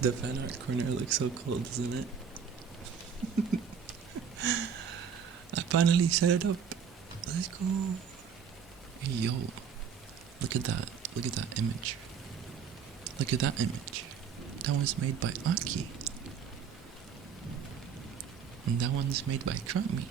The fan art corner looks so cool, doesn't it? I finally set it up. Let's go. Hey, yo. Look at that. Look at that image. Look at that image. That was made by Aki. And that one's made by Crummy.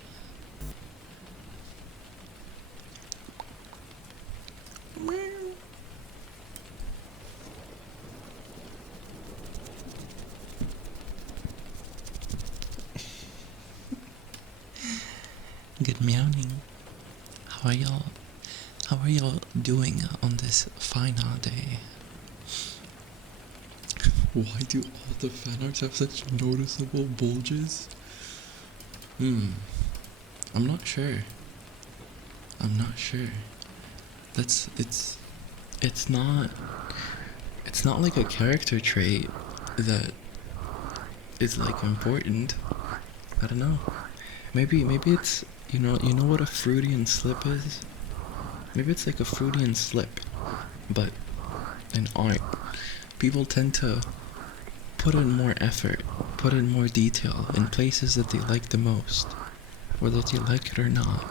Good meowing. How are y'all? How are y'all doing on this fine day? Why do all the fan arts have such noticeable bulges? I'm not sure. I'm not sure. It's not like a character trait that is like important. I don't know. Maybe it's you know what a Freudian slip is? Maybe it's like a Freudian slip, but in art. People tend to put in more effort, put in more detail in places that they like the most, whether they like it or not.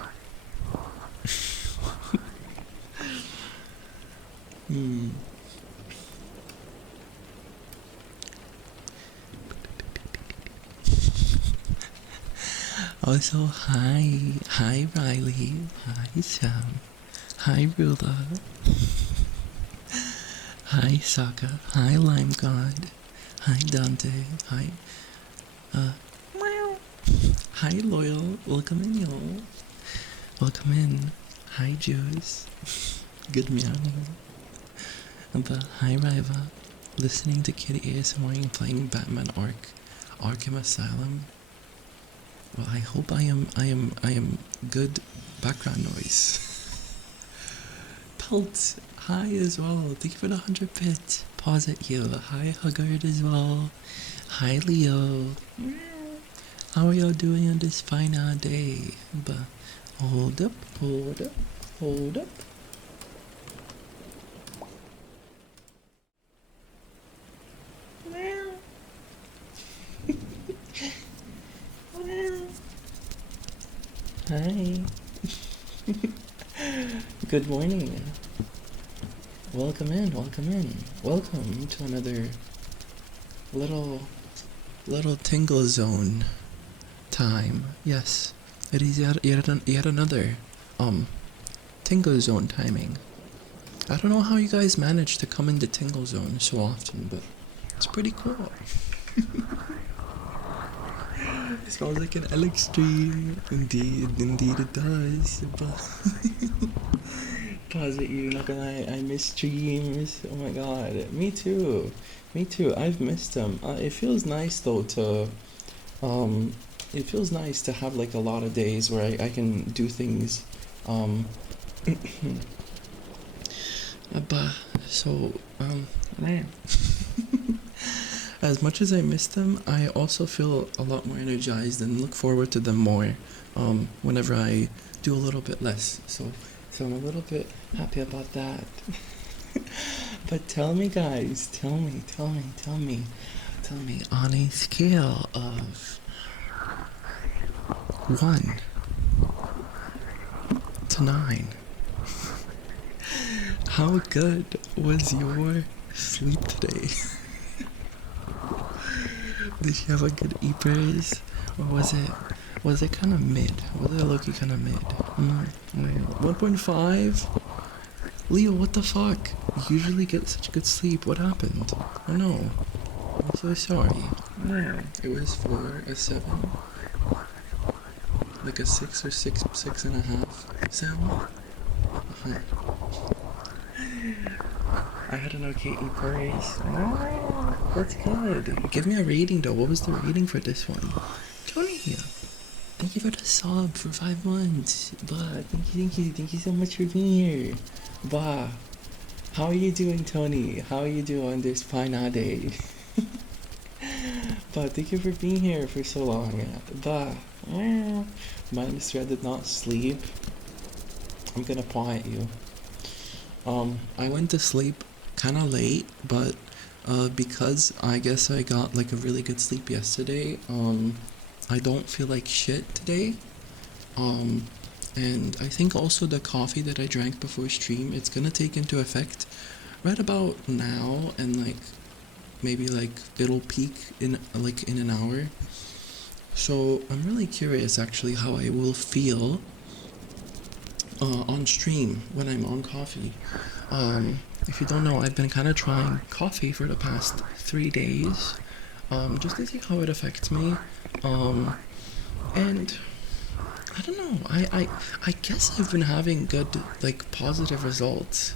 Also, hi Riley, hi Sam, hi Rula, hi Sokka, hi Lime God, hi Dante, hi Loyal, welcome in y'all, welcome in, hi Juice, good meowing, but hi Riva, listening to Kitty ASMR and playing Batman Arkham Asylum. Well, I hope I am good background noise. Pelt, hi as well. Thank you for the 100 bits. Pause at you. Hi Huggard as well. Hi Leo. How are y'all doing on this fine day? But hold up, hold up, hold up. Hi. Good morning. Welcome in, welcome in. Welcome to another little tingle zone time. Yes, it is yet another tingle zone timing. I don't know how you guys manage to come into tingle zone so often, but It's pretty cool. It smells like an Alex stream. Indeed it does. But pause it, you not gonna lie, I miss streams. Oh my god. Me too. Me too. I've missed them. It feels nice though to um it feels nice to have like a lot of days where I can do things. Um but so man. As much as I miss them, I also feel a lot more energized and look forward to them more whenever I do a little bit less. So I'm a little bit happy about that. But tell me, guys, tell me, on a scale of 1 to 9, how good was your sleep today? Did you have a good eaters, or was it kind of mid? Was it low-key kind of mid? 1.5. Leo, what the fuck? You usually get such good sleep. What happened? Oh no, I'm so sorry. It was for a 7, like a 6 or 6.5. 7. I had an okay e-praise. Oh, that's good. Give me a rating though. What was the rating for this one? Tony, thank you for the sub for 5 months. Bah, thank you so much for being here. Bah, how are you doing, Tony? How are you doing on this fine day? But thank you for being here for so long. Bah, minus I did not sleep. I'm gonna point at you. I went to sleep kind of late, but because I guess I got like a really good sleep yesterday, I don't feel like shit today. And I think also the coffee that I drank before stream, it's gonna take into effect right about now, and like maybe like it'll peak in an hour. So I'm really curious actually how I will feel on stream when I'm on coffee. If you don't know, I've been kind of trying coffee for the past 3 days, just to see how it affects me. And I don't know. I guess I've been having good, like, positive results.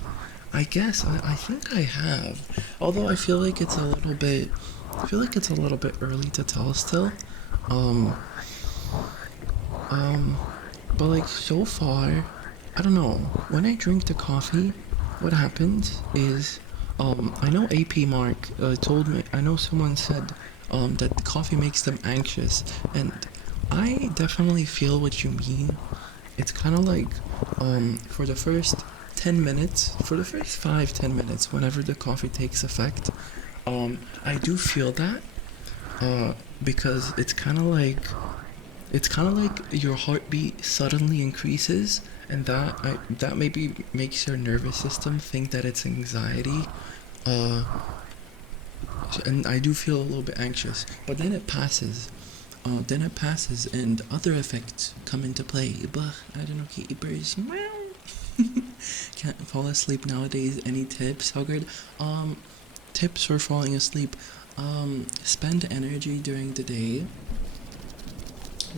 I think I have. Although I feel like it's a little bit. I feel like it's a little bit early to tell still. Um. But like so far, I don't know. When I drink the coffee, what happens is, I know AP Mark told me. I know someone said, that the coffee makes them anxious, and I definitely feel what you mean. It's kind of like, for the first 10 minutes, for the first 5-10 minutes, whenever the coffee takes effect, I do feel that, because it's kind of like your heartbeat suddenly increases, and that maybe makes your nervous system think that it's anxiety, and I do feel a little bit anxious, but then it passes. And other effects come into play. But I don't know, keepers. Can't fall asleep nowadays. Any tips? How good? Tips for falling asleep. Spend energy during the day.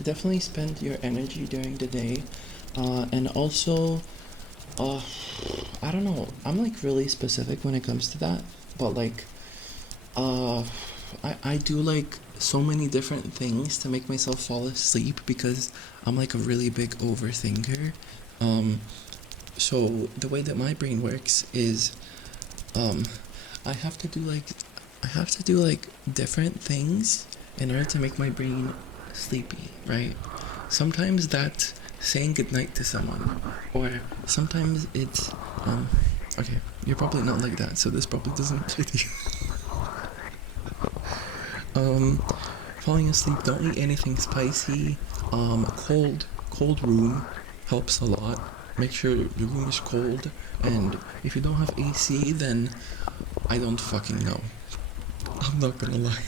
Definitely spend your energy during the day. And also, I don't know. I'm like really specific when it comes to that. But like, I do like so many different things to make myself fall asleep because I'm like a really big overthinker. So the way that my brain works is, I have to do like different things in order to make my brain sleepy, right? Sometimes that's saying goodnight to someone, or sometimes it's okay, you're probably not like that, so this probably doesn't fit you. Falling asleep, don't eat anything spicy. Cold room helps a lot. Make sure the room is cold, and if you don't have AC, then I don't fucking know. I'm not gonna lie.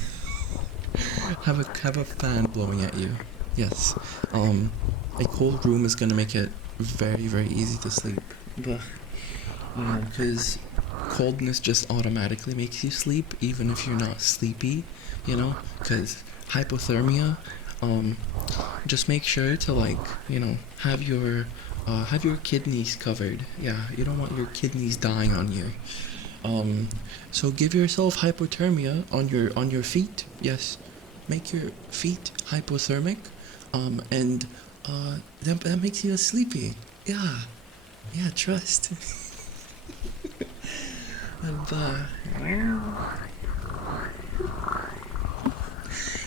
have a fan blowing at you. Yes. A cold room is gonna make it very, very easy to sleep. But, because coldness just automatically makes you sleep, even if you're not sleepy, you know, because hypothermia, just make sure to, like, you know, have your kidneys covered. Yeah, you don't want your kidneys dying on you. So give yourself hypothermia on your feet. Yes, make your feet hypothermic, and that makes you sleepy. Yeah, yeah, trust. And,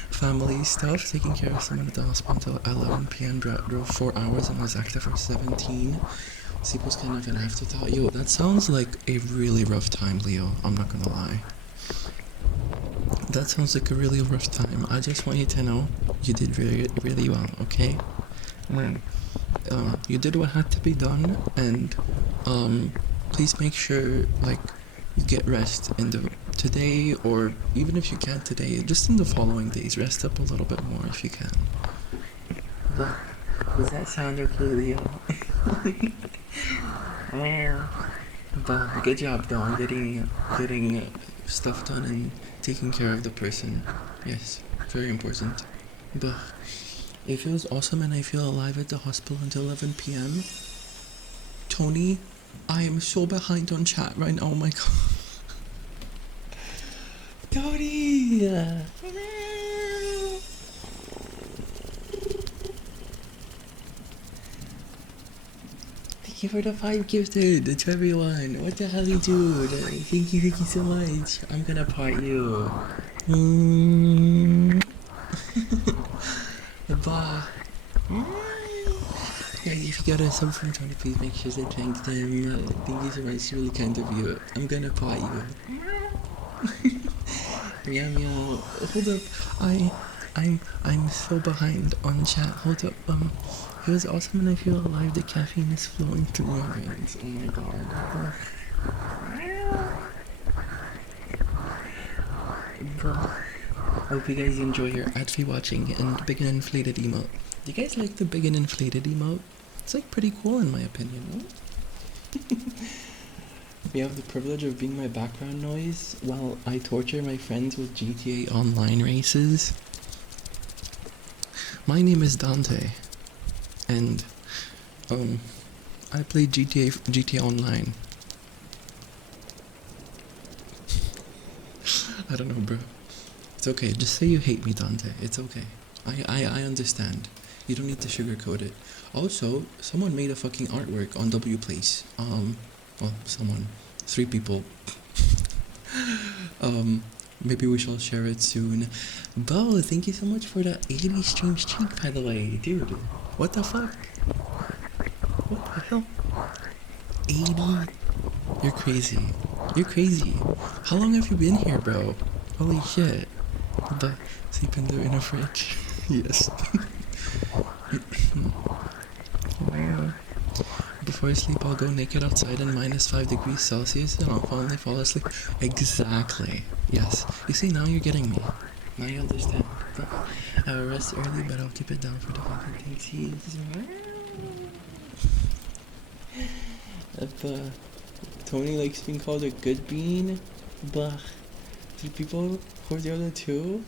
family stuff, taking care of someone at the hospital until 11 p.m. Drove 4 hours and was active for 17. Sleep was kind of an afterthought. Yo, that sounds like a really rough time, Leo. I'm not gonna lie. That sounds like a really rough time. I just want you to know you did really, really well, okay? You did what had to be done, and please make sure, like, you get rest in the today, or even if you can't today, just in the following days. Rest up a little bit more if you can. Does that sound okay, Leo? But good job, though, on getting stuff done and taking care of the person. Yes, very important. But it feels awesome, and I feel alive at the hospital until 11 p.m. Tony, I am so behind on chat right now. Oh my god. Tony! Thank you for the 5 gifted to everyone. What the hell, dude? Thank you so much. I'm gonna part you. Bye. Yeah, if you got a sub from Tony, please make sure to thank them. Thank you so much. It's really kind of you. I'm gonna part you. Meow meow. Hold up. I'm so behind on chat. Hold up. It was awesome, and I feel alive. The caffeine is flowing through my veins. Oh my god. I hope you guys enjoy your ad-free watching and big and inflated emote. Do you guys like the big and inflated emote? It's like pretty cool in my opinion, no? We have the privilege of being my background noise while I torture my friends with GTA Online races. My name is Dante, and I play GTA Online. I don't know, bro. It's okay. Just say you hate me, Dante. It's okay. I understand. You don't need to sugarcoat it. Also, someone made a fucking artwork on W Place. Well, someone. 3 people. Maybe we shall share it soon. Bo, thank you so much for the 80 streams cheek, by the way. Dude, what the fuck? What the hell? 80? You're crazy. You're crazy. How long have you been here, bro? Holy shit. The sleep in a fridge. Yes. Before I sleep, I'll go naked outside in -5 degrees Celsius, and I'll finally fall asleep. Exactly. Yes. You see, now you're getting me. Now you understand. I will rest early, but I'll keep it down for the fucking things. Tony likes being called a good bean. Blah. 3 people? Who's the other 2?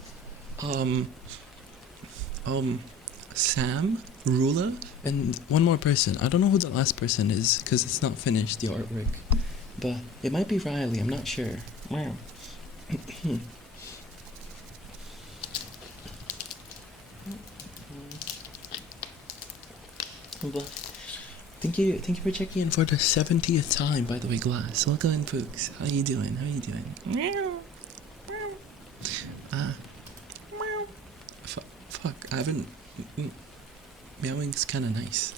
Sam, Rula, and one more person. I don't know who the last person is because it's not finished, the artwork. But it might be Riley, I'm not sure. Wow. Thank you for checking in for the 70th time, by the way, Glass. Welcome in, Pooks. How you doing? Fuck, I haven't... Meowing's kinda nice.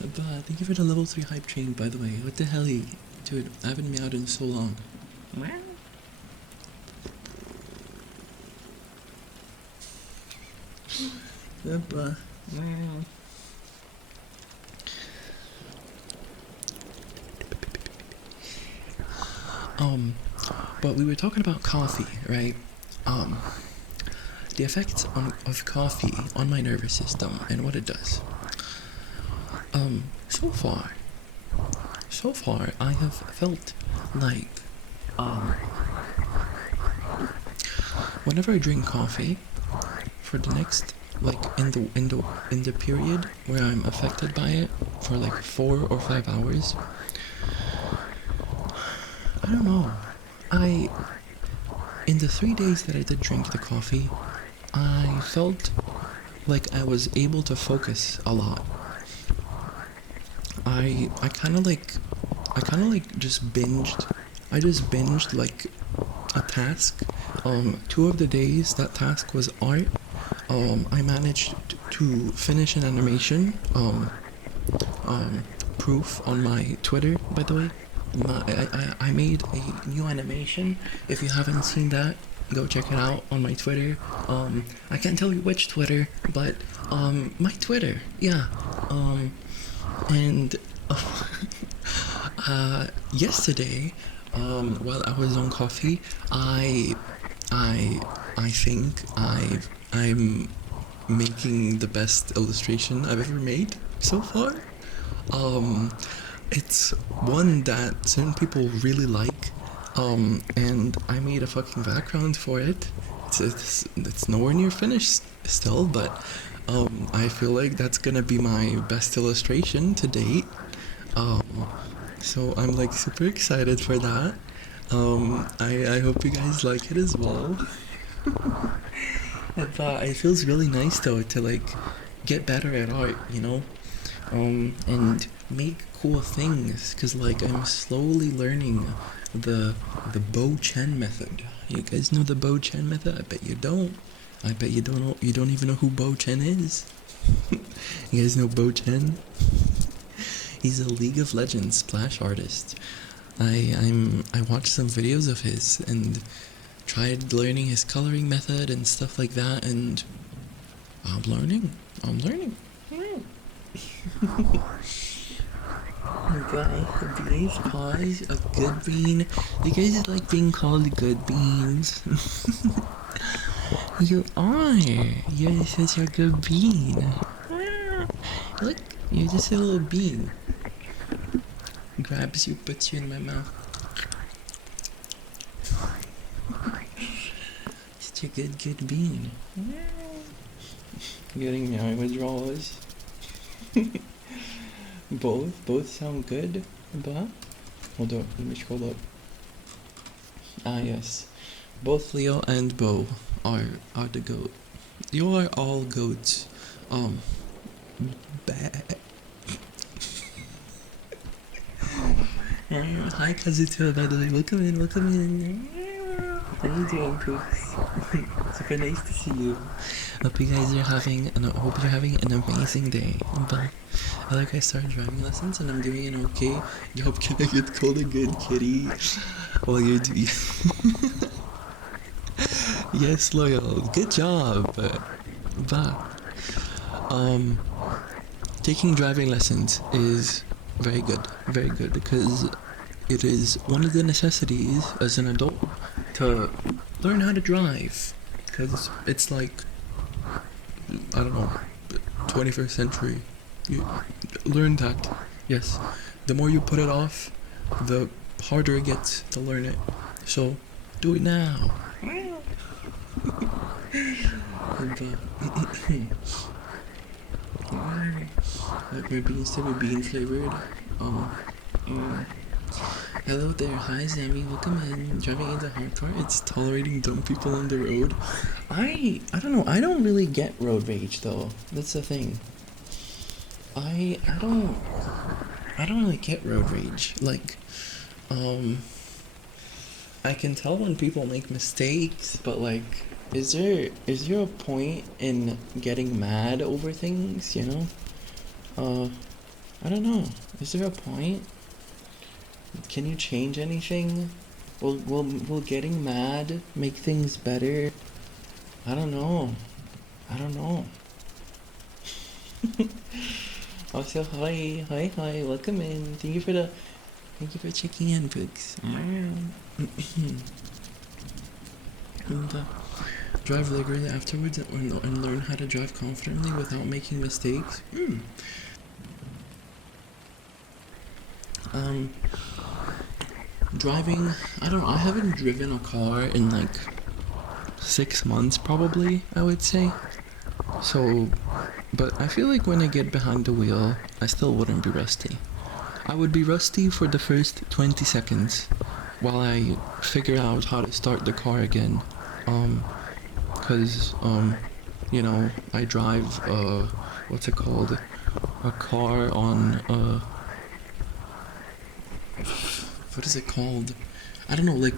But thank you for the level 3 hype train, by the way. What the hell, dude? I haven't meowed in so long. But we were talking about coffee, right? The effects of coffee on my nervous system and what it does. so far I have felt like whenever I drink coffee for the next like in the period where I'm affected by it for like 4 or 5 hours, I don't know. I In the 3 days that I did drink the coffee, I felt like I was able to focus a lot. I kind of like just binged. I just binged like a task. 2 of the days that task was art. I managed to finish an animation. Proof on my Twitter, by the way. I made a new animation. If you haven't seen that, go check it out on my Twitter. I can't tell you which Twitter, but my Twitter, yeah. And yesterday, while I was on coffee, I think I'm making the best illustration I've ever made so far. It's one that certain people really like, and I made a fucking background for it. It's nowhere near finished still, but I feel like that's gonna be my best illustration to date. So I'm like super excited for that. I hope you guys like it as well. But it feels really nice though to like get better at art, you know, and make cool things. Cause like I'm slowly learning the Bo Chen method. You guys know the Bo Chen method? I bet you don't. I bet you don't know. You don't even know who Bo Chen is. You guys know Bo Chen? He's a League of Legends splash artist. I watched some videos of his and tried learning his coloring method and stuff like that, and I'm learning. Okay, please pause. A good bean. You guys like being called good beans. You are. You're such a good bean. Look, you're just a little bean. Grabs you, puts you in my mouth. Such a good bean. Getting my withdrawals. Both sound good, but hold on, let me scroll up. Ah yes, both Leo and Bo are the goat. You are all goats. Bad. Hi Kazuto, by the way, welcome in. How you doing, Poops? Super nice to see you. Hope you're having an amazing day. But I started driving lessons and I'm doing it okay. Yup, can I get called a good kitty while you're doing? Yes, loyal. Good job. But taking driving lessons is very good because it is one of the necessities as an adult to learn how to drive, because it's like, I don't know, 21st century. You learn that. Yes, the more you put it off, the harder it gets to learn it. So do it now. Maybe instead of being flavored, hello there, hi Sammy, welcome in. Driving in the hard part, it's tolerating dumb people on the road. I don't know, I don't really get road rage though. That's the thing. I don't really get road rage. Like, I can tell when people make mistakes, but like, is there a point in getting mad over things, you know? I don't know. Is there a point? Can you change anything? Will getting mad make things better? I don't know. Also, hi, welcome in. Thank you for checking in, Books. And drive regularly afterwards and learn how to drive confidently without making mistakes. Um, Driving, I don't know, I haven't driven a car in like 6 months probably, I would say. So, but I feel like when I get behind the wheel, I still wouldn't be rusty. I would be rusty for the first 20 seconds while I figure out how to start the car again. Cause, you know, I drive, what's it called? A car on, what is it called? I don't know, like,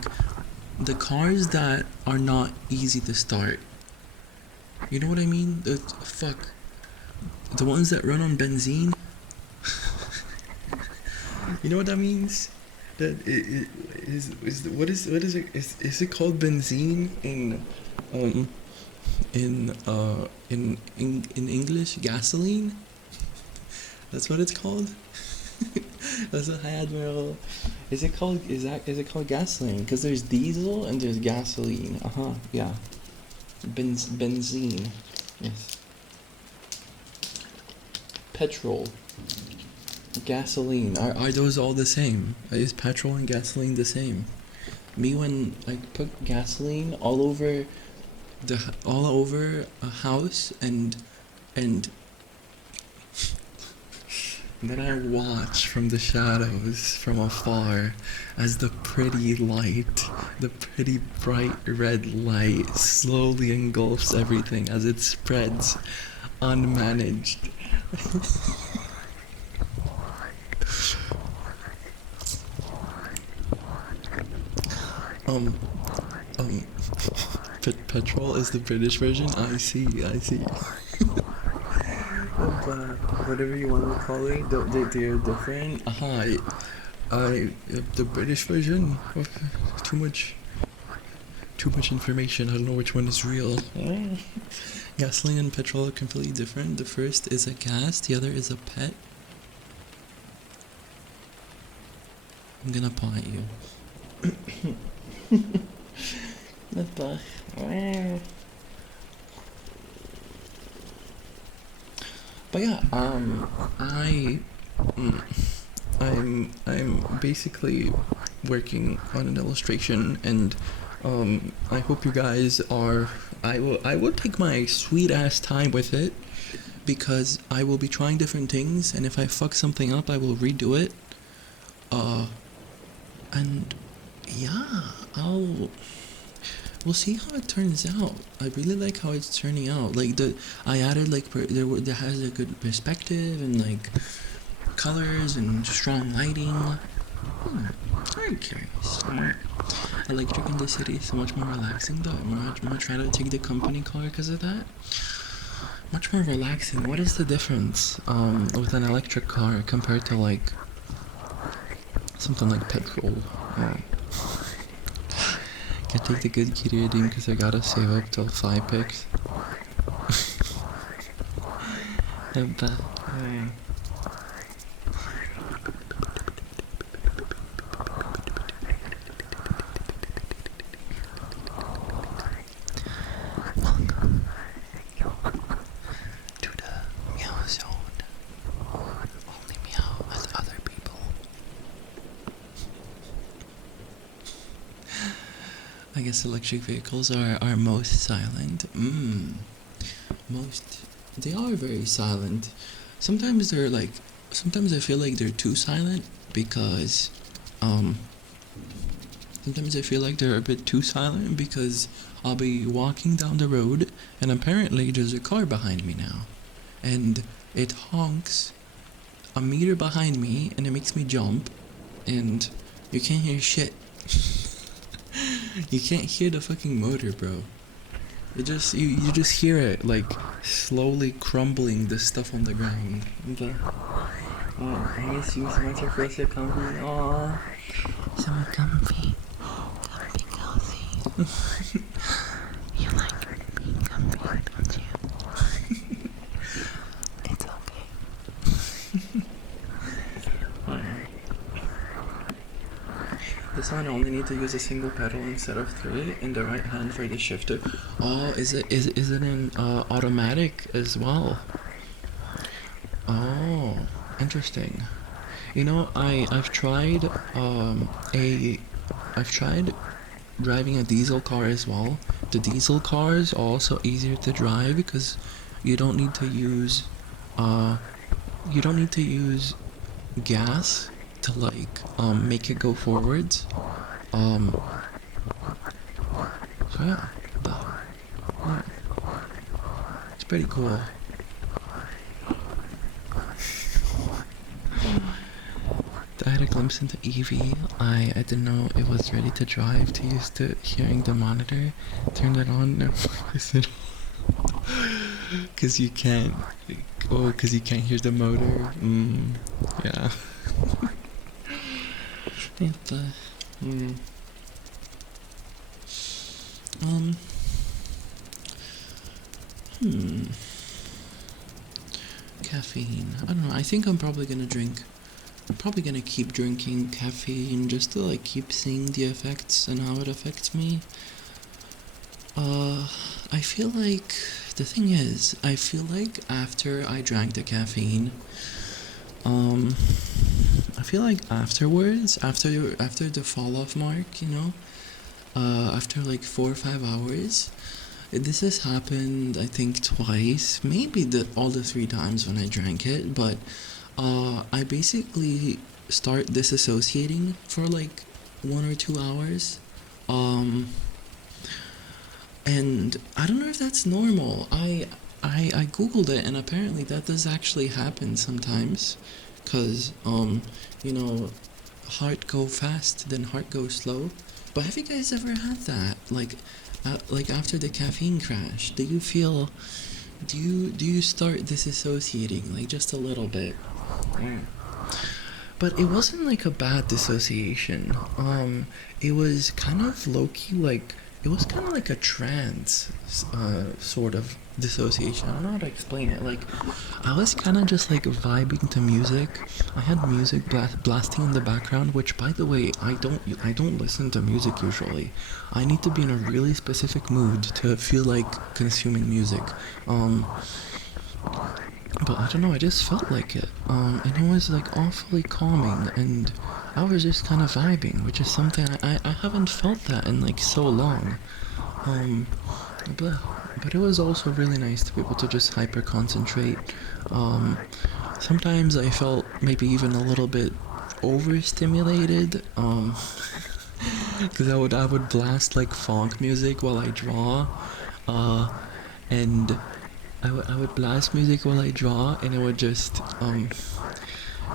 the cars that are not easy to start. You know what I mean? The ones that run on benzene? You know what that means? That what is it? Is it called benzene um in English? Gasoline? That's what it's called. That's what High Admiral. Is it called gasoline? Because there's diesel and there's gasoline. Yeah. Benzene. Yes. Petrol. Gasoline. Are those all the same? Is petrol and gasoline the same? Me, when I put gasoline all over a house and then I watch from the shadows from afar as the pretty bright red light slowly engulfs everything as it spreads unmanaged. um, um, Petrol is the British version? I see. But whatever you want to call it, they're different. The British version. Too much information. I don't know which one is real. Gasoline and petrol are completely different. The first is a gas, the other is a pet. I'm gonna paw at you. But yeah, I'm basically working on an illustration, and I hope you guys are. I will take my sweet ass time with it, because I will be trying different things, and if I fuck something up, I will redo it. And yeah, we'll see how it turns out. I really like how it's turning out. Like I added like there has a good perspective and like colors and strong lighting. Very curious. Electric in the city is so much more relaxing though. I'm gonna try to take the company car because of that. Much more relaxing. What is the difference with an electric car compared to like something like petrol? Can't take the good kitty redeem because I gotta save up till 5 picks. Welcome to the meow zone. Only meow with other people. I guess electric vehicles are most silent. They are very silent. Sometimes I feel like they're too silent because, sometimes I feel like they're a bit too silent because I'll be walking down the road and apparently there's a car behind me now. And it honks a meter behind me and it makes me jump and you can't hear shit. You can't hear the fucking motor, bro. You just hear it like slowly crumbling the stuff on the ground. I miss you so much. I feel so comfy. Aww, so comfy, cozy. You like being comfy, don't you? It's okay. This one I only need to use a single pedal instead of 3 in the right hand for the shifter. Oh, is it in automatic as well? Oh, interesting. You know, I've tried driving a diesel car as well. The diesel cars are also easier to drive because you don't need to use uh you don't need to use gas to like make it go forwards. Um so yeah, yeah, it's pretty cool. I had a glimpse into Eevee. I didn't know it was ready to drive, too used to hearing the monitor. Turned it on, never listened. Cause you can't, cause you can't hear the motor. Yeah. It, mm, um, hmm. Caffeine. I don't know. I think I'm probably gonna drink. I'm probably gonna keep drinking caffeine just to like keep seeing the effects and how it affects me. Uh, I feel like the thing is, I feel like after I drank the caffeine, um, I feel like afterwards, after the fall off mark, after like 4 or 5 hours, this has happened I think twice, maybe all the 3 times when I drank it, but I basically start disassociating for like 1 or 2 hours. Um, and I don't know if that's normal. I googled it and apparently that does actually happen sometimes, cause you know, heart go fast, then heart go slow. But have you guys ever had that? Like after the caffeine crash, do you start disassociating like just a little bit? Mm. But it wasn't like a bad dissociation. It was kind of low key, like it was kind of like a trance, sort of dissociation. I don't know how to explain it. Like, I was kind of just like vibing to music. I had music blasting in the background, which, by the way, I don't listen to music usually. I need to be in a really specific mood to feel like consuming music. Um, but I don't know, I just felt like it. And it was like awfully calming, and I was just kind of vibing, which is something I haven't felt that in like so long. Um, but, but it was also really nice to be able to just hyper concentrate. Um, Sometimes I felt maybe even a little bit overstimulated. Because I would blast like funk music while I draw, uh, and I would blast music while I draw, and it would just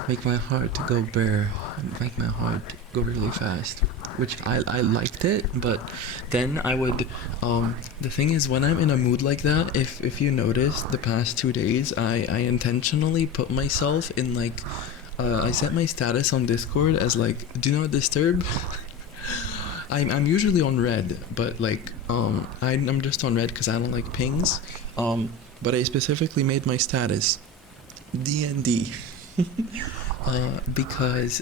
make my heart go bare, make my heart go really fast. Which I liked it, but then I would the thing is, when I'm in a mood like that, if you notice the past 2 days, I intentionally put myself in like I set my status on Discord as like do not disturb. I'm usually on red, but like I'm just on red because I don't like pings. But I specifically made my status DND because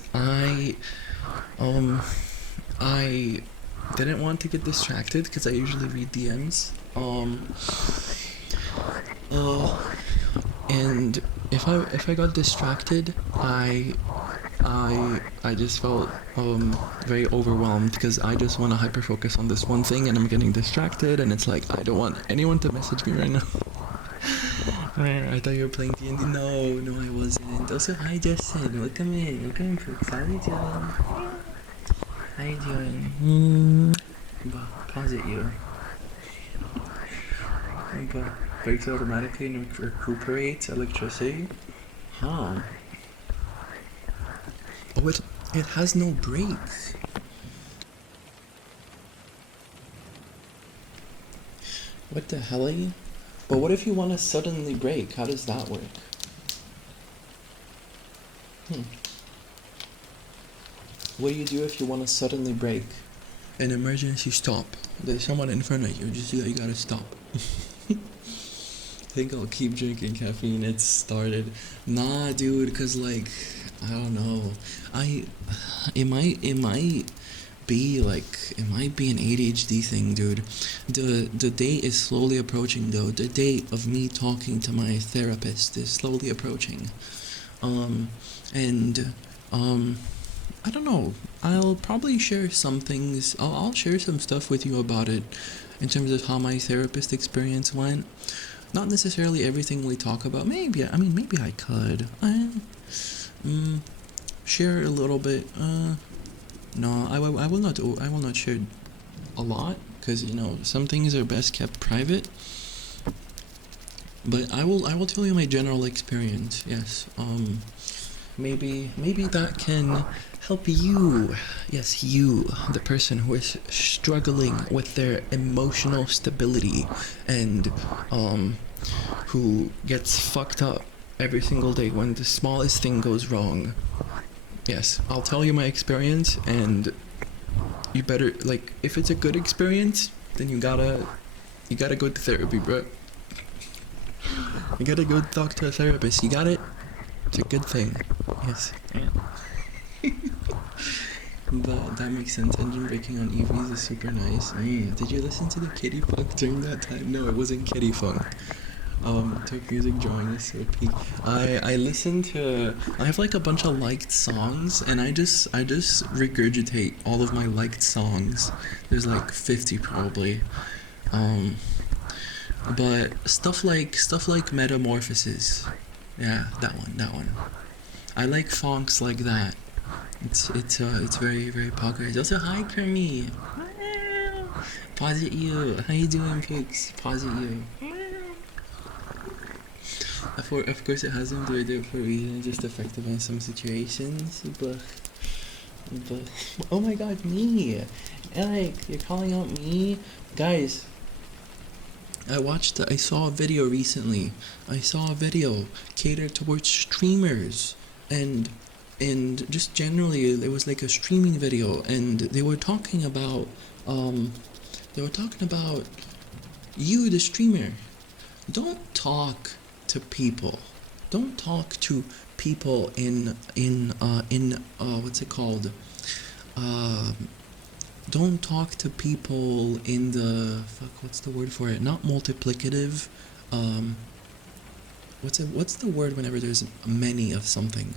um I didn't want to get distracted because I usually read DMs. Uh, and if I got distracted, I just felt very overwhelmed because I just want to hyper focus on this one thing and I'm getting distracted and it's like I don't want anyone to message me right now. I thought you were playing D&D. No, I wasn't. Also, hi Justin. Welcome in. Welcome in, folks. How are you doing? How you doing? Pause it, you. But breaks automatically and recuperates electricity. Huh. Oh, it has no brakes. What the hell are you? But what if you want to suddenly brake? How does that work? What do you do if you want to suddenly brake? An emergency stop. There's someone in front of you. Just you gotta stop. I think I'll keep drinking caffeine. It's started. Nah, dude. Cause like, I don't know. It might be like it might be an ADHD thing, dude. The day is slowly approaching though. The day of me talking to my therapist is slowly approaching. And I don't know. I'll probably share some things. I'll share some stuff with you about it in terms of how my therapist experience went. Not necessarily everything we talk about. Maybe, I mean, maybe I could. Share a little bit. No, I will not. I will not share a lot because you know some things are best kept private. But I will tell you my general experience. Yes. Maybe that can help you. Yes, you, the person who is struggling with their emotional stability and who gets fucked up every single day when the smallest thing goes wrong. Yes, I'll tell you my experience, and you better, like, if it's a good experience, then you gotta go to therapy, bro. You gotta go talk to a therapist. You got it? It's a good thing. Yes. That makes sense. Engine braking on EVs is super nice. Did you listen to the Kitty Funk during that time? No, it wasn't Kitty Funk. Turk music drawing is so peak. I listen to, I have like a bunch of liked songs, and I just regurgitate all of my liked songs. There's like 50 probably. But stuff like Metamorphosis. Yeah, that one. I like fonts like that. It's very, very popular. Also, hi Kermie. Posit you. How you doing, pigs? Posit you. Of course, it hasn't doing it for a reason. Just effective in some situations, but oh my god, me. Like, you're calling out me, guys. I saw a video recently. I saw a video catered towards streamers and just generally it was like a streaming video, and they were talking about you, the streamer. Don't talk to people. Don't talk to people in what's it called? Don't talk to people in the what's the word for it? Not multiplicative. What's the word whenever there's many of something?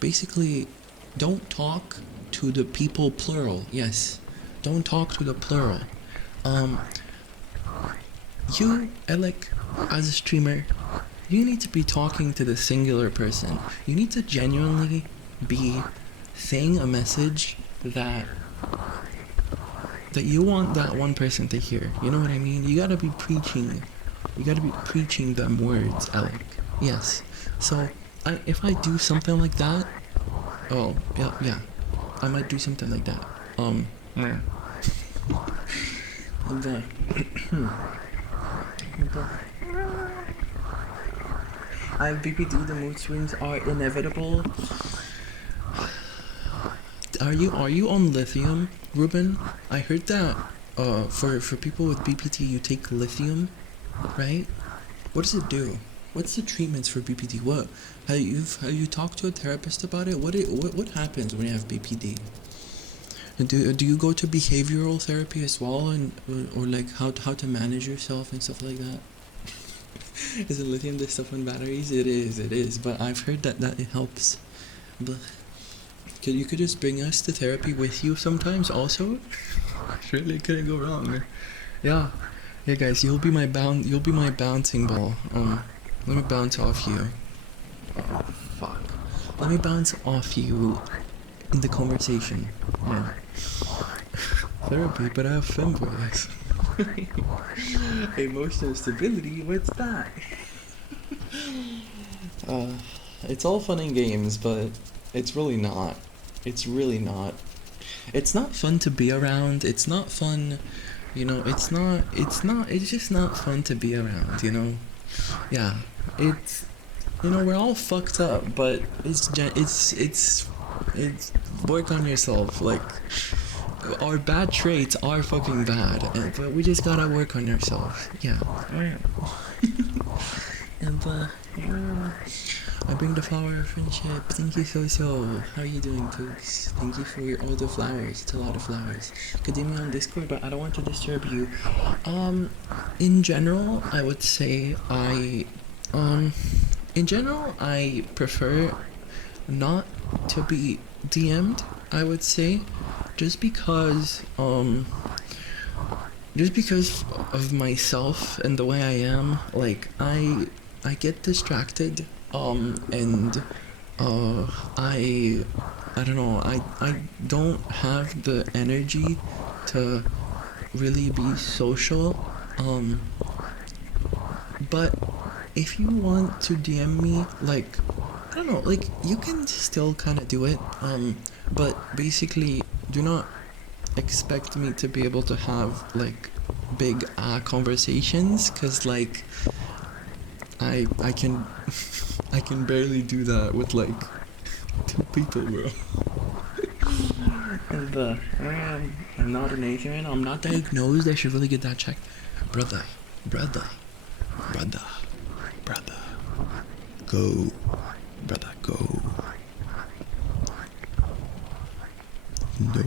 Basically, don't talk to the people plural. Yes, don't talk to the plural. You, Alec, as a streamer, you need to be talking to the singular person. You need to genuinely be saying a message that you want that one person to hear. You know what I mean? You gotta be preaching them words, Alec. Yes. So, if I do something like that, oh, yeah, I might do something like that. Yeah. I have BPD, the mood swings are inevitable. Are you on lithium, Ruben? I heard that for people with BPD you take lithium, right? What does it do? What's the treatments for BPD? What have you talked to a therapist about it? What happens when you have BPD? And do you go to behavioral therapy as well, and or like how to manage yourself and stuff like that? Is it lithium the stuff on batteries? It is. But I've heard that it helps. But you could just bring us to therapy with you sometimes also. Surely couldn't go wrong. Yeah, guys, you'll be my bouncing ball. Let me bounce off you. Oh, fuck. Let me bounce off you in the conversation. Yeah. Therapy, but I have femboys. Emotional stability, what's that? It's all fun and games, but it's really not. It's not fun to be around. It's not fun, you know, it's just not fun to be around, you know? Yeah, it's, you know, we're all fucked up, but it's work on yourself. Like, our bad traits are fucking bad, but we just gotta work on ourselves. Yeah. And I bring the flower of friendship. Thank you so. How are you doing, Pooks? Thank you for all the flowers. It's a lot of flowers. Could DM me on Discord, but I don't want to disturb you. In general, I would say I prefer not to be DM'd, I would say, just because of myself and the way I am. Like I get distracted, and I don't know, I don't have the energy to really be social. But if you want to DM me, like, I don't know, like, you can still kind of do it. But basically, do not expect me to be able to have like big conversations, cause like I can I can barely do that with like two people, bro. And I'm not an Asian. I'm not diagnosed. I should really get that checked, brother, brother, brother, brother. Go, brother, go. No,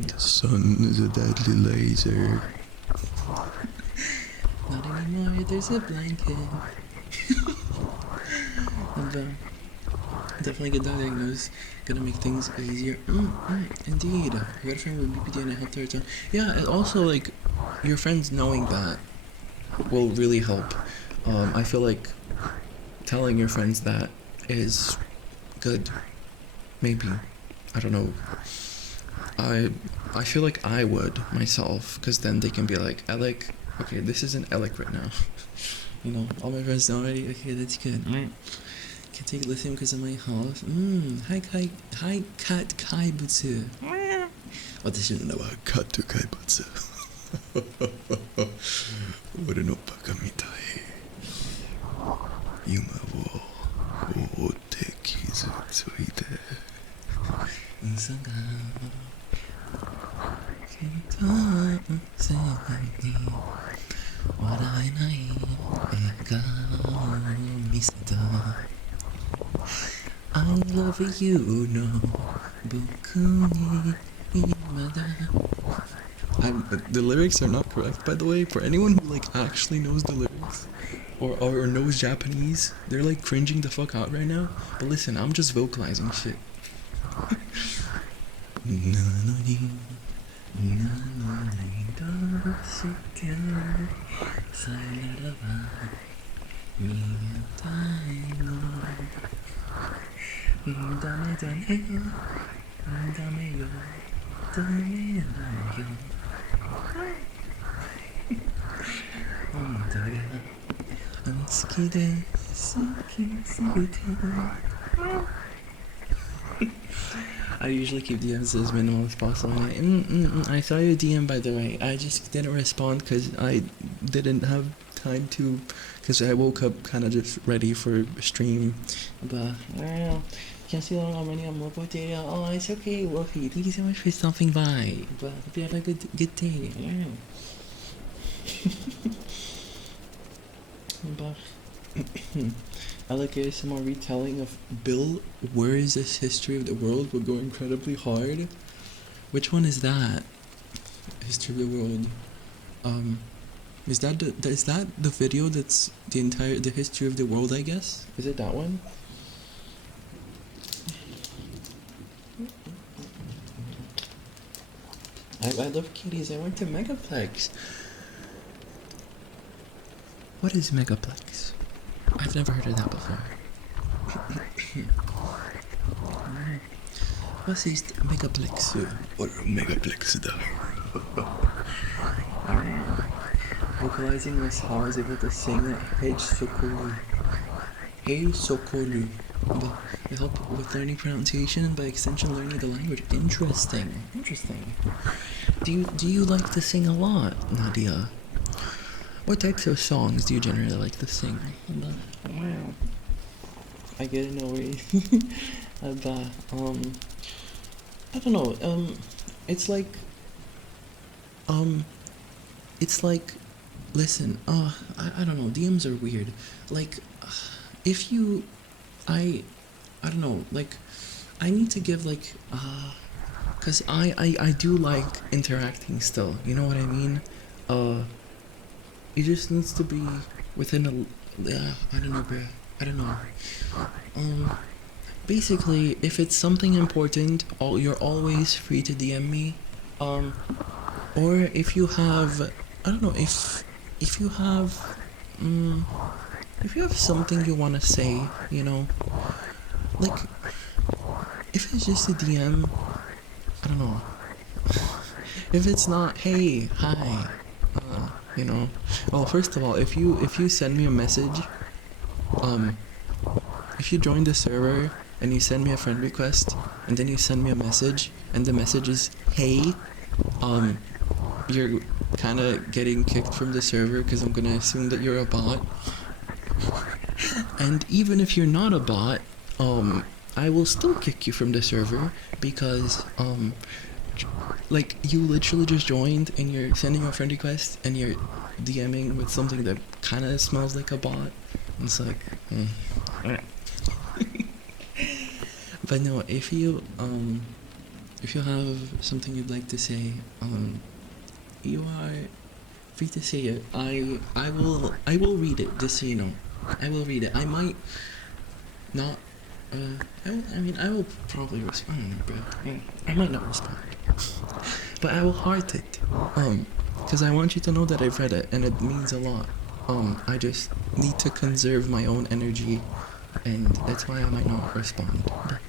the sun is a deadly laser. Not anymore, there's a blanket. And definitely get that diagnosed. Gonna make things easier. Indeed. I got a friend with BPD and I helped her to... Yeah, and also like your friends knowing that will really help. I feel like telling your friends that is good. Maybe. I don't know. I feel like I would myself, because then they can be like, Alec, okay, this isn't Alec right now. You know, all my friends know already. Okay, that's good. Can take lithium because of my health. Hi cat kaibutsu. 私の名はカット怪物。俺のバカみたい。夢を追って傷ついて。嘘がけどせいに笑えない笑顔を見せた。I love you の僕に今だ。The lyrics are not correct, by the way. For anyone who like actually knows the lyrics or knows Japanese, they're like cringing the fuck out right now. But listen, I'm just vocalizing shit. I usually keep DMs as minimal as possible. I saw your DM, by the way. I just didn't respond because I didn't have time to, because I woke up kind of just ready for stream. But can't see how many I'm mobile data. Oh, it's okay, Wolfie. Thank you so much for stopping by. But hope you have a good day. But I like ASMR retelling of Bill. Where is this history of the world will go incredibly hard. Which one is that? History of the world. Is that the video that's the history of the world, I guess? Is it that one? I love kitties. I went to Megaplex. What is Megaplex? I've never heard of that before. What is Megaplex? What Megaplex da? Vocalizing was how I was able to sing Hey Sokolu. Hey Sokolu. It helped with learning pronunciation and by extension learning the language. Interesting. Do you like to sing a lot, Nadia? What types of songs do you generally like to sing? I get it, no worries. I don't know, it's like, listen, I don't know, DMs are weird. Like, if you, I don't know, like, I need to give, like, cause I do like interacting still, you know what I mean? It just needs to be within I don't know, bruh. I don't know. basically, if it's something important, you're always free to DM me. Or if you have, I don't know, if you have, if you have something you want to say, you know, like, if it's just a DM, I don't know. If it's not, hey, hi, you know. Well, first of all, if you send me a message, if you join the server and you send me a friend request and then you send me a message and the message is hey, you're kind of getting kicked from the server because I'm gonna assume that you're a bot. And even if you're not a bot, I will still kick you from the server because like you literally just joined and you're sending a friend request and you're DMing with something that kind of smells like a bot. It's like, but no, if you have something you'd like to say, you are free to say it. I will read it, just so you know. I will read it. I might not. I will probably respond, bro. I might not respond, but I will heart it. Because I want you to know that I've read it and it means a lot. I just need to conserve my own energy, and that's why I might not respond. But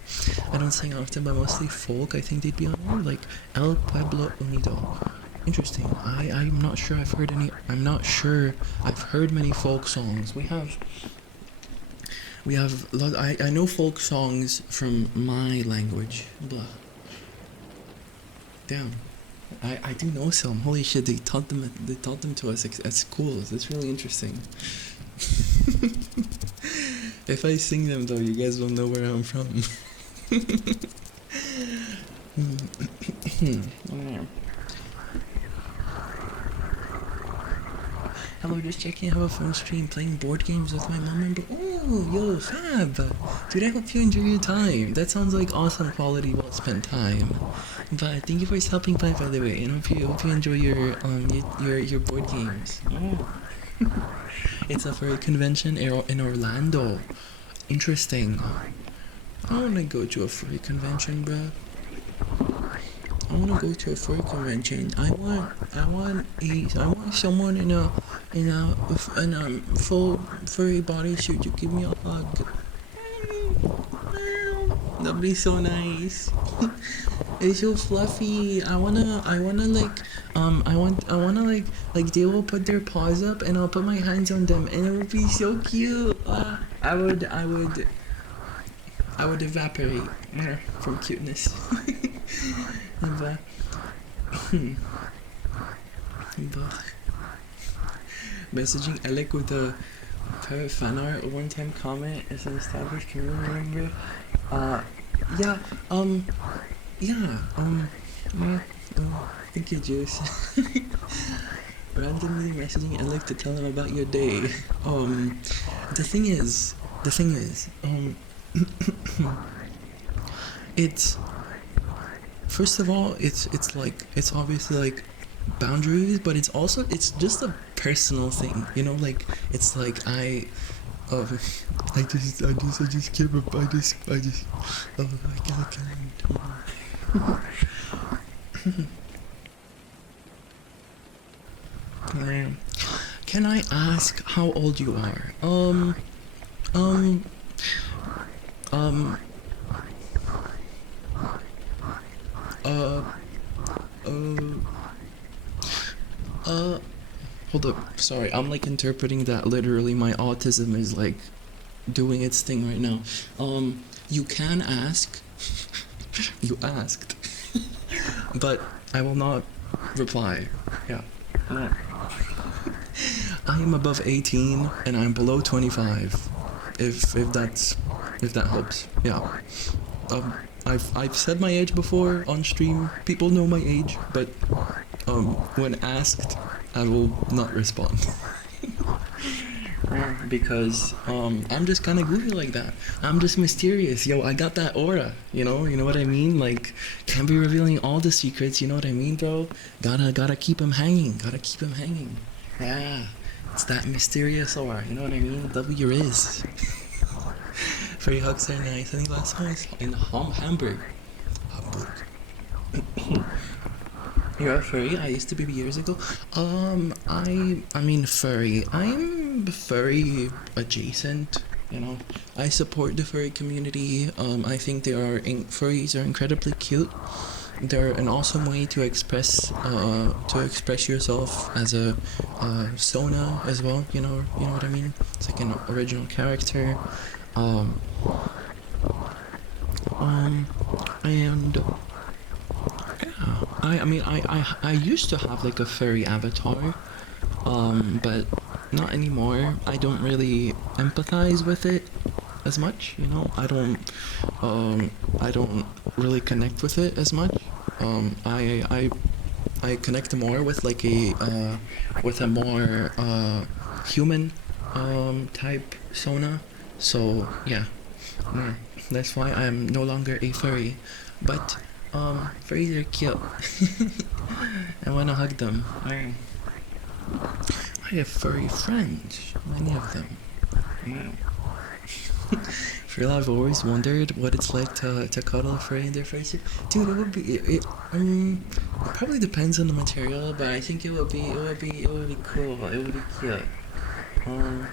I don't sing often, but mostly folk. I think they'd be on there, like El Pueblo Unido. Interesting. I'm not sure I've heard any. I'm not sure I've heard many folk songs. We have a lot. I know folk songs from my language. Blah. Damn. I do know some. Holy shit! They taught them to us at schools. That's really interesting. If I sing them though, you guys will know where I'm from. Hello, just checking. I have a phone stream playing board games with my mom and oh, yo, fab! Dude, I hope you enjoy your time. That sounds like awesome quality, well spent time. But thank you for stopping by the way, and hope you enjoy your board games. It's a furry convention in Orlando. Interesting. I wanna go to a furry convention, bruh. I wanna go to a furry convention. I want someone in a full furry bodysuit to give me a hug. That'd be so nice. It's so fluffy. I wanna like they will put their paws up and I'll put my hands on them and it would be so cute. I would evaporate from cuteness. Messaging Alec with a fan art, a one-time comment as an established community member. Thank you, Juice. Randomly messaging Alec to tell him about your day. The thing is, it's first of all, it's obviously like boundaries, but it's just a personal thing, you know, like it's like I just can't, Can I ask how old you are? Hold up, sorry, I'm like interpreting that literally. My autism is like doing its thing right now. You can ask. You asked. But I will not reply. Yeah. I am above 18 and I'm below 25. If that helps. Yeah. I've said my age before on stream. People know my age, but when asked, I will not respond. Because I'm just kind of goofy like that. I'm just mysterious. Yo, I got that aura, you know what I mean? Like, can't be revealing all the secrets, you know what I mean, bro? Gotta keep him hanging. Yeah, it's that mysterious aura, you know what I mean? W is. Furry hugs are nice. I think last time I was in Hamburg. You're a furry? I used to be years ago. I mean furry. I'm furry adjacent. You know, I support the furry community. I think furries are incredibly cute. They're an awesome way to express yourself as a Sona as well. You know what I mean. It's like an original character. Um, and yeah, I used to have like a furry avatar, but not anymore. I don't really empathize with it as much, you know. I don't really connect with it as much. I connect more with like with a more human type Sona. So yeah, that's why I'm no longer a furry. But furries are cute. I wanna hug them. I have furry friends, many of them. Wow. For real, I've always wondered what it's like to cuddle a furry in their first year. Dude, it would be it probably depends on the material, but I think it would be cool. It would be cute. Um,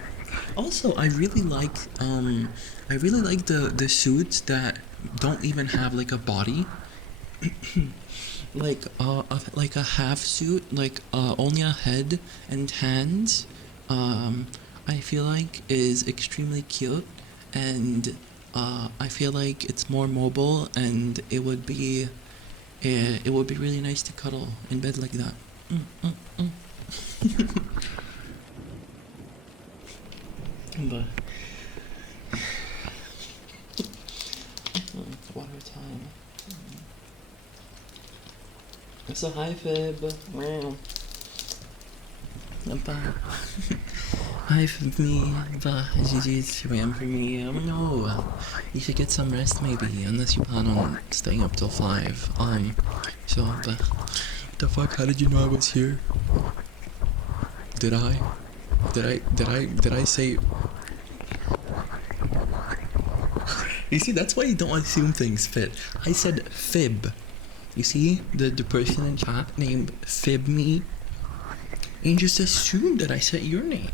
Also, I really like the suits that don't even have like a body, like a half suit, like only a head and hands. Um, I feel like is extremely cute, and I feel like it's more mobile, and it would be really nice to cuddle in bed like that. Mm, mm, mm. But it's water time. So hi Fib. Wow. Ba. Hi Fib me. Ba. GG's swam for me. No. You should get some rest maybe, unless you plan on staying up till 5. So but the fuck, how did you know I was here? Did I? Did I say? You see, that's why you don't assume things fit. I said fib. You see, the person in chat named Fib me, and just assumed that I said your name.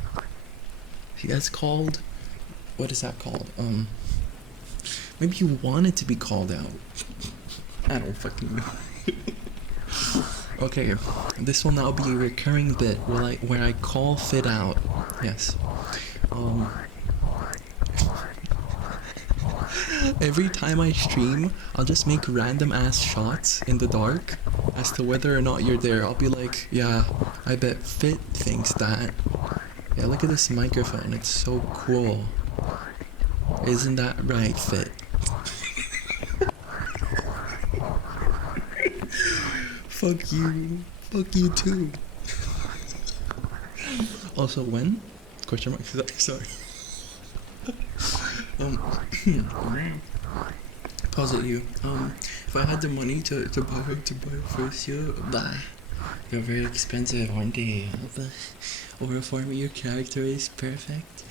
See, that's called, what is that called? Maybe you wanted to be called out. I don't fucking know. Okay, this will now be a recurring bit where I call Fit out. Yes. Every time I stream, I'll just make random ass shots in the dark as to whether or not you're there. I'll be like, yeah, I bet Fit thinks that. Yeah, look at this microphone. It's so cool. Isn't that right, Fit? Fuck you. Fuck you too. Also, when? Question mark. Sorry. Pause at you. If I had the money to buy a first year, bah, you're very expensive, aren't they? Or for me, your character is perfect.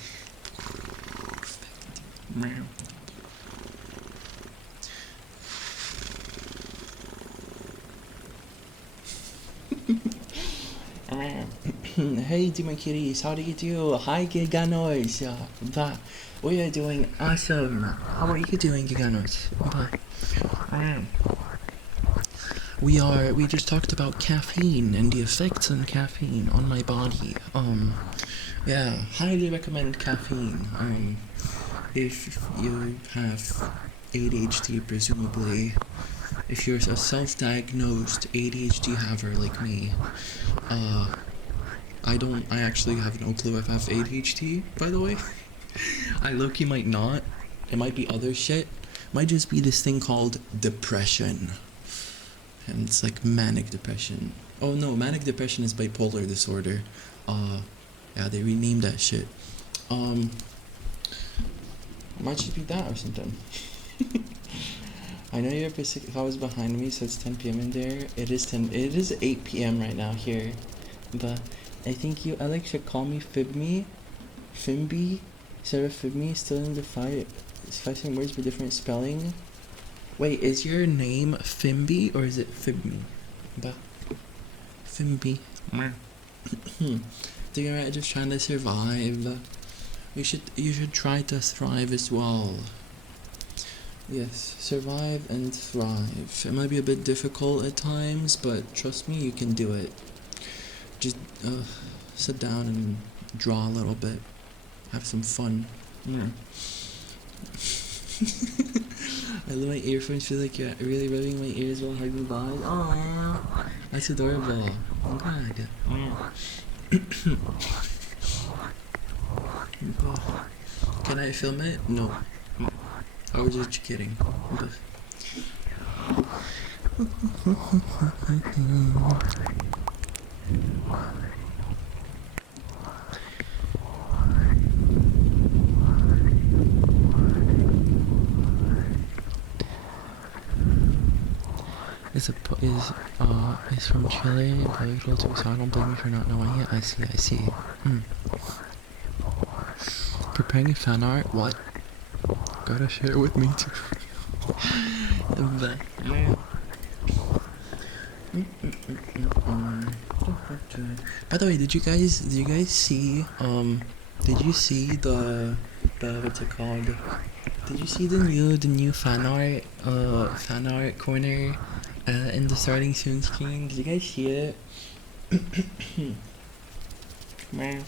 Hey Demon Kitties, how do you do? Hi Giganos, we are doing awesome. How are you doing, Giganos? We just talked about caffeine and the effects on caffeine on my body. Yeah, highly recommend caffeine. If you have ADHD, presumably, if you're a self-diagnosed ADHD haver like me, I actually have no clue if I have ADHD, by the way. I low-key might not. It might be other shit. Might just be this thing called depression. And it's like manic depression. Oh no, manic depression is bipolar disorder. Yeah, they renamed that shit. Might just be that or something. I know you're Pacific hours behind me, so it's 10 p.m. in there. It is 8 p.m. right now here. But I think Alex should call me Fibby. Fimby. Sarah Fibby still in the fight. same words with different spelling. Wait, is your name Fimby or is it Fibby? Fimby. Think you're just trying to survive. You should try to thrive as well. Yes, survive and thrive. It might be a bit difficult at times, but trust me, you can do it. Just sit down and draw a little bit. Have some fun. I love my earphones. Feel like you're really rubbing my ears while hugging bodies. Oh, that's adorable. Oh god. Can I film it? No. I was just kidding. Is from Chile, bilingual too, so I don't blame you for not knowing it. I see. Preparing a fan art? What? Gotta share it with me too. By the way, did you guys see did you see the what's it called? Did you see the new fan art corner in the starting soon screen? Did you guys see it? Man,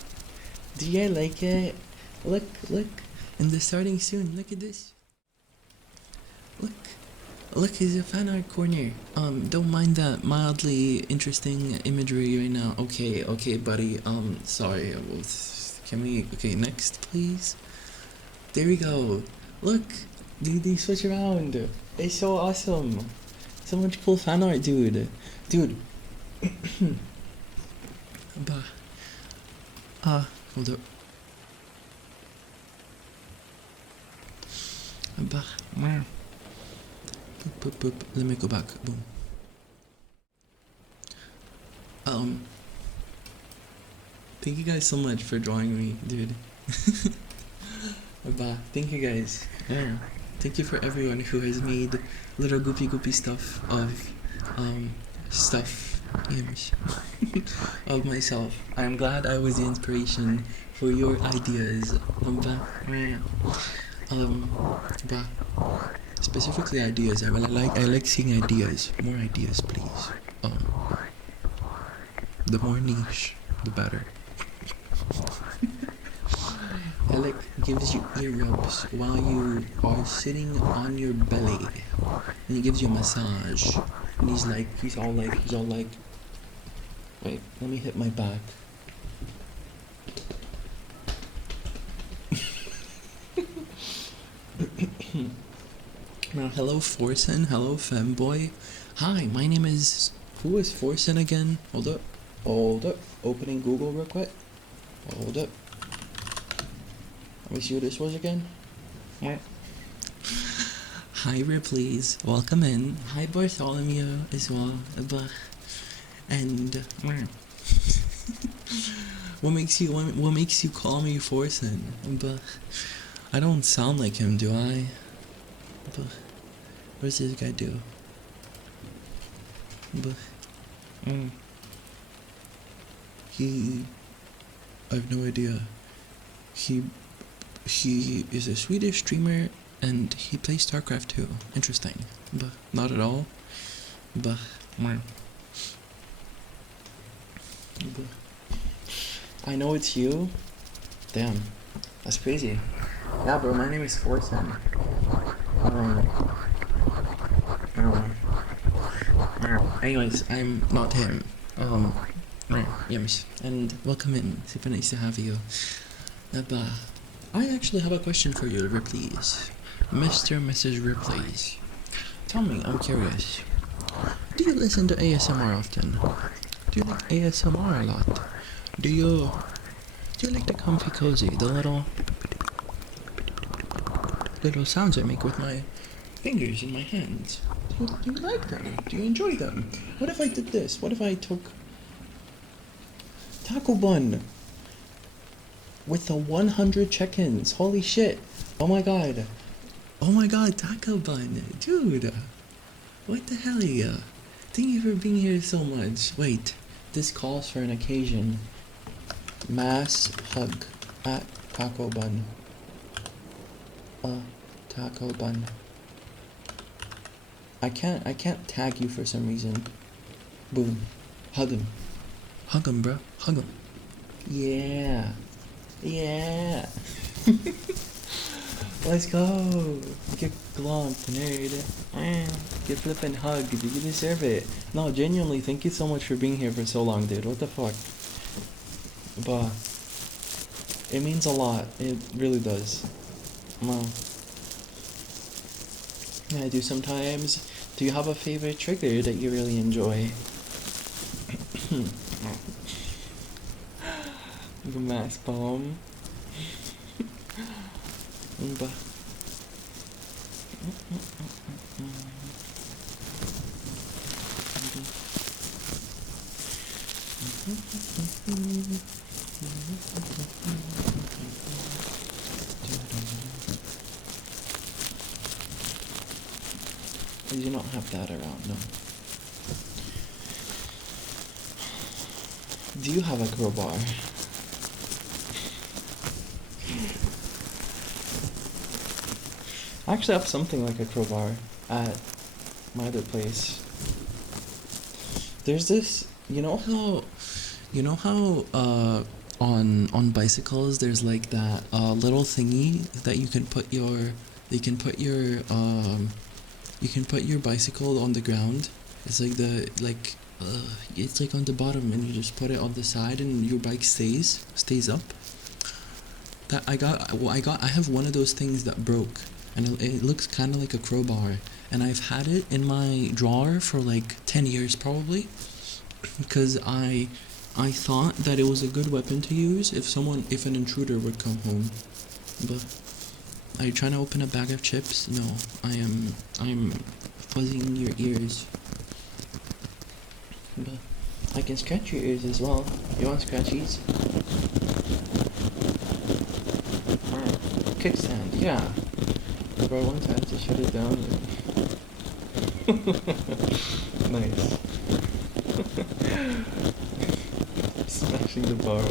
do you guys like it? Look in the starting soon. Look at this. Look, is a fan art corner. Don't mind that mildly interesting imagery right now. Okay, buddy. Sorry. Okay, next, please. There we go. Look, they switch around. It's so awesome. So much cool fan art, dude. Hold up. Boop. Let me go back. Boom. Thank you guys so much for drawing me, dude. Thank you guys. Yeah. Thank you for everyone who has made little goopy stuff of of myself. I'm glad I was the inspiration for your ideas. Specifically ideas. I like seeing ideas. More ideas, please. The more niche, the better. Alec gives you ear rubs while you are sitting on your belly, and he gives you a massage. And he's all like, wait, let me hit my back. Now, hello Forsen, hello femboy. Hi, my name is, who is Forsen again? Hold up, opening Google real quick. Hold up. Let me see who this was again. Hi Ripley's, welcome in. Hi Bartholomew as well. And what makes you call me Forsen? I don't sound like him, do I? What does this guy do? I have no idea. He is a Swedish streamer and he plays StarCraft 2. Interesting. But not at all. I know it's you. Damn. That's crazy. Yeah, bro, my name is Forsen. Anyways, I'm not him. Yes. And welcome in. Super nice to have you. I actually have a question for you, Ripley's. Mr. and Mrs. Ripley's. Tell me, I'm curious. Do you listen to ASMR often? Do you like ASMR a lot? Do you like the comfy cozy, the little sounds I make with my fingers in my hands? Do you like them? Do you enjoy them? What if I did this? What if I took taco bun with the 100 check-ins? Holy shit. Oh my god. Oh my god, taco bun, dude. What the hell, yeah? Thank you for being here so much. Wait, this calls for an occasion. Mass hug at taco bun. Taco bun. I can't tag you for some reason. Boom. Hug him. Hug him, bro. Hug him. Yeah. Yeah. Let's go. Get glomped, nerd. Get flippin' hugged. You deserve it. No, genuinely, thank you so much for being here for so long, dude. What the fuck? But it means a lot. It really does. Wow. Yeah, I do sometimes. Do you have a favorite trigger that you really enjoy? The mass bomb. You don't have that around, no. Do you have a crowbar? I actually have something like a crowbar at my other place. There's this, you know how on bicycles there's like that little thingy that you can put your bicycle on the ground. It's like it's like on the bottom, and you just put it on the side, and your bike stays up. That I have one of those things that broke, and it looks kind of like a crowbar, and I've had it in my drawer for like 10 years probably, because I thought that it was a good weapon to use if an intruder would come home. But are you trying to open a bag of chips? No, I'm fuzzing your ears. But I can scratch your ears as well. You want scratchies? Kickstand, yeah. Bro, once I had to shut it down. Nice. Smashing the bar.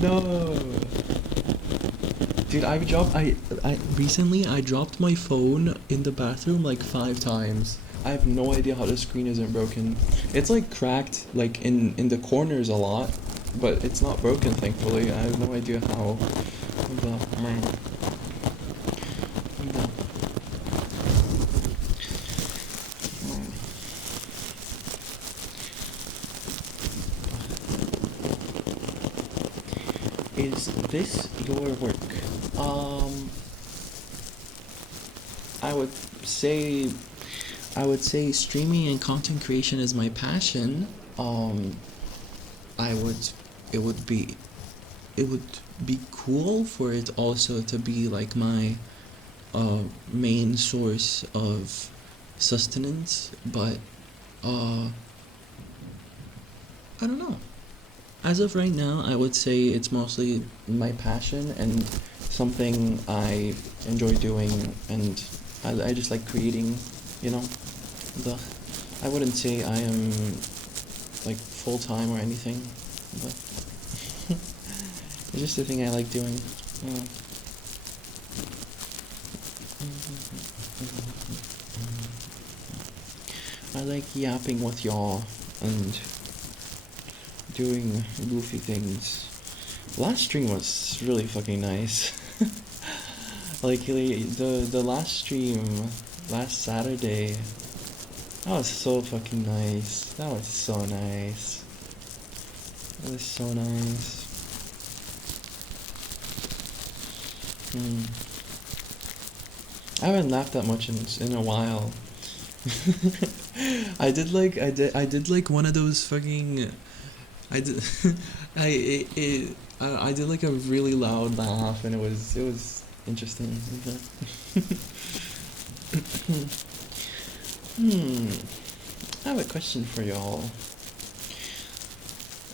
No, dude, I recently dropped my phone in the bathroom like 5 times. I have no idea how the screen isn't broken. It's like cracked like in the corners a lot, but it's not broken, thankfully. I have no idea how. Is this your work? I would say streaming and content creation is my passion. It would be cool for it also to be like my main source of sustenance, but I don't know. As of right now, I would say it's mostly my passion and something I enjoy doing, and I just like creating, you know. I wouldn't say I am like full-time or anything, but it's just a thing I like doing. I like yapping with y'all and doing goofy things. Last stream was really fucking nice. Like the last stream last Saturday, that was so fucking nice. That was so nice. That was so nice. I haven't laughed that much in a while. I did like one of those fucking I did. I did like a really loud laugh, and it was interesting. I have a question for y'all.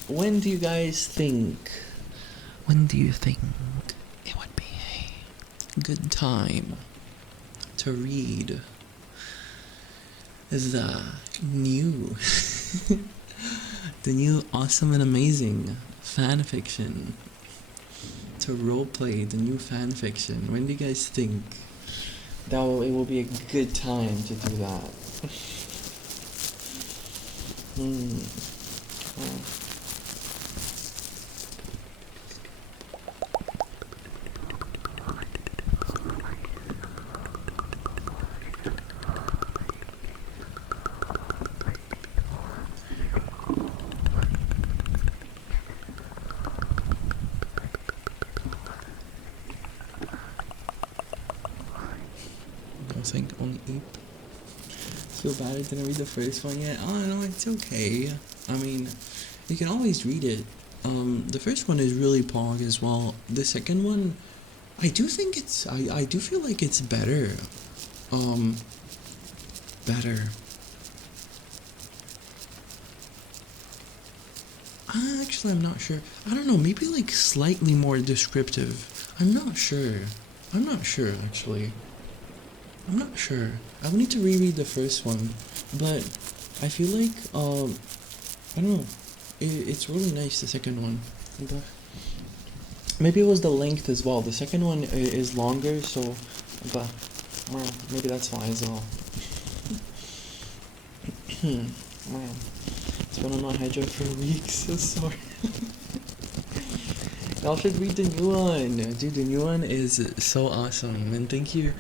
When do you guys think? When do you think it would be a good time to read the new, the new awesome and amazing fan fiction? To roleplay the new fan fiction. When do you guys think it will be a good time to do that? Well, I think only 8. Feel bad I didn't read the first one yet. Oh no, it's okay. I mean, you can always read it. The first one is really pog as well. The second one, I do think I do feel like it's better. Better. Actually, I'm not sure. I don't know, maybe like slightly more descriptive. I'm not sure. Actually. I'm not sure. I will need to reread the first one, but I feel like I don't know. It's really nice, the second one. But maybe it was the length as well. The second one is longer, so but well, maybe that's why as well. Man, it's been on my hydro for weeks. So sorry. Y'all should read the new one. Dude, the new one is so awesome. And thank you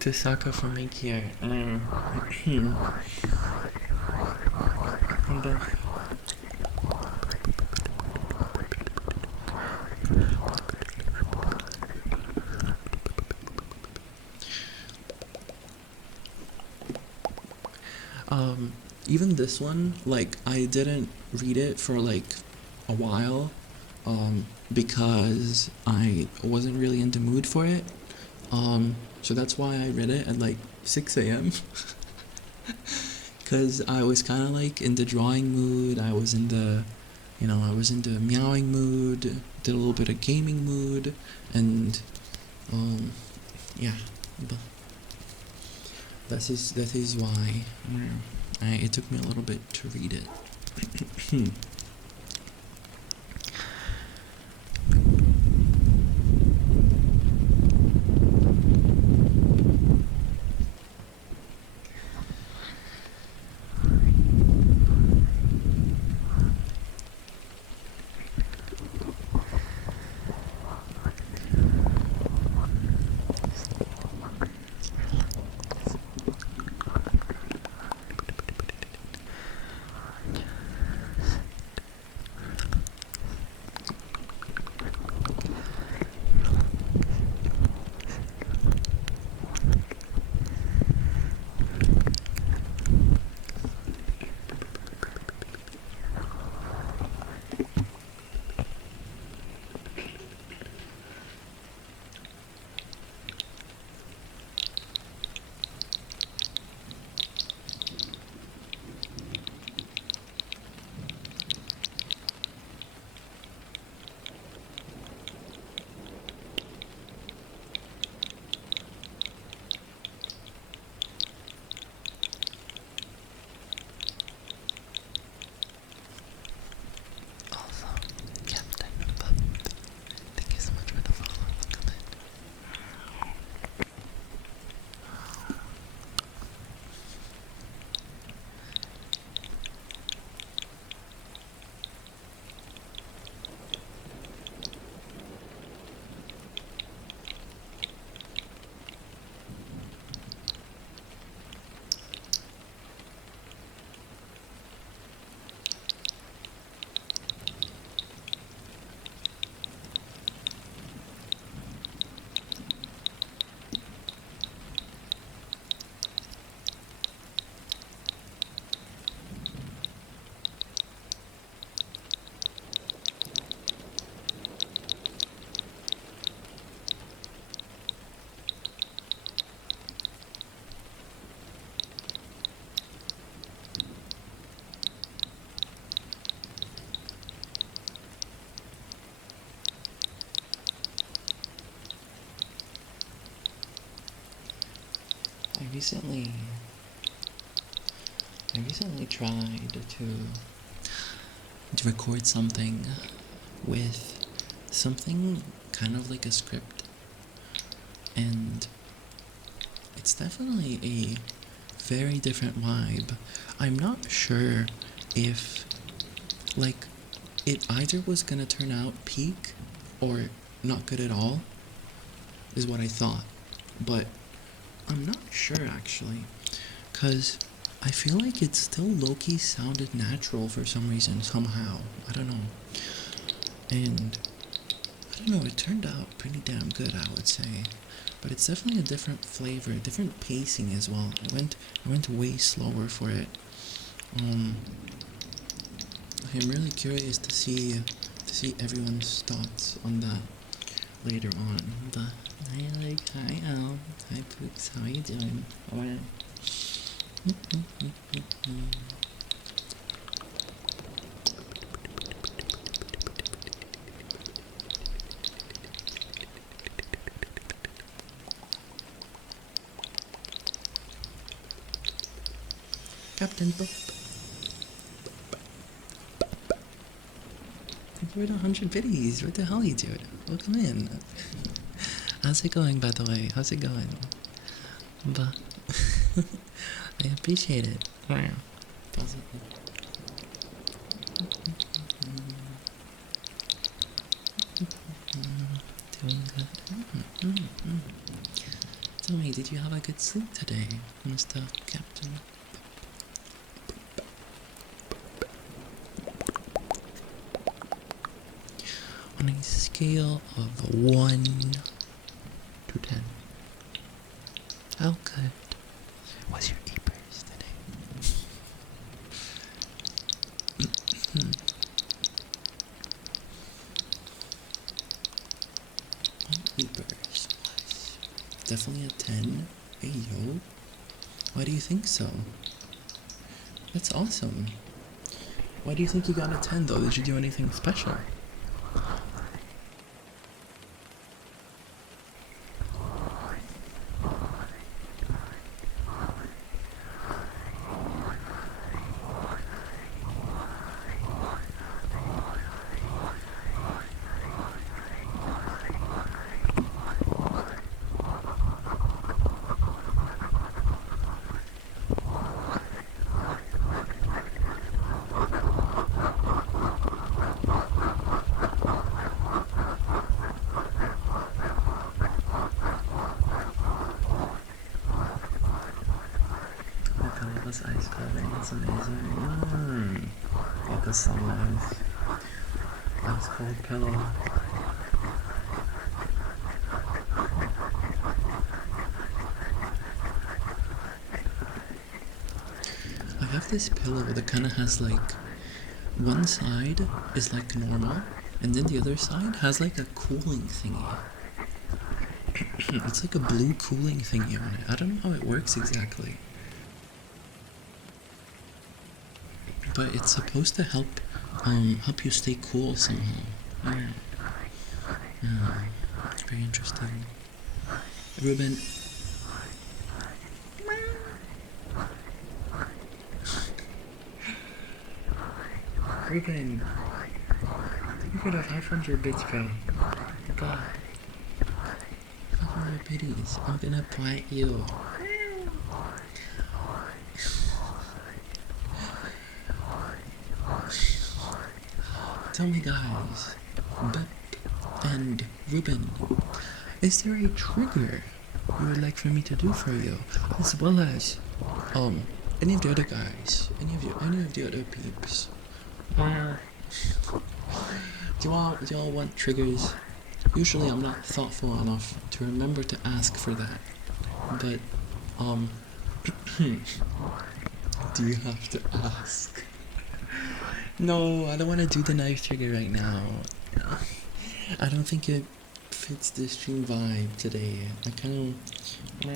to Saka for making it. And, even this one, like, I didn't read it for like a while, because I wasn't really in the mood for it. So that's why I read it at like 6 a.m. Because I was kind of like in the drawing mood. I was in the meowing mood, did a little bit of gaming mood, and yeah, but that is why it took me a little bit to read it. recently tried to record something with something kind of like a script, and it's definitely a very different vibe. I'm not sure if, like, it either was gonna turn out peak or not good at all, is what I thought. But I'm not sure actually, cause I feel like it still low-key sounded natural for some reason, somehow. I don't know. And I don't know, it turned out pretty damn good, I would say. But it's definitely a different flavor, a different pacing as well. I went way slower for it. I'm really curious to see everyone's thoughts on that later on. But hi Al, hi Poops, how you doing? Alright. Captain Boop. We're at 100 biddies. What the hell are you doing? Welcome in. How's it going, by the way? How's it going? But I appreciate it. Wow. Doing good. Tell me, did you have a good sleep today, Mr. Captain? On a scale of 1 to 10, how good was your eepers today? Eepers was definitely a 10. Hey yo, why do you think so? That's awesome. Why do you think you got a 10 though? Did you do anything special? This ice carving, that's amazing. Yeah, that's so nice. Ice cold pillow. I have this pillow that kind of has like, one side is like normal, and then the other side has like a cooling thingy. It's like a blue cooling thingy on it. I don't know how it works exactly, but it's supposed to help you stay cool somehow. Yeah, very interesting. Ruben. Ruben, thank you for the 500 bits, bro. God. 500 biddies. I'm gonna bite you. Tell me, guys, Bep and Ruben, is there a trigger you would like for me to do for you, as well as any of the other guys, any of the other peeps? Do you all want triggers? Usually I'm not thoughtful enough to remember to ask for that, but do you have to ask? No, I don't want to do the knife trigger right now. I don't think it fits the stream vibe today. I kind of.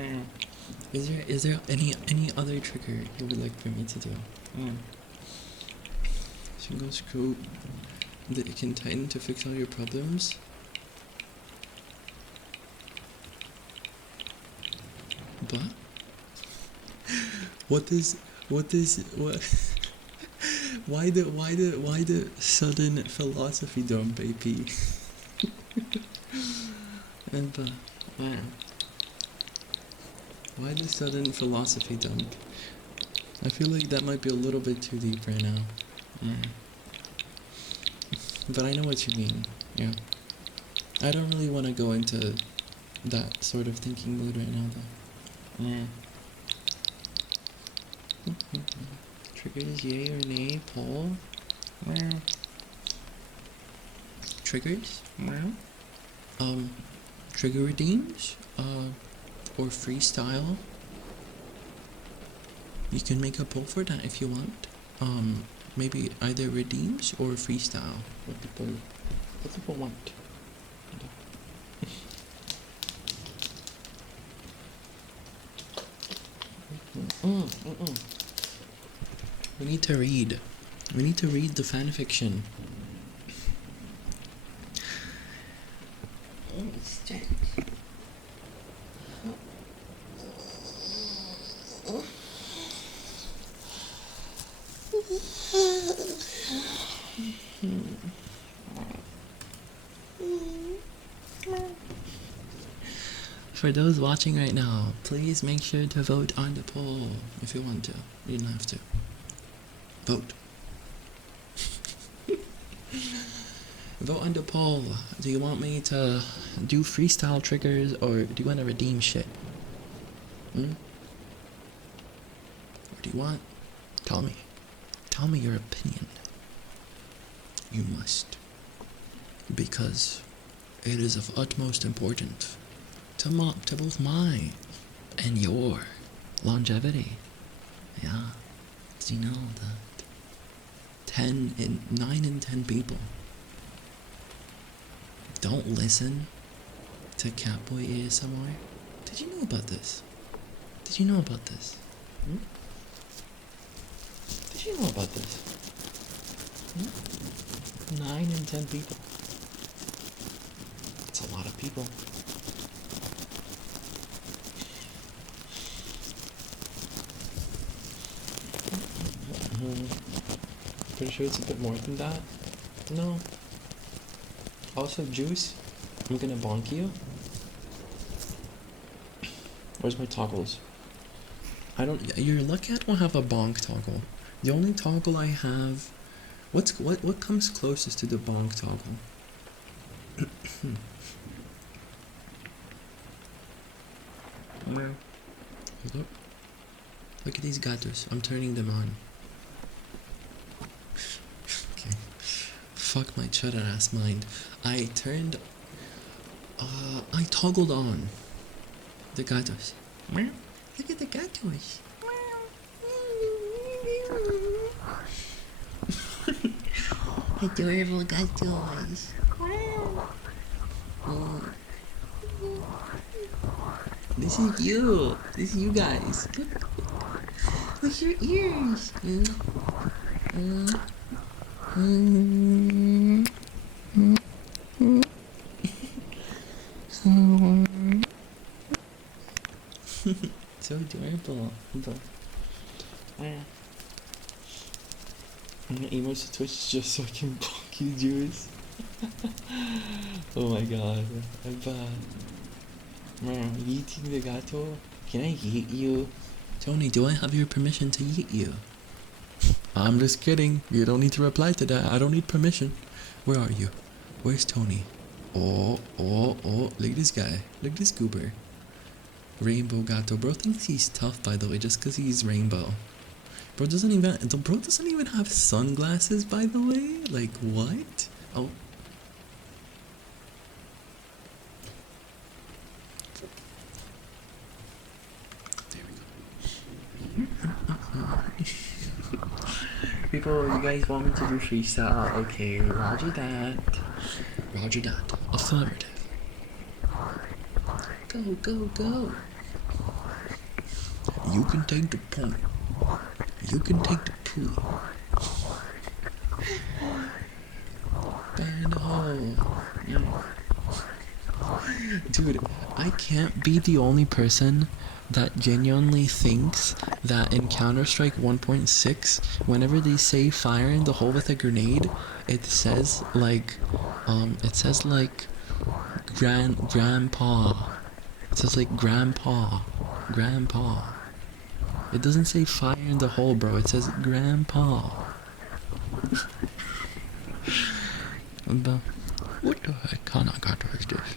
Is there any other trigger you would like for me to do? Single screw that you can tighten to fix all your problems. But what why the sudden philosophy dump, AP? And man, why the sudden philosophy dump? I feel like that might be a little bit too deep right now. But I know what you mean. Yeah. I don't really want to go into that sort of thinking mood right now, though. Triggers, yay or nay, Paul? Triggers? Trigger redeems? Or freestyle? You can make a poll for that if you want. Maybe either redeems or freestyle. What people want. We need to read. We need to read the fanfiction. For those watching right now, please make sure to vote on the poll if you want to. You don't have to. Vote. Vote on the poll. Do you want me to do freestyle triggers or do you want to redeem shit? What do you want? Tell me. Tell me your opinion. You must. Because it is of utmost importance to both my and your longevity. Yeah. Do you know that 9 in 10 people don't listen to Catboy ASMR? Did you know about this? Did you know about this? Did you know about this? 9 in 10 people. It's a lot of people. Pretty sure it's a bit more than that. No. Also, Juice, I'm gonna bonk you. Where's my toggles? You're lucky I don't have a bonk toggle. The only toggle I have... What comes closest to the bonk toggle? Hold up. Look at these gatos. I'm turning them on. Okay. Fuck my cheddar ass mind. I toggled on the gatos. Look at the gatos. Adorable gatos. This is you. This is you guys. Look your ears. So adorable. I'm gonna emo to Twitch just so I can bonk you, Juice. Oh my god. Yeeting the gato? Can I yeet you? Tony, do I have your permission to yeet you? I'm just kidding. You don't need to reply to that. I don't need permission. Where are you? Where's Tony? Oh, look at this guy. Look at this goober. Rainbow gato. Bro thinks he's tough, by the way, just because he's rainbow. Bro doesn't even have sunglasses, by the way. Like, what? Oh. There we go. People, you guys want me to do freestyle? Okay, roger that. Roger that. Affirmative. Go. You can take the point. You can take the poo. Burn the hole. Dude, I can't be the only person that genuinely thinks that in Counter-Strike 1.6, whenever they say fire in the hole with a grenade, it says like grandpa. It says like grandpa. It doesn't say fire in the hole, bro. It says grandpa. What the heck kind of gutter is this?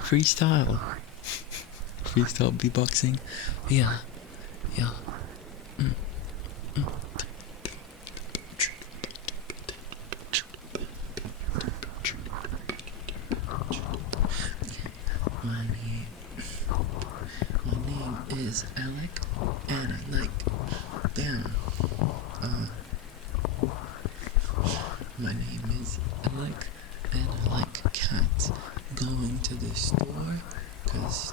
Freestyle beatboxing. Yeah. My name is Alec, and I like, damn, my name is Alec, and I like cats. Going to the store, cause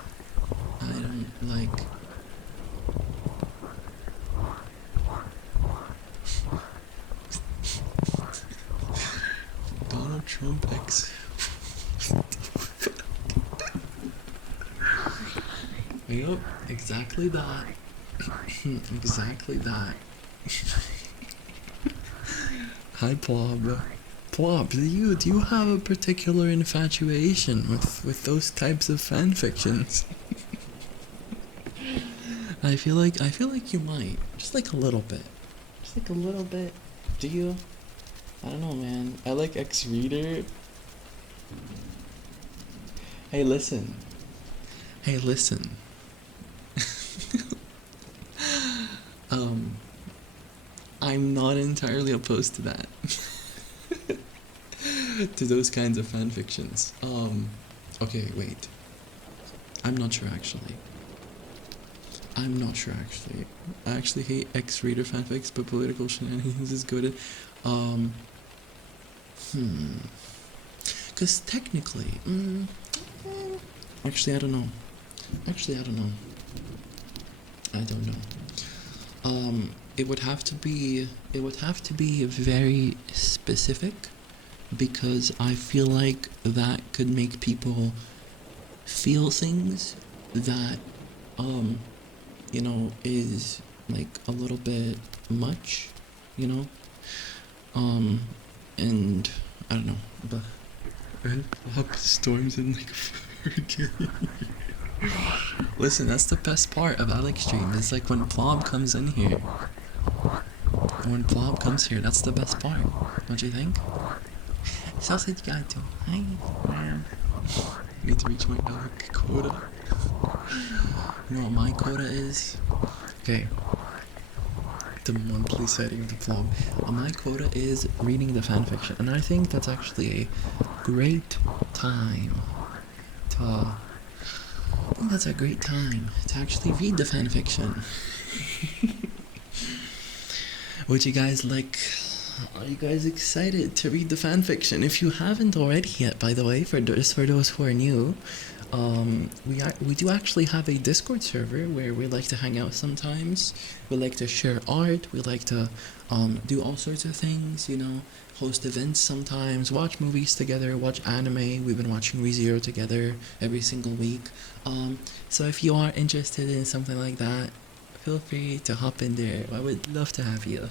I don't like Donald Trump X. Yup, exactly that. Exactly that. Hi, Plob. Plob, do you have a particular infatuation with those types of fan fictions? I feel like you might. Just like a little bit. Just like a little bit. Do you? I don't know, man. I like X Reader. Hey, listen. I'm not entirely opposed to that. To those kinds of fan fictions. Okay, wait. I'm not sure actually. I actually hate X-Reader fanfics, but political shenanigans is good at. Cause technically, actually I don't know. It would have to be very specific, because I feel like that could make people feel things that is like a little bit much, and I don't know, but up storms in like listen, that's the best part of Alex stream. It's like when Plob comes in here. That's the best part. Don't you think? Sausage gato. Hi, ma'am. I need to reach my Alec quota. You know what my quota is? Okay. The monthly setting of the vlog. My quota is reading the fanfiction, and I think that's actually a great time to. Actually read the fanfiction. Would you guys like? Are you guys excited to read the fanfiction? If you haven't already yet, by the way, for those who are new, we do actually have a Discord server where we like to hang out sometimes. We like to share art. We like to do all sorts of things, host events sometimes, watch movies together, watch anime. We've been watching ReZero together every single week. So if you are interested in something like that, feel free to hop in there. I would love to have you.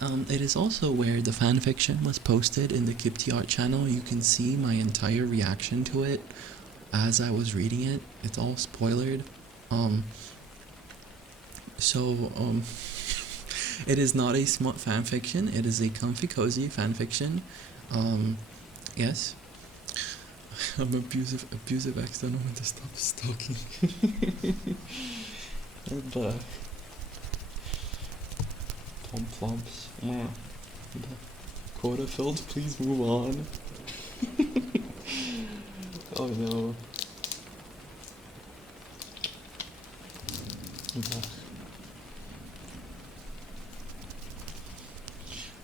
It is also where the fanfiction was posted in the Kipti Art channel. You can see my entire reaction to it as I was reading it. It's all spoilered. It is not a smut fanfiction. It is a comfy cozy fanfiction. Yes. I'm abusive ex. Don't know when to stop stalking. But plumps. Yeah. Quota filled, please move on. Oh no.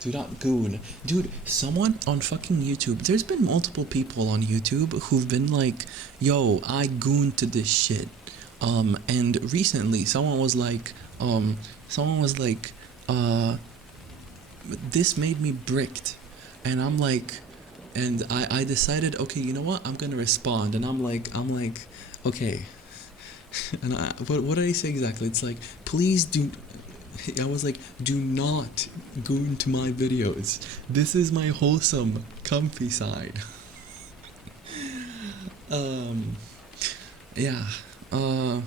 Dude, not goon. Dude, someone on fucking YouTube, there's been multiple people on YouTube who've been like, yo, I gooned to this shit. And recently someone was like, this made me bricked. And I'm like, and I decided, okay, you know what, I'm gonna respond, and I'm like, okay. And what did I say exactly? It's like, please do. I was like, do not go into my videos. This is my wholesome, comfy side. um, yeah. I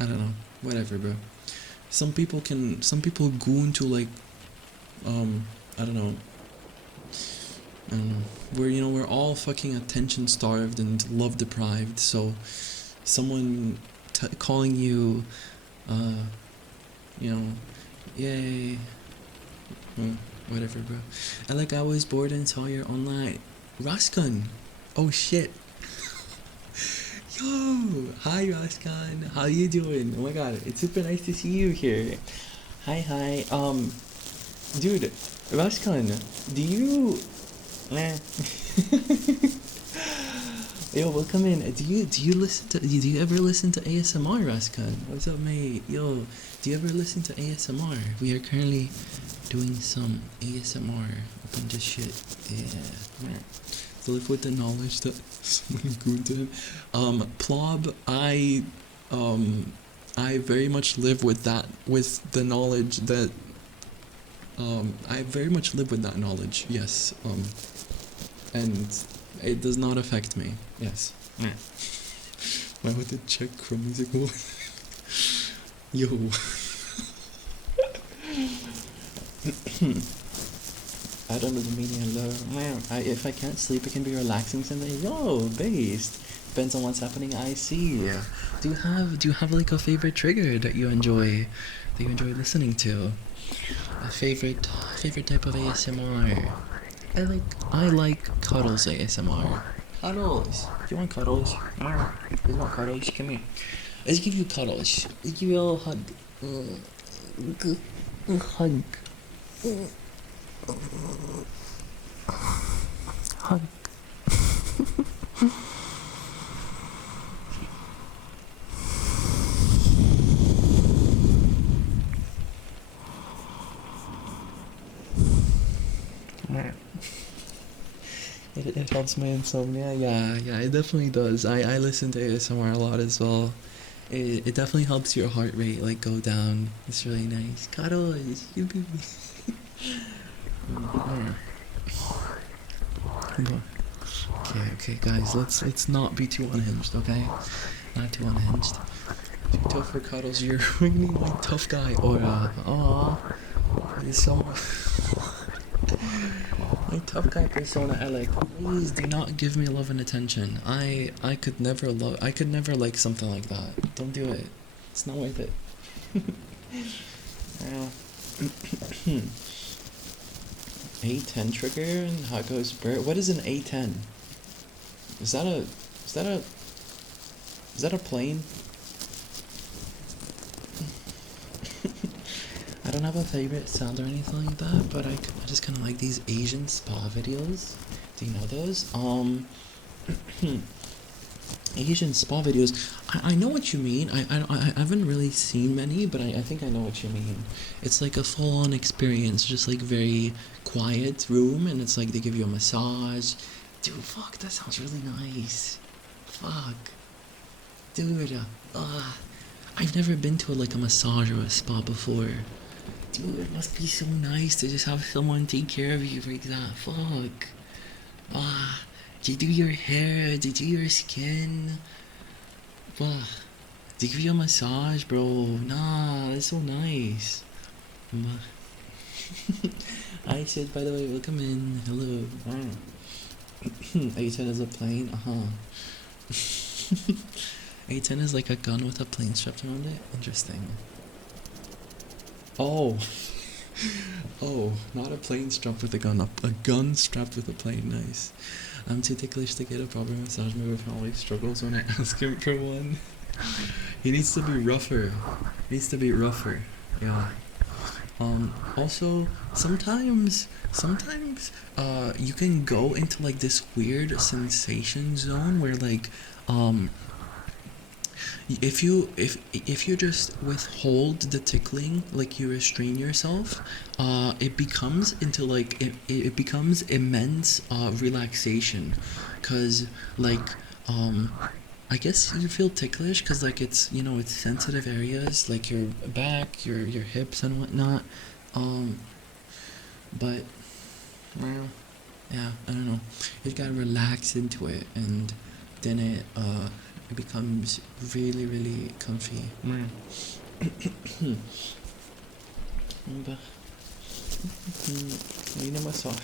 don't know. Whatever, bro. Some people go into like, um, I don't know. I don't know. We're all fucking attention starved and love deprived. So, someone calling you, uh, you know, yay, whatever, bro. And like, I was bored and saw you're online. Raskan. Oh shit. Yo, hi Raskan. How you doing? Oh my god, it's super nice to see you here. Hi. Dude, Raskan, do you? Yo, welcome in. Do you ever listen to ASMR, Raskan? What's up, mate? Yo, do you ever listen to ASMR? We are currently doing some ASMR up in this shit. Yeah. To live with the knowledge that someone gooned to him. Plob, I very much live with that, with the knowledge that, I very much live with that knowledge, yes, and it does not affect me, yes. Why would the Czech Chrome music go? Yo. I don't know the meaning of love. If I can't sleep, it can be relaxing something. Yo, based. Depends on what's happening. I see. Do you have like a favorite trigger that you enjoy listening to? A favorite type of ASMR? I like cuddles ASMR. Cuddles. Do you want cuddles? You want cuddles? Come here. Let's give you cuddles. Let's give you a little hug. Hug. Hug. It helps my insomnia. Yeah, it definitely does. I listen to ASMR a lot as well. It definitely helps your heart rate like go down. It's really nice. Cuddles. Okay, guys, let's not be too unhinged, okay? Not too unhinged. Too tough for cuddles. You're really my tough guy, or it's so my tough guy persona. Alec, please do not give me love and attention. I could never like something like that. Don't do it. It's not worth it. A10 trigger and how it goes bird. What is an A10? Is that a plane? I don't have a favorite sound or anything like that, but I just kind of like these Asian spa videos. Do you know those? Asian spa videos. I know what you mean. I haven't really seen many, but I think I know what you mean. It's like a full-on experience, just like very quiet room, and it's like they give you a massage. Dude, fuck, that sounds really nice. Fuck. Dude, I've never been to like a massage or a spa before. Dude, it must be so nice to just have someone take care of you like that. Fuck. They do your hair, they do your skin. They give you a massage, bro. Nah, that's so nice. Hi, Sid, by the way, welcome in. Hello. A10 is a plane? A10 is like a gun with a plane strapped around it? Interesting. Oh, not a plane strapped with a gun. A gun strapped with a plane. Nice. I'm too ticklish to get a proper massage. My family struggles when I ask him for one. He needs to be rougher. Yeah. Also, sometimes, you can go into like this weird sensation zone where like, If you just withhold the tickling, like you restrain yourself, it becomes into like it becomes immense relaxation, cause like I guess you feel ticklish because like it's, it's sensitive areas like your back, your hips and whatnot, um but well, yeah, I don't know. You gotta relax into it, and then it becomes really, really comfy. Ini massage.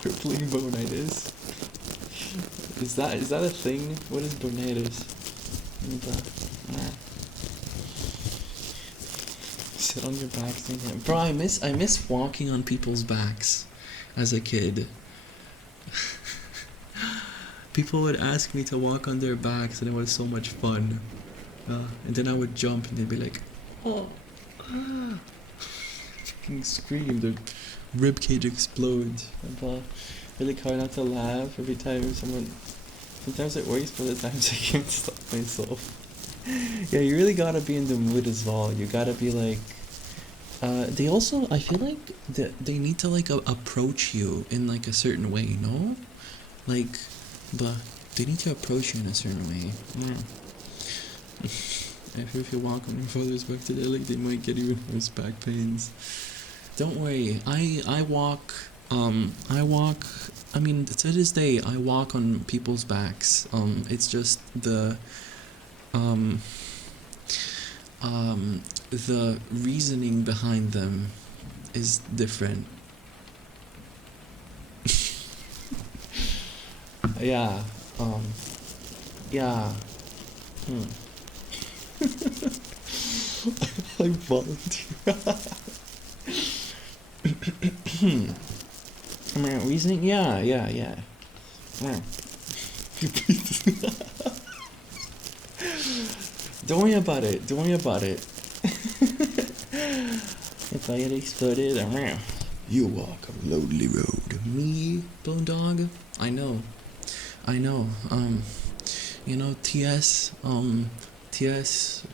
Crippling bonitis. Is that a thing? What is bonitis? Sit on your back, bro. I miss walking on people's backs as a kid. People would ask me to walk on their backs, and it was so much fun. And then I would jump, and they'd be like, "Oh!" Fucking scream. The rib cage explodes. And really hard not to laugh every time someone. Sometimes it works, but other times I can't stop myself. Yeah, you really gotta be in the mood as well. You gotta be like. They also, I feel like they need to like approach you in like a certain way, no? Like, but they need to approach you in a certain way. If you walk on your father's back today, like they might get you worse back pains. Don't worry, I walk. I mean, to this day, I walk on people's backs. It's just the reasoning behind them is different. Yeah. Yeah. I volunteer. I mean, reasoning? Yeah. Don't worry about it. If I get exploded, you walk a lonely road. Me, Bone Dog? I know. TS,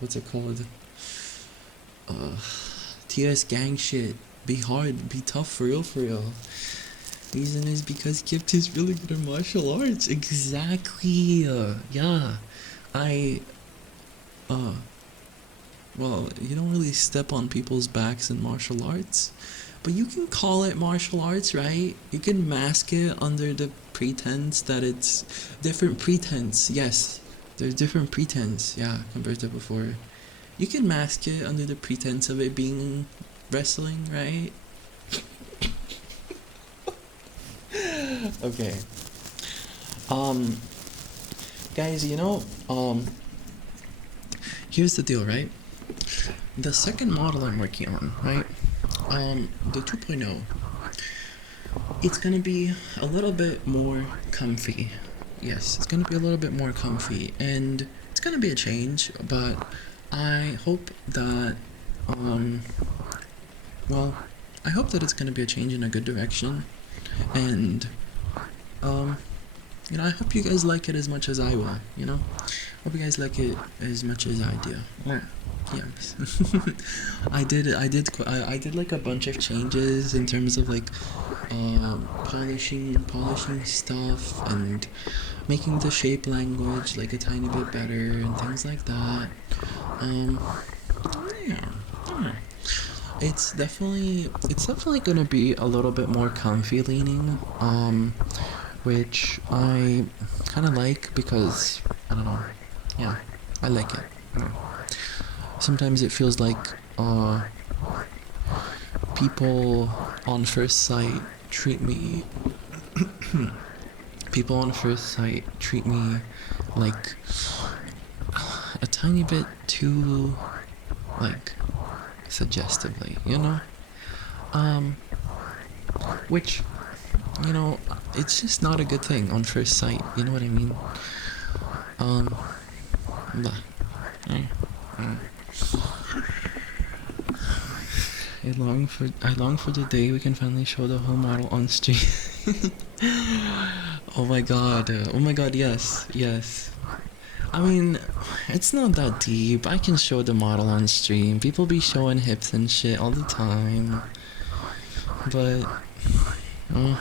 what's it called? TS gang shit. Be hard, be tough, for real. Reason is because Gift is really good at martial arts. Exactly. Yeah. Well, you don't really step on people's backs in martial arts, but you can call it martial arts, right? You can mask it under the pretense that it's different pretense. Yes, there's different pretense, yeah, compared to before. You can mask it under the pretense of it being wrestling, right? Okay. Guys, here's the deal, right? The second model I'm working on, right? The 2.0, it's gonna be a little bit more comfy. Yes, it's gonna be a little bit more comfy, and it's gonna be a change, but I hope that, I hope that it's gonna be a change in a good direction, and, I hope you guys like it as much as I will, Hope you guys like it as much as I do. Yes. I did like a bunch of changes in terms of like polishing stuff and making the shape language like a tiny bit better and things like that. Yeah. It's definitely gonna be a little bit more comfy leaning, which I kind of like because I don't know. Yeah, I like it. Sometimes it feels like people on first sight treat me like a tiny bit too like suggestively, which it's just not a good thing on first sight, you know what I mean? I long for the day we can finally show the whole model on stream. Oh my god, yes. I mean, it's not that deep. I can show the model on stream. People be showing hips and shit all the time. But, uh,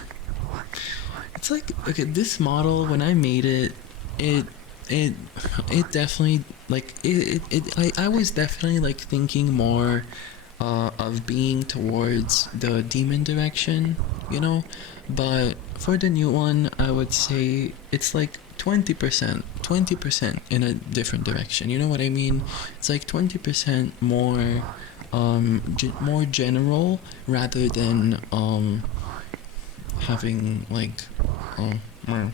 it's like, okay, this model, when I made it, it, it, it definitely, like, I was definitely, like, thinking more, of being towards the demon direction, you know? But for the new one, I would say it's like 20% in a different direction. You know what I mean? It's like 20% more, more general rather than, having like, um, am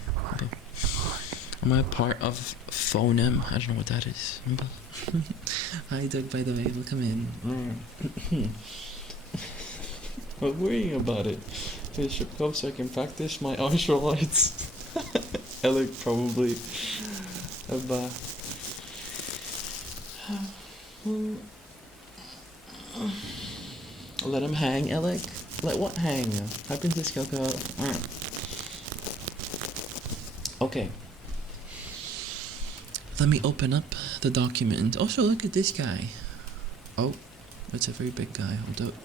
I a part of phoneme? I don't know what that is. Hi Doug, by the way, welcome in. But worrying about it. Finish up cup so I can practice my martial arts. Alec probably. Let him hang, Alec. Let what hang? Hi Princess Coco. Okay. Let me open up the document. Also, look at this guy. Oh, that's a very big guy. Hold up.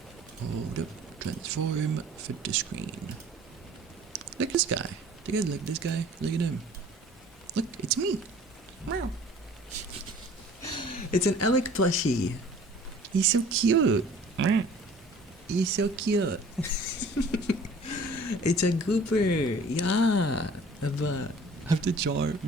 Hold up. Transform. Fit the screen. Look at this guy. Do you guys like this guy? Look at him. Look, it's me. Meow. It's an Alec plushie. He's so cute. He's so cute. It's a gooper. Yeah. But I have to charm.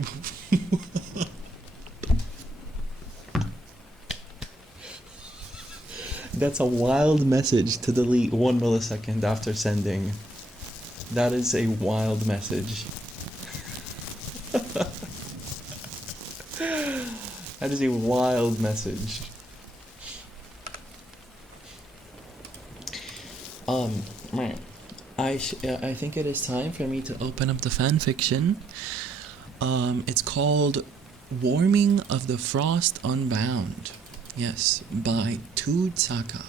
That's a wild message to delete 1 millisecond after sending. That is a wild message. That is a wild message. I think it is time for me to open up the fan fiction. It's called Warming of the Frost Unbound. Yes, by Tudsaka.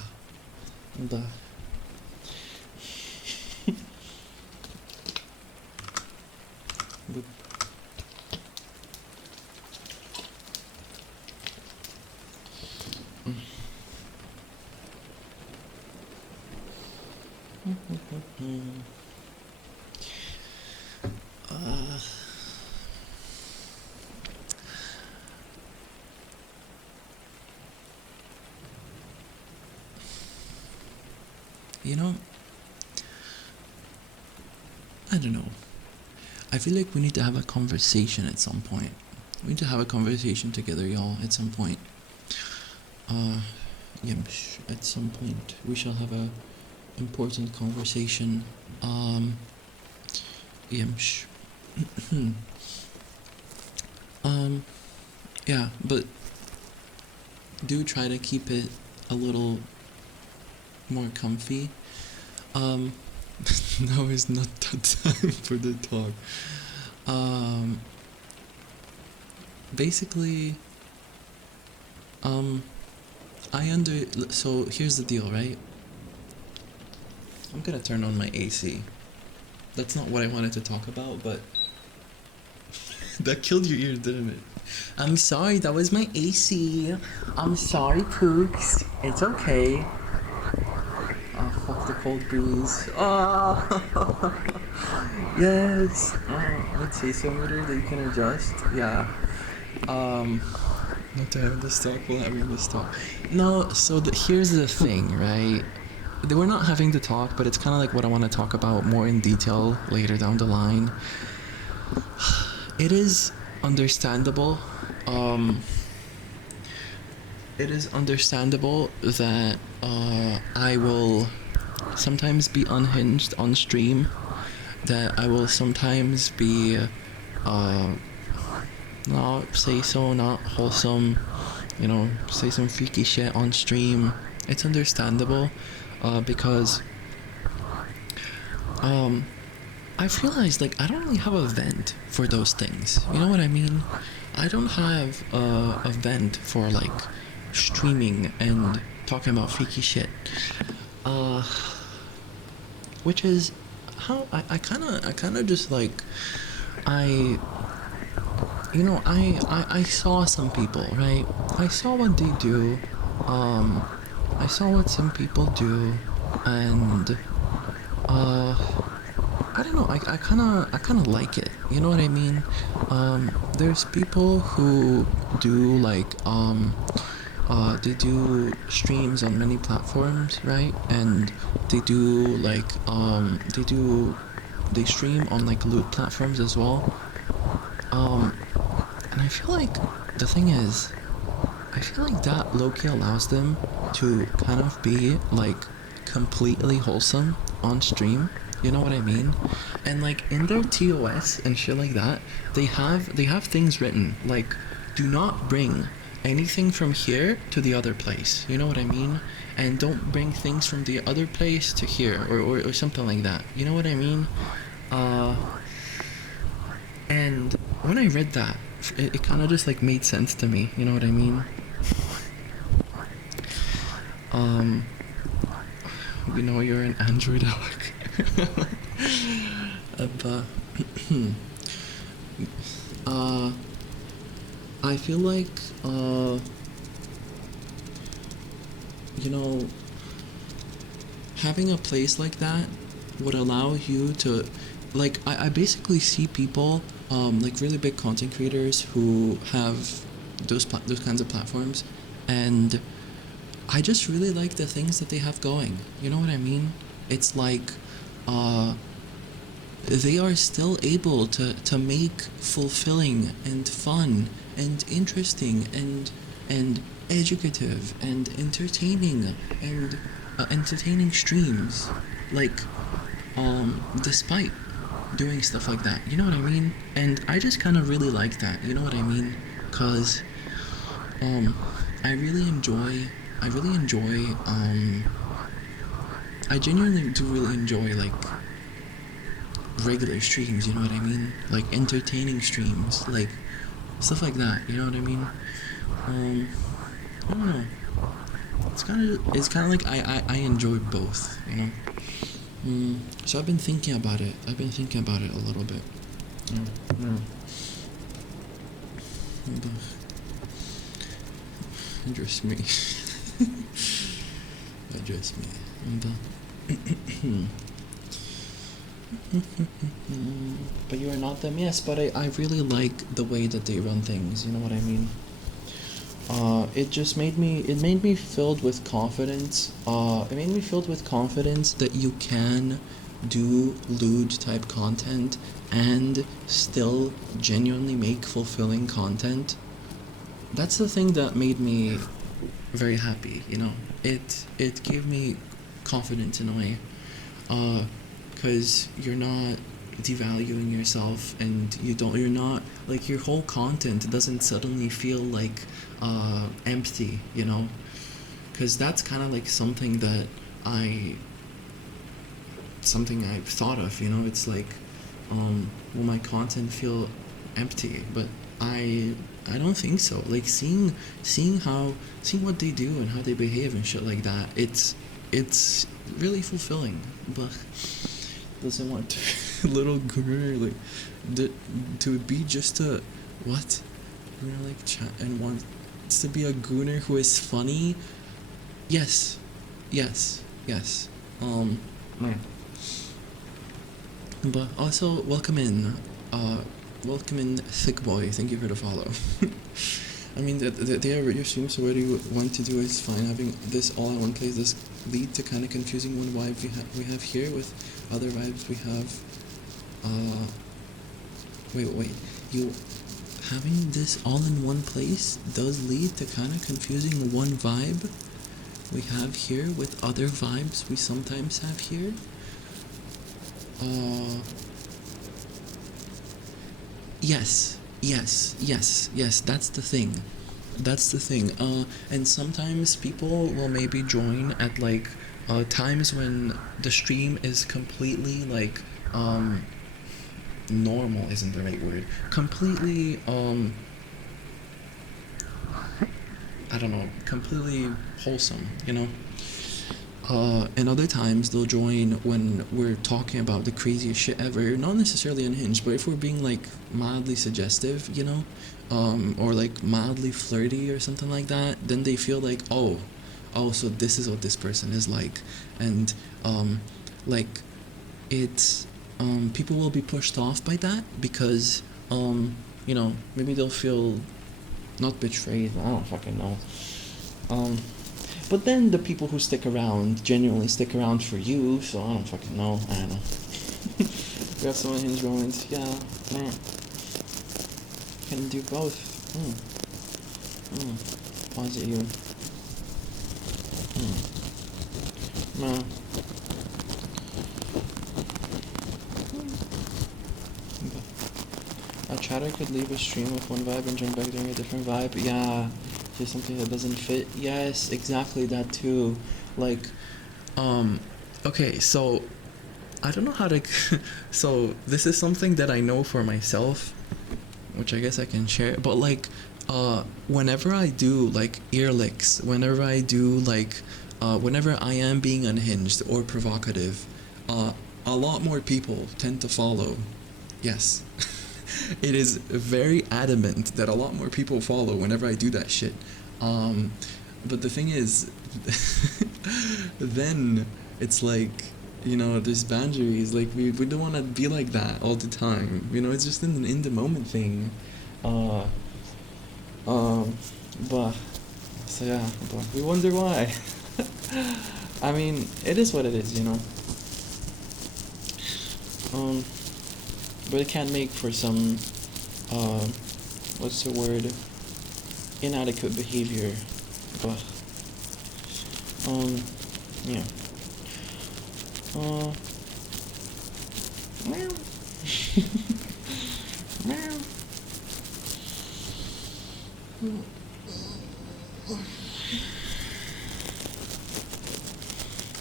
You know, I don't know. I feel like we need to have a conversation at some point. We need to have a conversation together, y'all, at some point. Yimsh, at some point. We shall have a important conversation. Yimsh. Yeah, but do try to keep it a little more comfy. Now is not the time for the talk. Basically, so here's the deal, right? I'm gonna turn on my AC. That's not what I wanted to talk about, but that killed your ears, didn't it? I'm sorry, that was my AC. I'm sorry, Pooks. It's okay. Oh, fuck the cold breeze. Oh, yes. Let's see, so meter that you can adjust. Yeah. Not to have this talk while having this talk. No, so here's the thing, right? We're not having the talk, but it's kind of like what I want to talk about more in detail later down the line. It is understandable. It is understandable that I will sometimes be unhinged on stream. That I will sometimes be not say so not wholesome, you know, say some freaky shit on stream. It's understandable because I've realized like I don't really have a vent for those things. You know what I mean? I don't have a vent for like streaming and talking about freaky shit. Which is how I kinda just like I you know, I saw some people, right? I saw what they do. Um, I saw what some people do, and uh, I don't know. I kind of like it. You know what I mean? There's people who do like they do streams on many platforms, right? And they do like they stream on like loot platforms as well. Um, and I feel like the thing is, I feel like that low-key allows them to kind of be like completely wholesome on stream. You know what I mean? And like in their TOS and shit like that, they have things written like, do not bring anything from here to the other place. You know what I mean? And don't bring things from the other place to here, or something like that. You know what I mean? Uh, and when I read that, it kind of just like made sense to me. You know what I mean? Um, we know you're an Android Alec. But uh, I feel like you know, having a place like that would allow you to, like, I basically see people, like really big content creators who have those kinds of platforms, and I just really like the things that they have going. You know what I mean? It's like, uh, they are still able to make fulfilling and fun and interesting and educative and entertaining streams, like, despite doing stuff like that. You know what I mean? And I just kind of really like that. You know what I mean? Cause um, I really enjoy. I really enjoy. I genuinely do really enjoy like regular streams. You know what I mean? Like entertaining streams, like stuff like that. You know what I mean? Um, I don't know. It's kind of like I enjoy both. You know. So I've been thinking about it. I've been thinking about it a little bit. Yeah. Just me. Just me. But you are not them, yes, but I really like the way that they run things, you know what I mean? It made me filled with confidence. It made me filled with confidence that you can do lewd type content and still genuinely make fulfilling content. That's the thing that made me very happy, you know. It gave me confidence in a way. Because you're not devaluing yourself, and you're not like, your whole content doesn't suddenly feel like empty, you know. Because that's kind of like I something I've thought of, you know. It's like, will my content feel empty? But I don't think so. Like, seeing what they do and how they behave and shit like that, it's really fulfilling. But doesn't want to little Gunner like to be just a what? Gunner like chat and wants to be a Gunner who is funny. Yes, yes. Yeah. But also welcome in, Thick Boy. Thank you for the follow. I mean, they are your streams, so what do you want to do is fine. Having this all in one place does lead to kind of confusing one vibe we have here with other vibes we have. Wait. You having this all in one place does lead to kind of confusing one vibe we have here with other vibes we sometimes have here. Yes. That's the thing. And sometimes people will maybe join at like times when the stream is completely like normal isn't the right word. Completely I don't know, completely wholesome, you know. And other times they'll join when we're talking about the craziest shit ever. Not necessarily unhinged, but if we're being like mildly suggestive, you know, or like mildly flirty or something like that, then they feel like, oh, so this is what this person is like, and like it's people will be pushed off by that because you know, maybe they'll feel not betrayed. I don't fucking know. But then the people who stick around genuinely stick around for you, so I don't fucking know. I don't know. We have some unhinged moments. Yeah, man. Can do both. Pause at you. No. A chatter could leave a stream with one vibe and join back during a different vibe. Yeah, just something that doesn't fit. Yes, exactly that too. Like, okay, so I don't know how to. So this is something that I know for myself, which I guess I can share. But like, whenever I do like ear licks, whenever I do like, whenever I am being unhinged or provocative, a lot more people tend to follow. Yes. It is very adamant that a lot more people follow whenever I do that shit. But the thing is, then it's like, you know, there's boundaries. Like we don't want to be like that all the time. You know, it's just in the moment thing. But so yeah, but we wonder why. I mean, it is what it is, you know. But it can make for some, what's the word? Inadequate behavior. But, yeah. Meow. Meow.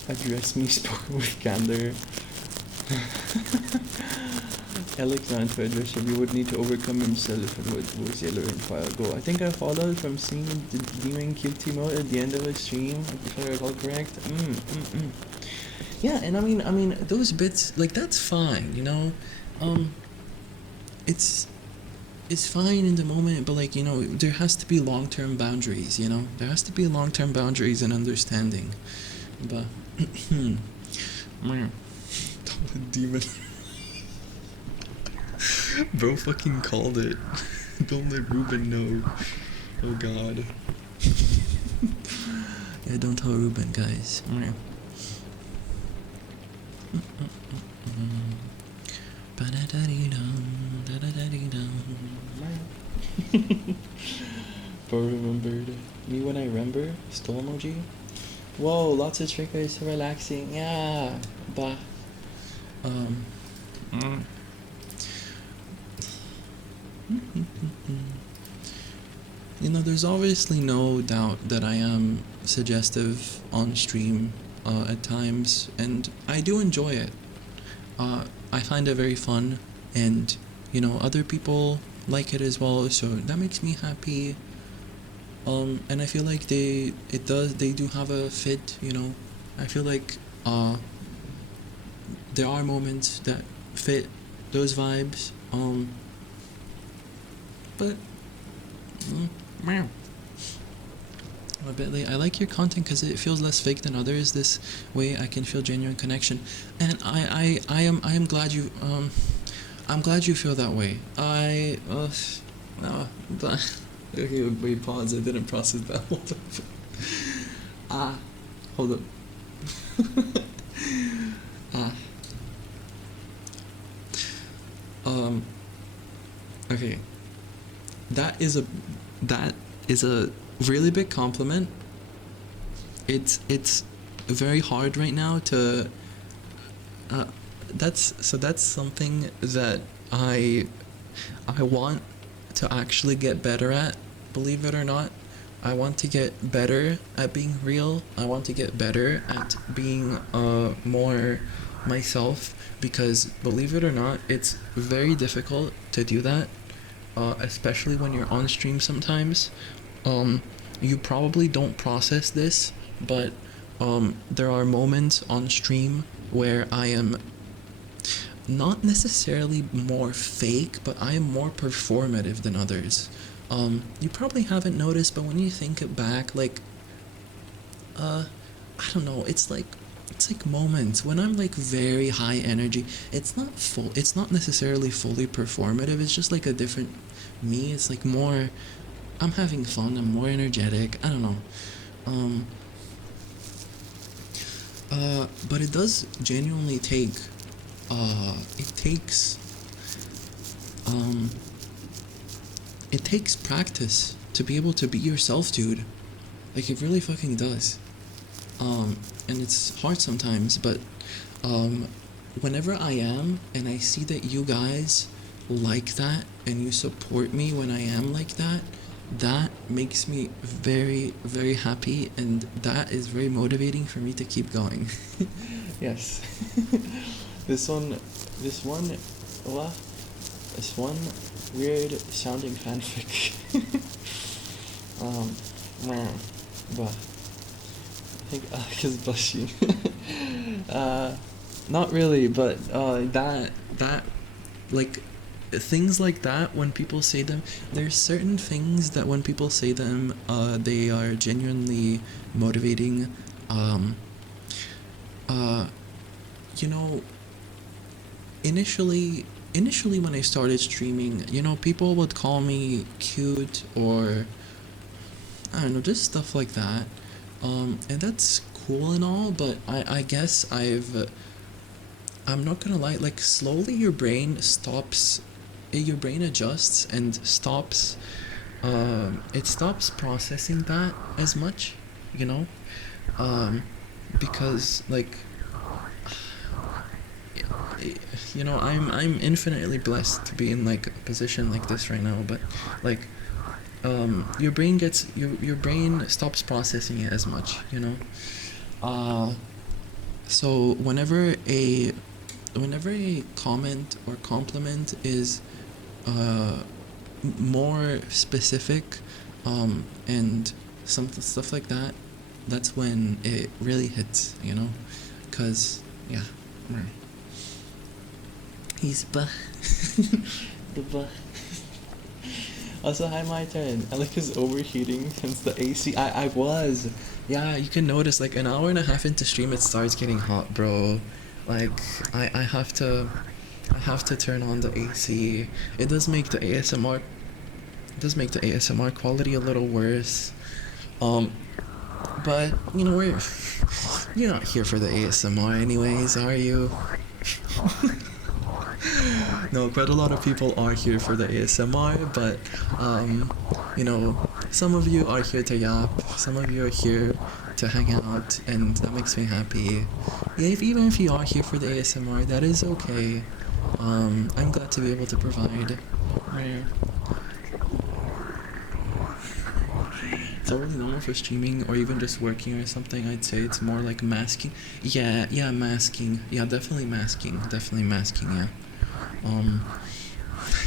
Address me spoken with candor. Elecnyan to address him, he would need to overcome himself and what was yellow and fire go. I think I followed from seeing the demon QT mode at the end of a stream, if I recall correct. Yeah, and I mean those bits, like, that's fine, you know. It's fine in the moment, but like, you know, there has to be long-term boundaries, you know. There has to be long-term boundaries and understanding. But demon. Bro fucking called it. Don't let Ruben know. Oh god. Yeah, don't tell Ruben, guys. Bro remembered me when I remember? Stole emoji? Whoa, lots of triggers, so relaxing. Yeah. Bah. You know, there's obviously no doubt that I am suggestive on stream at times, and I do enjoy it. I find it very fun, and you know, other people like it as well, so that makes me happy. And I feel like they do have a fit, you know. I feel like there are moments that fit those vibes. But a bit late. I like your content because it feels less fake than others. This way I can feel genuine connection, and I am glad you I'm glad you feel that way. Okay, wait, pause. I didn't process that. Hold up. Hold up. Okay. That is a really big compliment. It's very hard right now to that's something that I want to actually get better at, believe it or not. I want to get better at being real. I want to get better at being more myself, because believe it or not, it's very difficult to do that, especially when you're on stream sometimes. You probably don't process this, but there are moments on stream where I am not necessarily more fake, but I am more performative than others. You probably haven't noticed, but when you think it back, like, I don't know, it's like moments when I'm like very high energy. It's not necessarily fully performative. It's just like a different me. It's like more. I'm having fun. I'm more energetic. I don't know. Um, but it does genuinely take. It takes. Um, it takes practice to be able to be yourself, dude. Like it really fucking does. And it's hard sometimes, but whenever I am and I see that you guys like that and you support me when I am like that, that makes me very, very happy, and that is very motivating for me to keep going. Yes. this one, this one, what? This one weird sounding fanfic. Man, but. Because blushing. Not really, but that like things like that when people say them, there's certain things that when people say them, they are genuinely motivating. You know, initially when I started streaming, you know, people would call me cute or I don't know, just stuff like that. And that's cool and all, but I guess I'm not gonna lie, like slowly your brain adjusts and stops, it stops processing that as much, you know, because like, you know, I'm infinitely blessed to be in like a position like this right now, but like, your brain stops processing it as much, you know. So whenever a comment or compliment is more specific, and some stuff like that, that's when it really hits, you know, cause yeah, he's the Also, hi, my turn. Alec is overheating since the AC. I was. Yeah, you can notice, like, an hour and a half into stream, it starts getting hot, bro. Like, I have to... I have to turn on the AC. It does make the ASMR... It does make the ASMR quality a little worse. But, you know, you're not here for the ASMR anyways, are you? No, quite a lot of people are here for the ASMR, but you know, some of you are here to yap, some of you are here to hang out, and that makes me happy. Yeah, even if you are here for the ASMR, that is okay. I'm glad to be able to provide. It's not really normal for streaming or even just working or something. I'd say it's more like masking. Yeah, masking. Yeah, definitely masking. Yeah.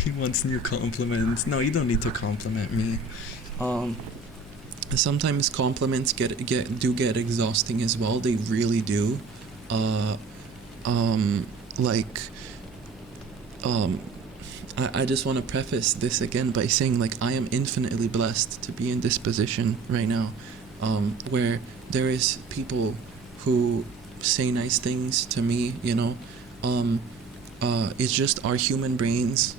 He wants new compliments. No, you don't need to compliment me. Sometimes compliments get exhausting as well. They really do. Like, I just want to preface this again by saying, like, I am infinitely blessed to be in this position right now, where there is people who say nice things to me, you know. It's just our human brains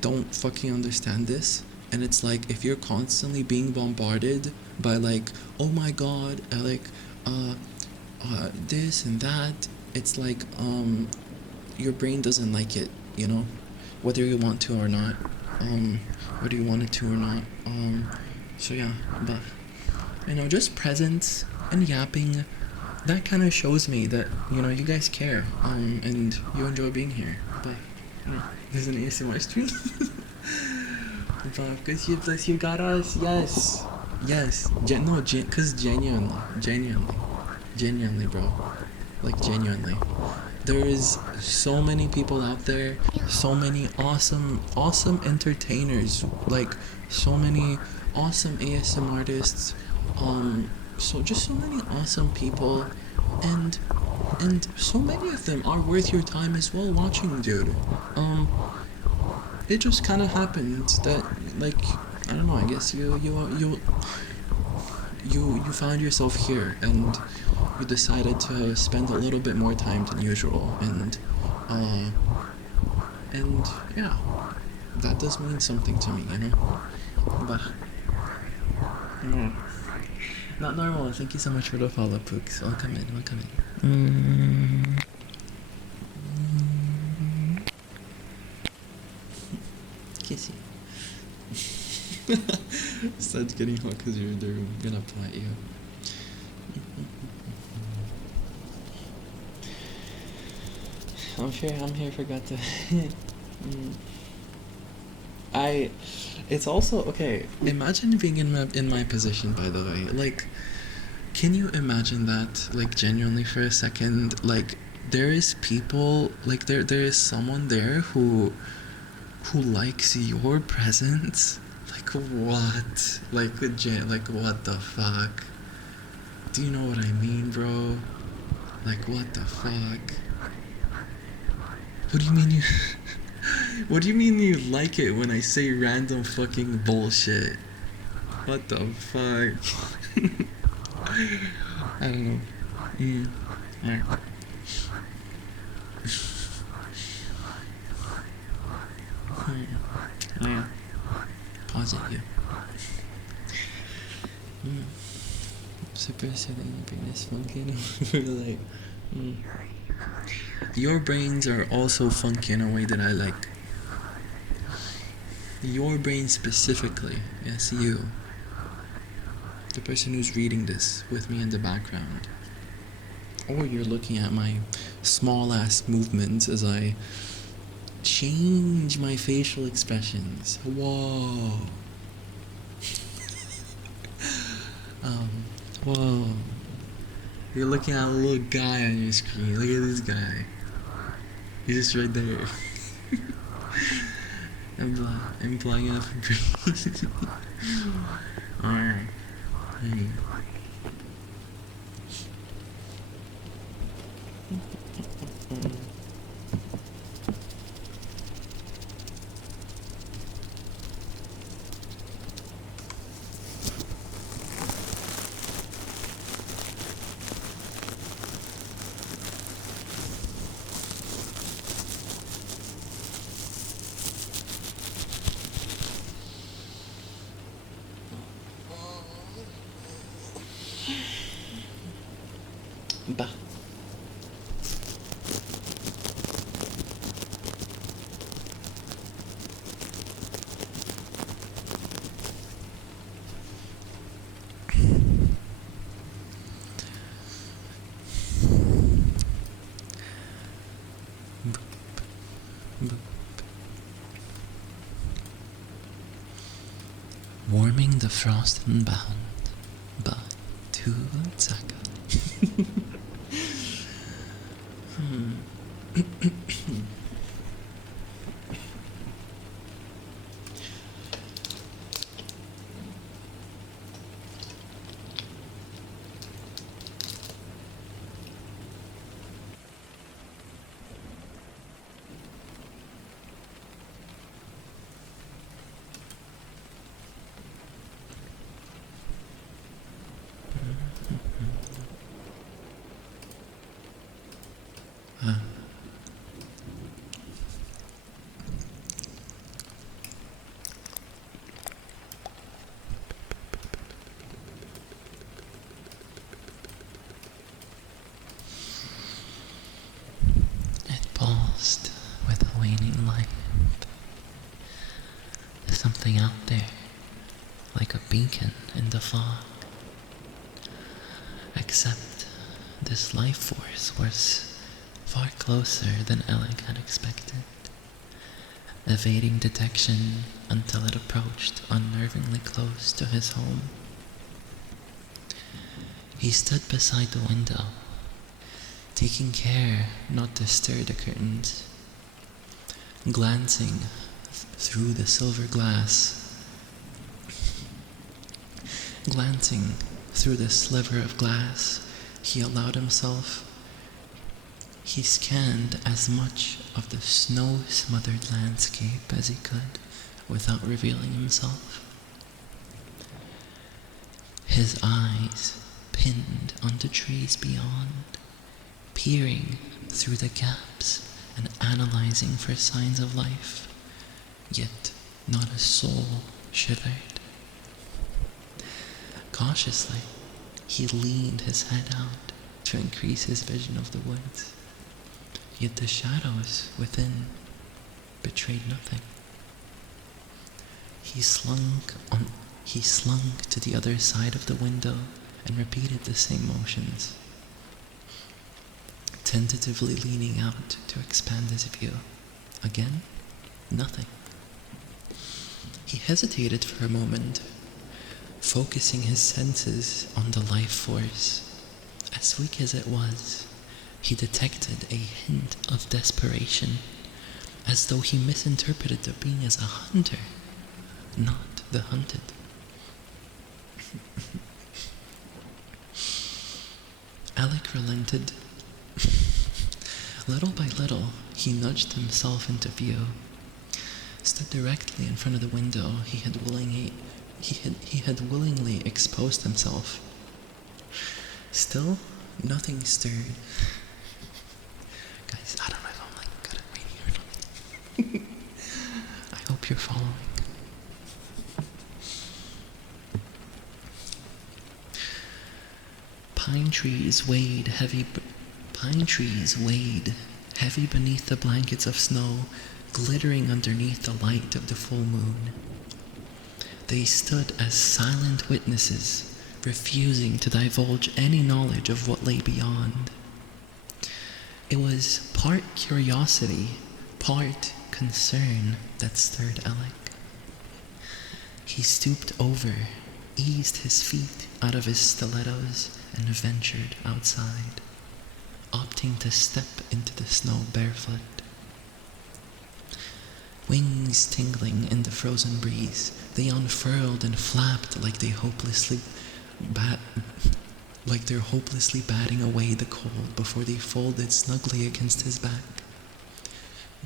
don't fucking understand this, and it's like if you're constantly being bombarded by like, oh my god, this and that, it's like your brain doesn't like it, you know, whether you want to or not, whether you wanted to or not. So yeah, but you know, just presence and yapping, that kind of shows me that, you know, you guys care, and you enjoy being here. But there's an ASMR stream. But because you got us, yes, cause genuinely, bro, like genuinely. There is so many people out there, so many awesome entertainers, like so many awesome ASM artists, just so many awesome people, and so many of them are worth your time as well watching, dude. It just kind of happened that, like, I don't know, I guess you found yourself here, and you decided to spend a little bit more time than usual, and yeah, that does mean something to me, you know? But, not normal. Thank you so much for the follow, Pooks. Welcome in, welcome in. Kissy. Starts getting hot because you're in the room. I'm gonna play you. I'm here, forgot to. It's also, okay, imagine being in my position, by the way. Like, can you imagine that, like, genuinely for a second? Like, there is people, like, there is someone there who likes your presence? Like, what? Like, what the fuck? Do you know what I mean, bro? Like, what the fuck? What do you mean you... What do you mean you like it when I say random fucking bullshit? What the fuck? I don't know. Yeah. Yeah. Pause it, yeah. Super silly, bring this funky like, Your brains are also funky in a way that I like. Your brain specifically, yes, you. The person who's reading this with me in the background. Or you're looking at my small ass movements as I change my facial expressions. Whoa. Whoa. You're looking at a little guy on your screen. Look at this guy. He's just right there. I'm flying off a breeze. Alright. Hey. Bah. Warming the frosten bound by two Zaka. Pulsed with a waning light. Something out there, like a beacon in the fog. Except this life force was far closer than Alec had expected, evading detection until it approached unnervingly close to his home. He stood beside the window, taking care not to stir the curtains, glancing through the silver glass, glancing through the sliver of glass he allowed himself. He scanned as much of the snow-smothered landscape as he could without revealing himself. His eyes pinned onto trees beyond, peering through the gaps and analyzing for signs of life, yet not a soul shivered. Cautiously, he leaned his head out to increase his vision of the woods, yet the shadows within betrayed nothing. He slunk to the other side of the window and repeated the same motions, tentatively leaning out to expand his view. Again, nothing. He hesitated for a moment, focusing his senses on the life force. As weak as it was, he detected a hint of desperation, as though he misinterpreted the being as a hunter, not the hunted. Alec relented. Little by little, he nudged himself into view. Stood directly in front of the window he had willingly exposed himself. Still, nothing stirred. Guys, I don't know if I'm like good at reading or not. I hope you're following. Pine trees weighed heavy beneath the blankets of snow, glittering underneath the light of the full moon. They stood as silent witnesses, refusing to divulge any knowledge of what lay beyond. It was part curiosity, part concern that stirred Alec. He stooped over, eased his feet out of his stilettos, and ventured outside, opting to step into the snow barefoot. Wings tingling in the frozen breeze, they unfurled and flapped like they're hopelessly batting away the cold before they folded snugly against his back.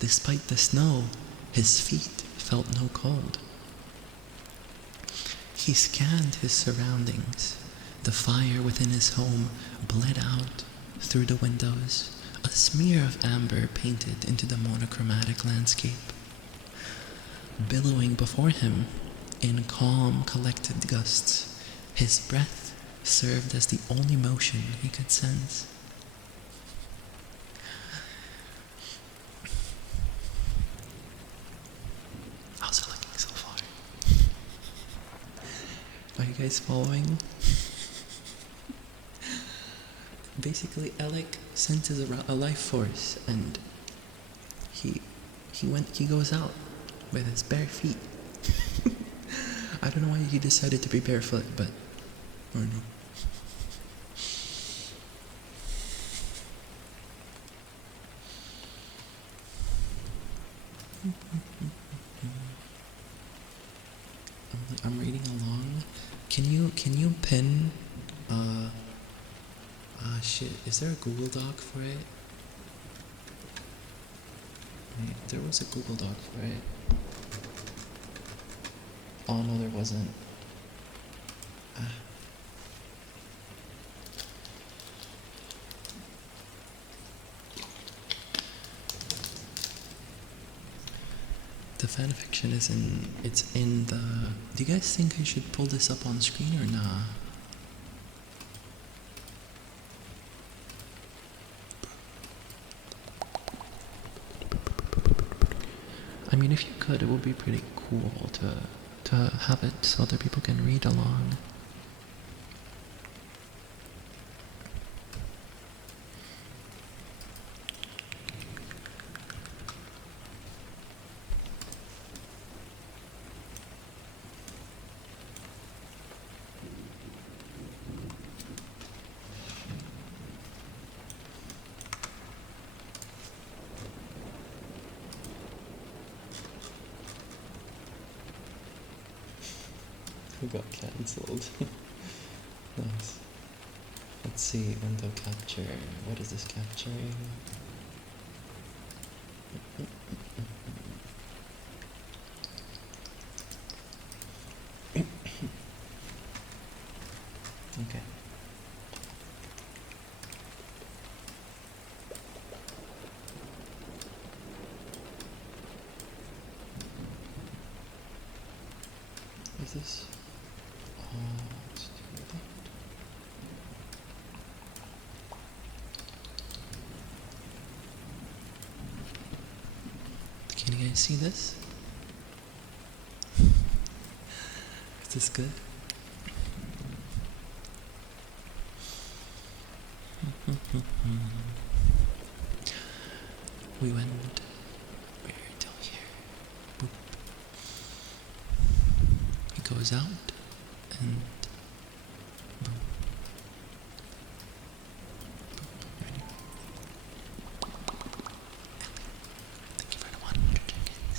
Despite the snow, his feet felt no cold. He scanned his surroundings. The fire within his home bled out through the windows, a smear of amber painted into the monochromatic landscape. Billowing before him in calm, collected gusts, his breath served as the only motion he could sense. How's it looking so far? Are you guys following? Basically, Alec senses a life force, and he goes out with his bare feet. I don't know why he decided to be barefoot, but I don't know. I'm reading along. Can you pin shit, is there a Google Doc for it? Wait, there was a Google Doc for it. Oh no, there wasn't. The fanfiction it's in the... Do you guys think I should pull this up on screen or nah? I mean, if you could, it would be pretty cool to have it so other people can read along. Who got cancelled? Nice. Let's see, window capture. What is this capturing? Okay. Is this? Let's do that. Can you guys see this? Is this good? We went till here. Boop. It goes out and boom. Ready? Thank you for the 100 chickens.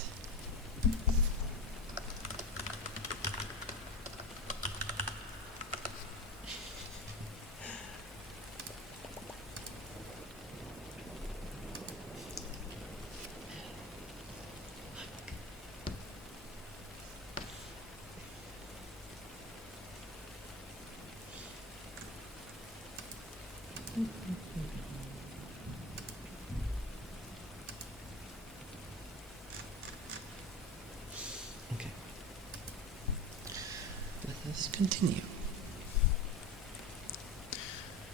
Okay. Let us continue.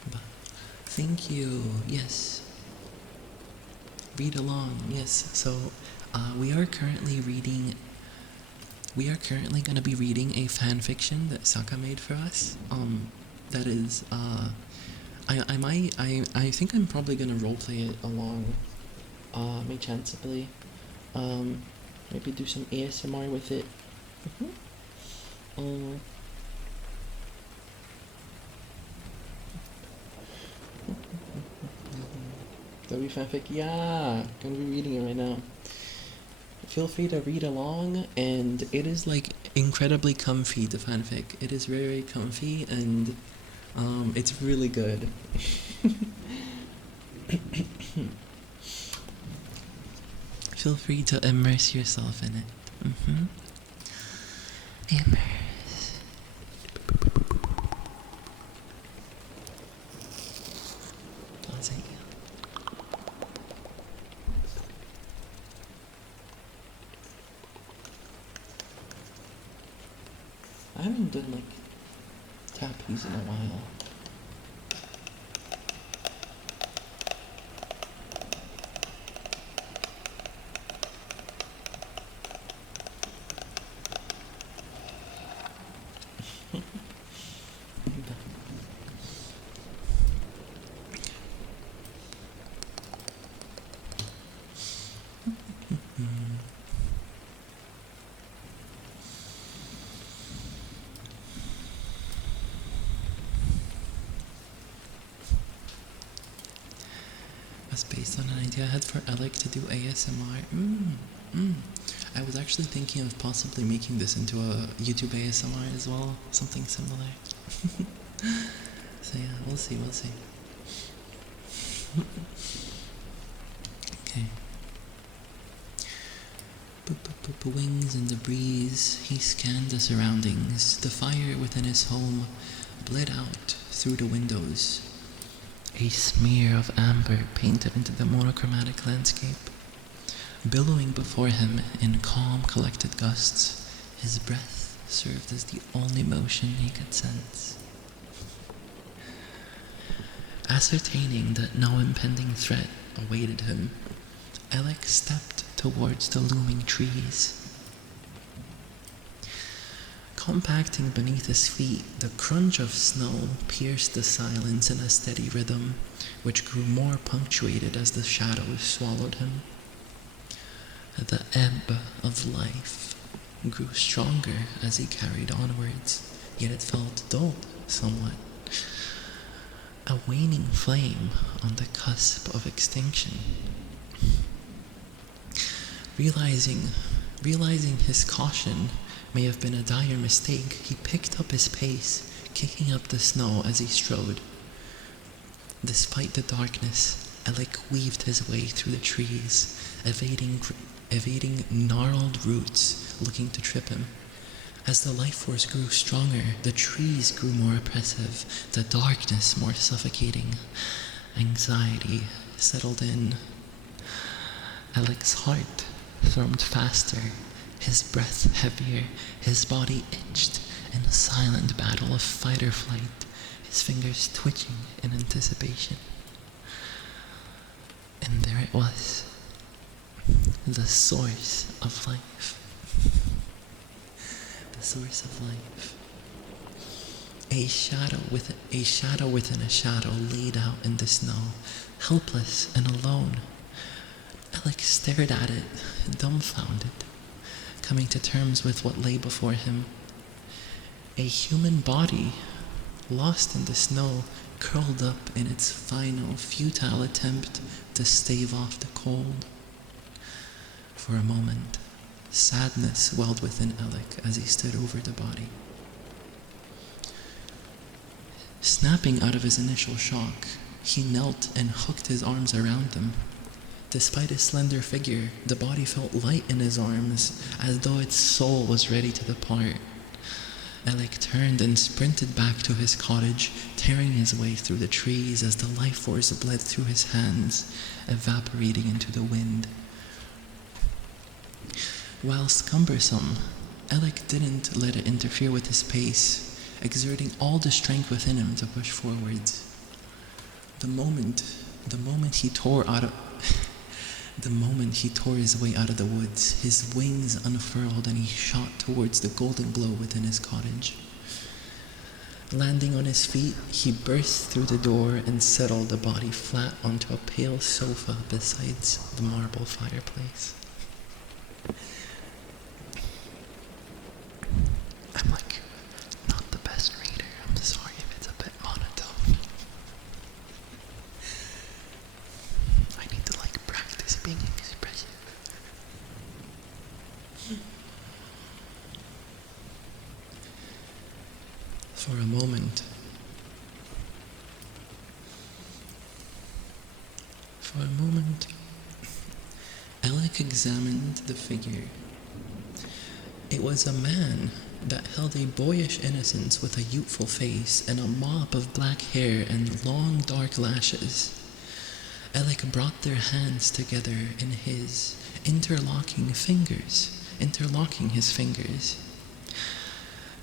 But thank you. Yes. Read along. Yes. So, we are currently going to be reading a fan fiction that Saka made for us. That is, I think I'm probably gonna roleplay it along, my chancibly. Maybe do some ASMR with it. W fanfic, yeah, gonna be reading it right now. Feel free to read along, and it is like incredibly comfy, the fanfic. It is very, very comfy, and it's really good. Feel free to immerse yourself in it. Immerse. I'll take it. I haven't done like tappies in a while. Was based on an idea I had for Alec to do ASMR. I was actually thinking of possibly making this into a YouTube ASMR as well, something similar. So yeah, we'll see. Okay. Wings in the breeze, he scanned the surroundings. The fire within his home bled out through the windows. A smear of amber painted into the monochromatic landscape. Billowing before him in calm, collected gusts, his breath served as the only motion he could sense. Ascertaining that no impending threat awaited him, Alec stepped towards the looming trees. Compacting beneath his feet, the crunch of snow pierced the silence in a steady rhythm, which grew more punctuated as the shadows swallowed him. The ebb of life grew stronger as he carried onwards, yet it felt dulled somewhat. A waning flame on the cusp of extinction. Realizing his caution may have been a dire mistake, he picked up his pace, kicking up the snow as he strode. Despite the darkness, Alec weaved his way through the trees, evading gnarled roots looking to trip him. As the life force grew stronger, the trees grew more oppressive, the darkness more suffocating. Anxiety settled in. Alec's heart thrummed faster, his breath heavier, his body itched in a silent battle of fight or flight, his fingers twitching in anticipation. And there it was, the source of life. The source of life. A shadow within a shadow laid out in the snow, helpless and alone. Alec stared at it, dumbfounded, coming to terms with what lay before him. A human body, lost in the snow, curled up in its final, futile attempt to stave off the cold. For a moment, sadness welled within Alec as he stood over the body. Snapping out of his initial shock, he knelt and hooked his arms around them. Despite his slender figure, the body felt light in his arms, as though its soul was ready to depart. Alec turned and sprinted back to his cottage, tearing his way through the trees as the life force bled through his hands, evaporating into the wind. Whilst cumbersome, Alec didn't let it interfere with his pace, exerting all the strength within him to push forwards. The moment he tore his way out of the woods, his wings unfurled and he shot towards the golden glow within his cottage. Landing on his feet, he burst through the door and settled the body flat onto a pale sofa beside the marble fireplace. I'm like, not the best reader. I'm sorry if it's a bit monotone. I need to practice being expressive. For a moment, Alec examined the figure. It was a man that held a boyish innocence with a youthful face and a mop of black hair and long dark lashes. Alec brought their hands together in his, interlocking his fingers.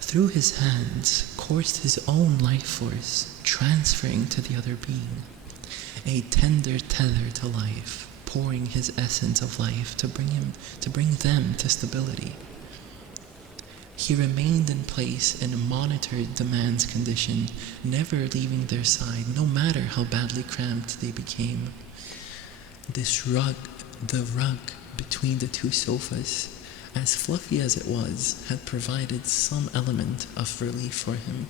Through his hands coursed his own life force, transferring to the other being, a tender tether to life, pouring his essence of life to bring them to stability. He remained in place and monitored the man's condition, never leaving their side, no matter how badly cramped they became. The rug between the two sofas, as fluffy as it was, had provided some element of relief for him.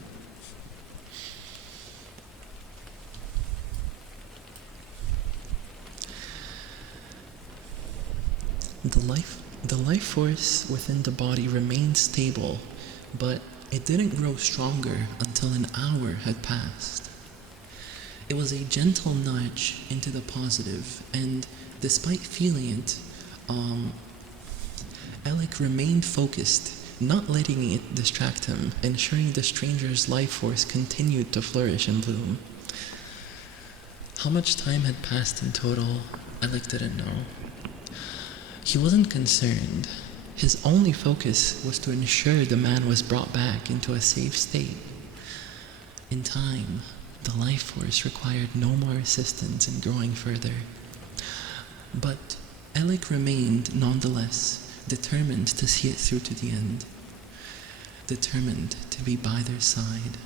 The life force within the body remained stable, but it didn't grow stronger until an hour had passed. It was a gentle nudge into the positive, and despite feeling it, Alec remained focused, not letting it distract him, ensuring the stranger's life force continued to flourish and bloom. How much time had passed in total, Alec didn't know. He wasn't concerned. His only focus was to ensure the man was brought back into a safe state. In time, the life force required no more assistance in growing further. But Alec remained, nonetheless, determined to see it through to the end. Determined to be by their side.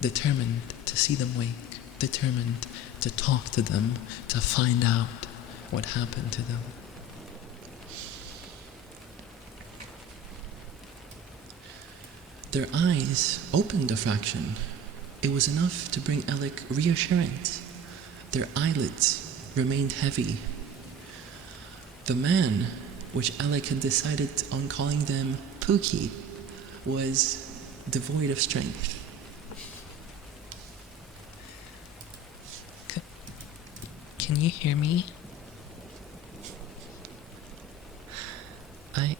Determined to see them wake. Determined to talk to them, to find out what happened to them. Their eyes opened a fraction. It was enough to bring Alec reassurance. Their eyelids remained heavy. The man, which Alec had decided on calling them Pookie, was devoid of strength. can you hear me? I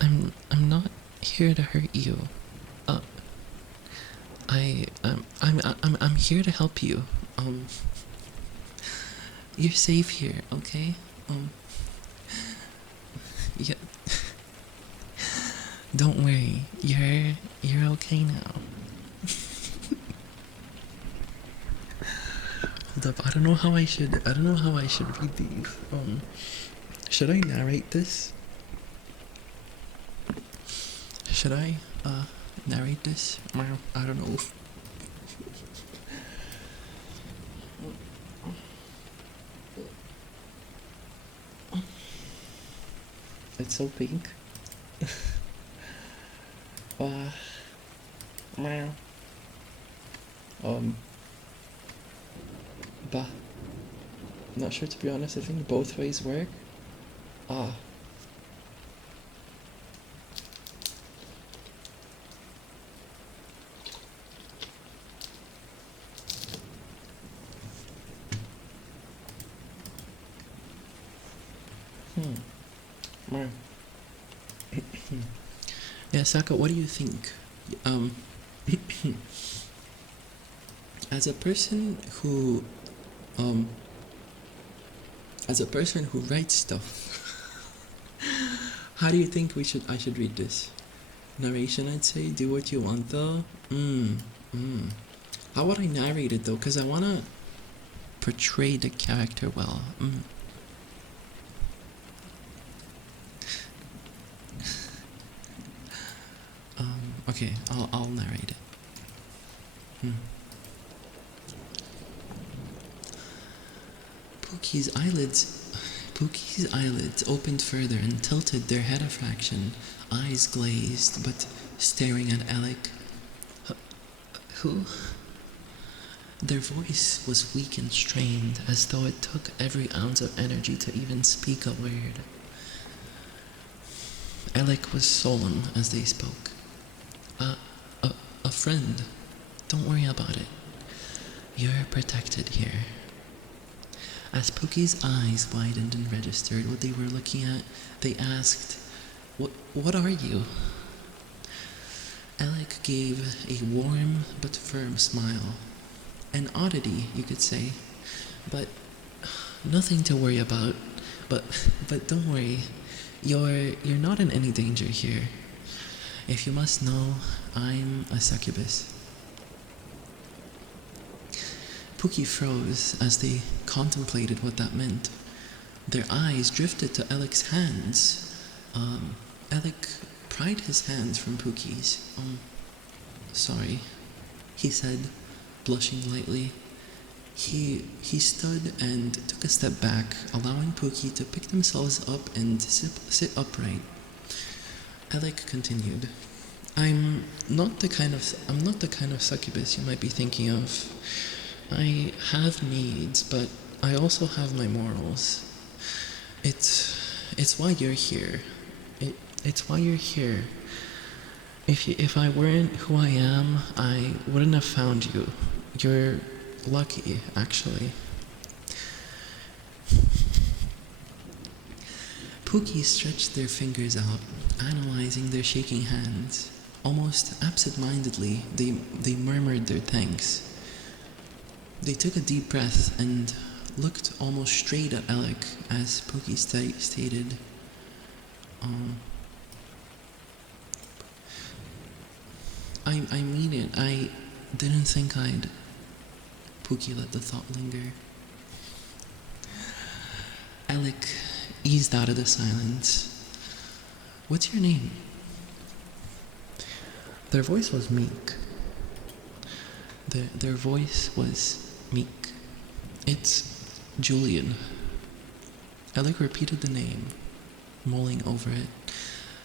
I'm not here to hurt you. Uh, I'm here to help you. You're safe here, okay? Yeah. Don't worry. You're okay now. Hold up. I don't know how I should read these. Should I narrate this? Should I narrate this? I don't know. It's so pink. Meow. Bah. Not sure, to be honest. I think both ways work. Ah. Meow. Yeah, Saka, what do you think? As a person who writes stuff, how do you think I should read this? Narration, I'd say. Do what you want, though. How would I narrate it, though? Because I want to portray the character well. Okay, I'll narrate it. Pookie's eyelids opened further and tilted their head a fraction, eyes glazed, but staring at Alec. Who? Their voice was weak and strained, as though it took every ounce of energy to even speak a word. Alec was solemn as they spoke. A friend. Don't worry about it. You're protected here. As Pookie's eyes widened and registered what they were looking at, they asked, What are you? Alec gave a warm but firm smile. An oddity, you could say, but nothing to worry about. But don't worry, you're not in any danger here. If you must know, I'm a succubus. Pookie froze as they contemplated what that meant. Their eyes drifted to Alec's hands. Alec pried his hands from Pookie's. Sorry, he said, blushing lightly. He stood and took a step back, allowing Pookie to pick themselves up and sit upright. Alec continued, I'm not the kind of succubus you might be thinking of. I have needs, but I also have my morals. It's why you're here. It's why you're here. If I weren't who I am, I wouldn't have found you. You're lucky, actually. Pookie stretched their fingers out, analyzing their shaking hands. Almost absent-mindedly, they murmured their thanks. They took a deep breath and looked almost straight at Alec as Pookie stated, I mean it. I didn't think I'd... Pookie let the thought linger. Alec eased out of the silence. What's your name? Their voice was meek. Their voice was meek. It's Julian. Alec repeated the name, mulling over it.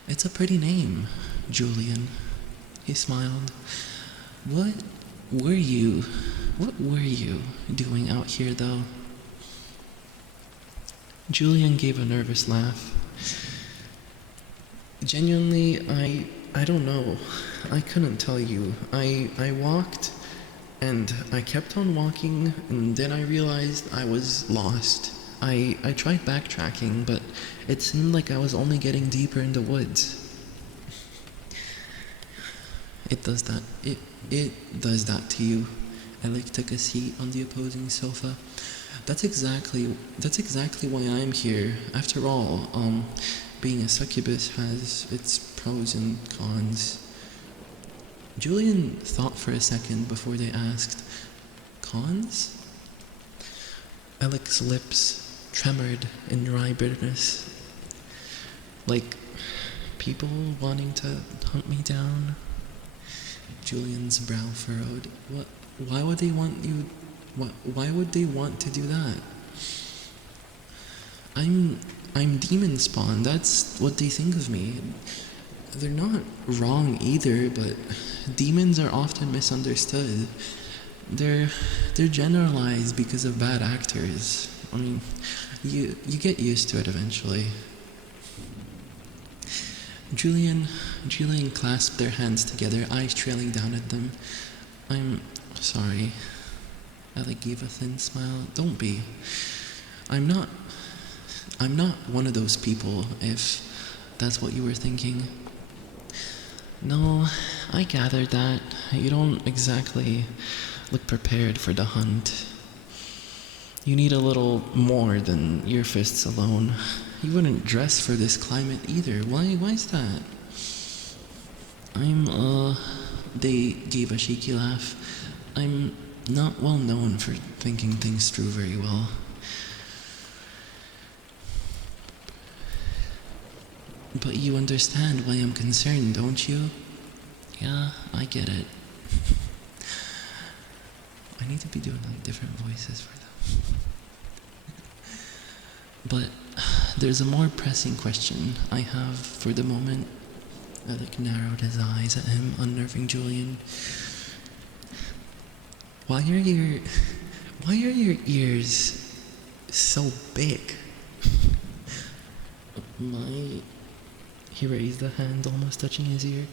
It's a pretty name, Julian. He smiled. What were you doing out here, though? Julian gave a nervous laugh. Genuinely, I don't know. I couldn't tell you. I walked, And I kept on walking, and then I realized I was lost. I tried backtracking, but it seemed like I was only getting deeper in the woods. It does that. It does that to you. Alec took a seat on the opposing sofa. That's exactly why I'm here. After all, being a succubus has its pros and cons. Julian thought for a second before they asked, "Cons?" Alec's lips tremored in dry bitterness. Like people wanting to hunt me down? Julian's brow furrowed. What? Why would they want you? Why would they want to do that? I'm demon spawn. That's what they think of me. They're not wrong either, but demons are often misunderstood. They're generalized because of bad actors. I mean, you get used to it eventually. Julian clasped their hands together, eyes trailing down at them. "I'm sorry." Alec gave a thin smile. "Don't be. I'm not one of those people, if that's what you were thinking." "No, I gathered that. You don't exactly look prepared for the hunt. You need a little more than your fists alone. You wouldn't dress for this climate either. Why's that?" They gave a cheeky laugh. "I'm not well known for thinking things through very well." "But you understand why I'm concerned, don't you?" "Yeah, I get it." I need to be doing like different voices for them. "But there's a more pressing question I have for the moment." Alec narrowed his eyes at him, unnerving Julian. Why are your ears so big?" He raised a hand, almost touching his ear.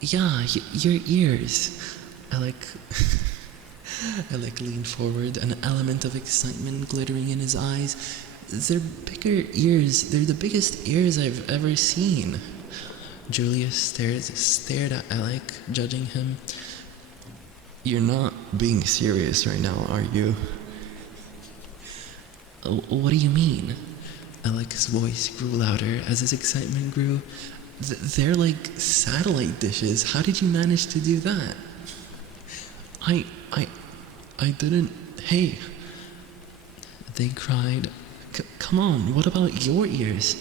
"Yeah, your ears." Alec leaned forward, an element of excitement glittering in his eyes. "They're bigger ears. They're the biggest ears I've ever seen." Julius stared at Alec, judging him. "You're not being serious right now, are you?" What do you mean?" Alec's voice grew louder as his excitement grew. They're like satellite dishes. How did you manage to do that?" I didn't. Hey!" they cried. Come on, what about your ears?"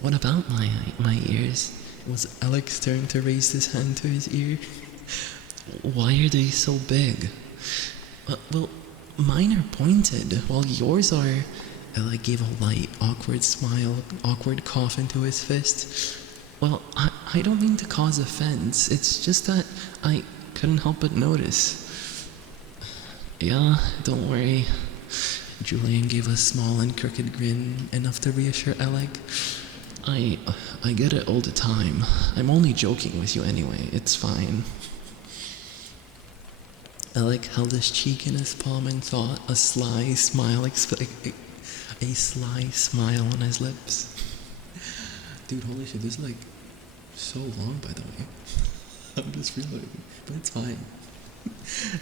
"What about my ears?" It was Alec's turn to raise his hand to his ear. "Why are they so big?" Well, mine are pointed, while yours are..." Alec gave a light, awkward cough into his fist. "Well, I don't mean to cause offense. It's just that I couldn't help but notice." "Yeah, don't worry." Julian gave a small and crooked grin, enough to reassure Alec. I get it all the time. I'm only joking with you anyway. It's fine." Alec held his cheek in his palm and thought, a sly smile on his lips. Dude, holy shit, this is like so long, by the way. I'm just realizing, but it's fine.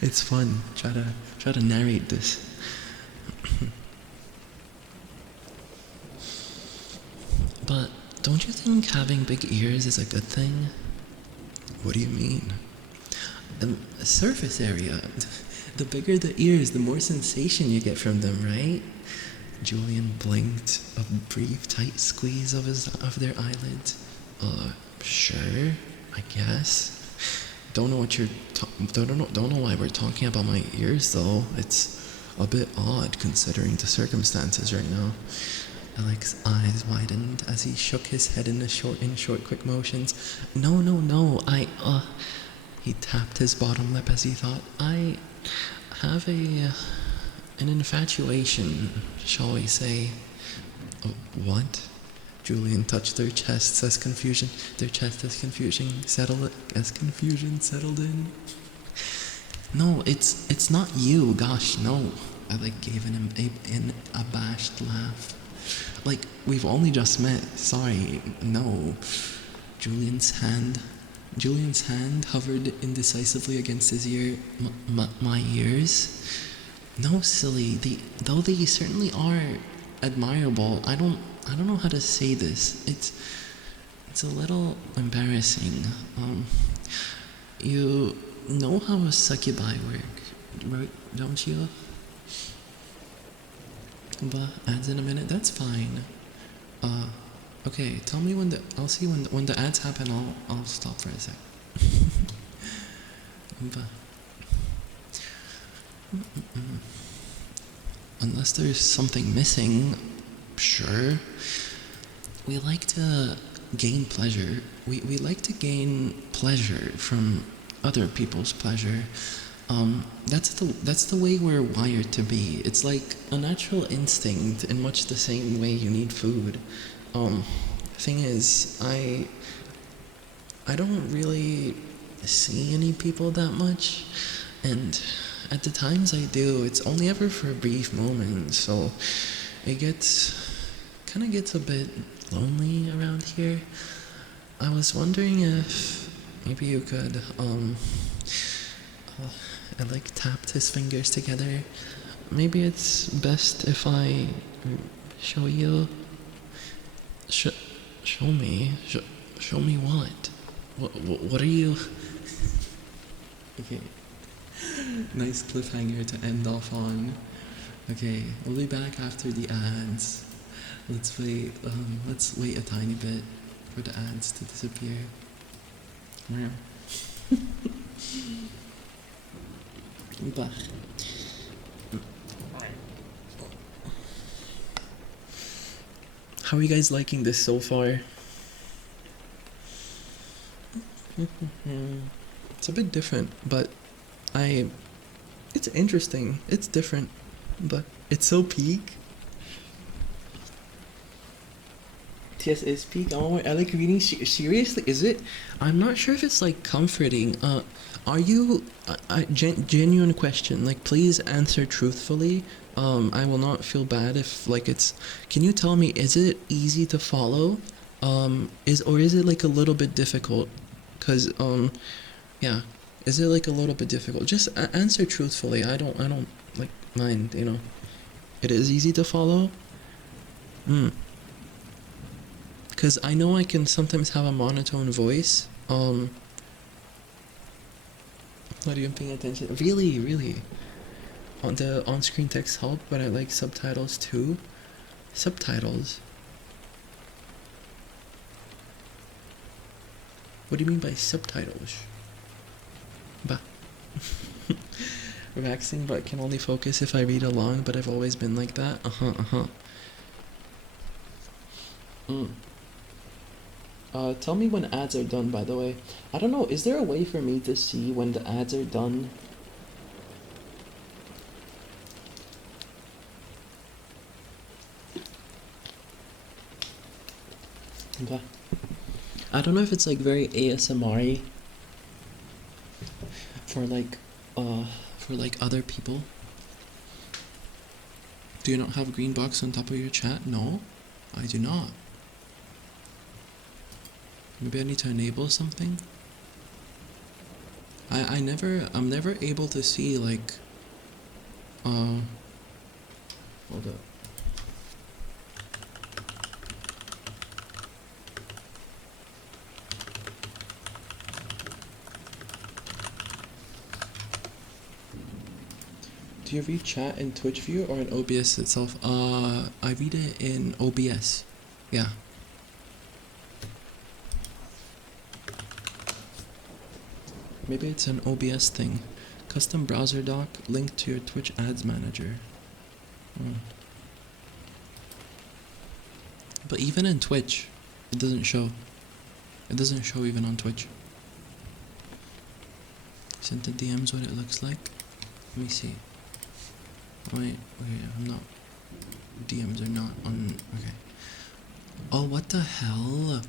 It's fun. Try to narrate this. But don't you think having big ears is a good thing? What do you mean? Surface area. The bigger the ears, the more sensation you get from them, right? Julian blinked, a brief tight squeeze of their eyelids. Sure, I guess. Don't know why we're talking about my ears though. It's a bit odd considering the circumstances right now. Alec's eyes widened as he shook his head in short quick motions. No, he tapped his bottom lip as he thought. "I have an infatuation, shall we say." What? Julian touched their chests as confusion settled in. No, it's not you. Gosh, no. I like gave him an abashed laugh. Like we've only just met. Sorry, no. Julian's hand. Julian's hand hovered indecisively against his ear. My ears. No, silly. Though they certainly are admirable. I don't know how to say this. It's a little embarrassing. You know how a succubi work, right? Don't you? But ads in a minute. That's fine. Okay. Tell me when the. I'll see when the ads happen. I'll stop for a sec. But unless there's something missing, sure. We like to gain pleasure. We like to gain pleasure from other people's pleasure. That's the way we're wired to be. It's like a natural instinct in much the same way you need food. Thing is, I don't really see any people that much, and at the times I do, it's only ever for a brief moment, so it kind of gets a bit lonely around here. I was wondering if maybe you could, I like tapped his fingers together. Maybe it's best if I show you, show me, show me what? What are you? Okay. Nice cliffhanger to end off on. Okay, we'll be back after the ads. Let's wait. Let's wait a tiny bit for the ads to disappear. Bah. How are you guys liking this so far? It's a bit different, but it's interesting. It's different, but it's so peak. TS is peak. Oh, I like reading. Seriously, is it? I'm not sure if it's like comforting. Are you? Genuine question. Like, please answer truthfully. I will not feel bad if like it's. Can you tell me? Is it easy to follow? Is it like a little bit difficult? Cause yeah. Is it like a little bit difficult? Just answer truthfully. I don't like mind. You know. It is easy to follow. Because I know I can sometimes have a monotone voice. Not even paying attention. Really, really. The on-screen text help, but I like subtitles too. Subtitles? What do you mean by subtitles? Bah. Relaxing, but can only focus if I read along, but I've always been like that. Tell me when ads are done, by the way. I don't know, is there a way for me to see when the ads are done? Okay. I don't know if it's like very ASMR-y for like other people. Do you not have a green box on top of your chat? No, I do not. Maybe I need to enable something. I'm never able to see like hold up. Do you read chat in Twitch view or in OBS itself? I read it in OBS. Yeah. Maybe it's an OBS thing. Custom browser doc linked to your Twitch ads manager. But even in Twitch, it doesn't show. It doesn't show even on Twitch. Sent the DMs what it looks like. Let me see. Wait, I'm not. DMs are not on. Okay. Oh, what the hell?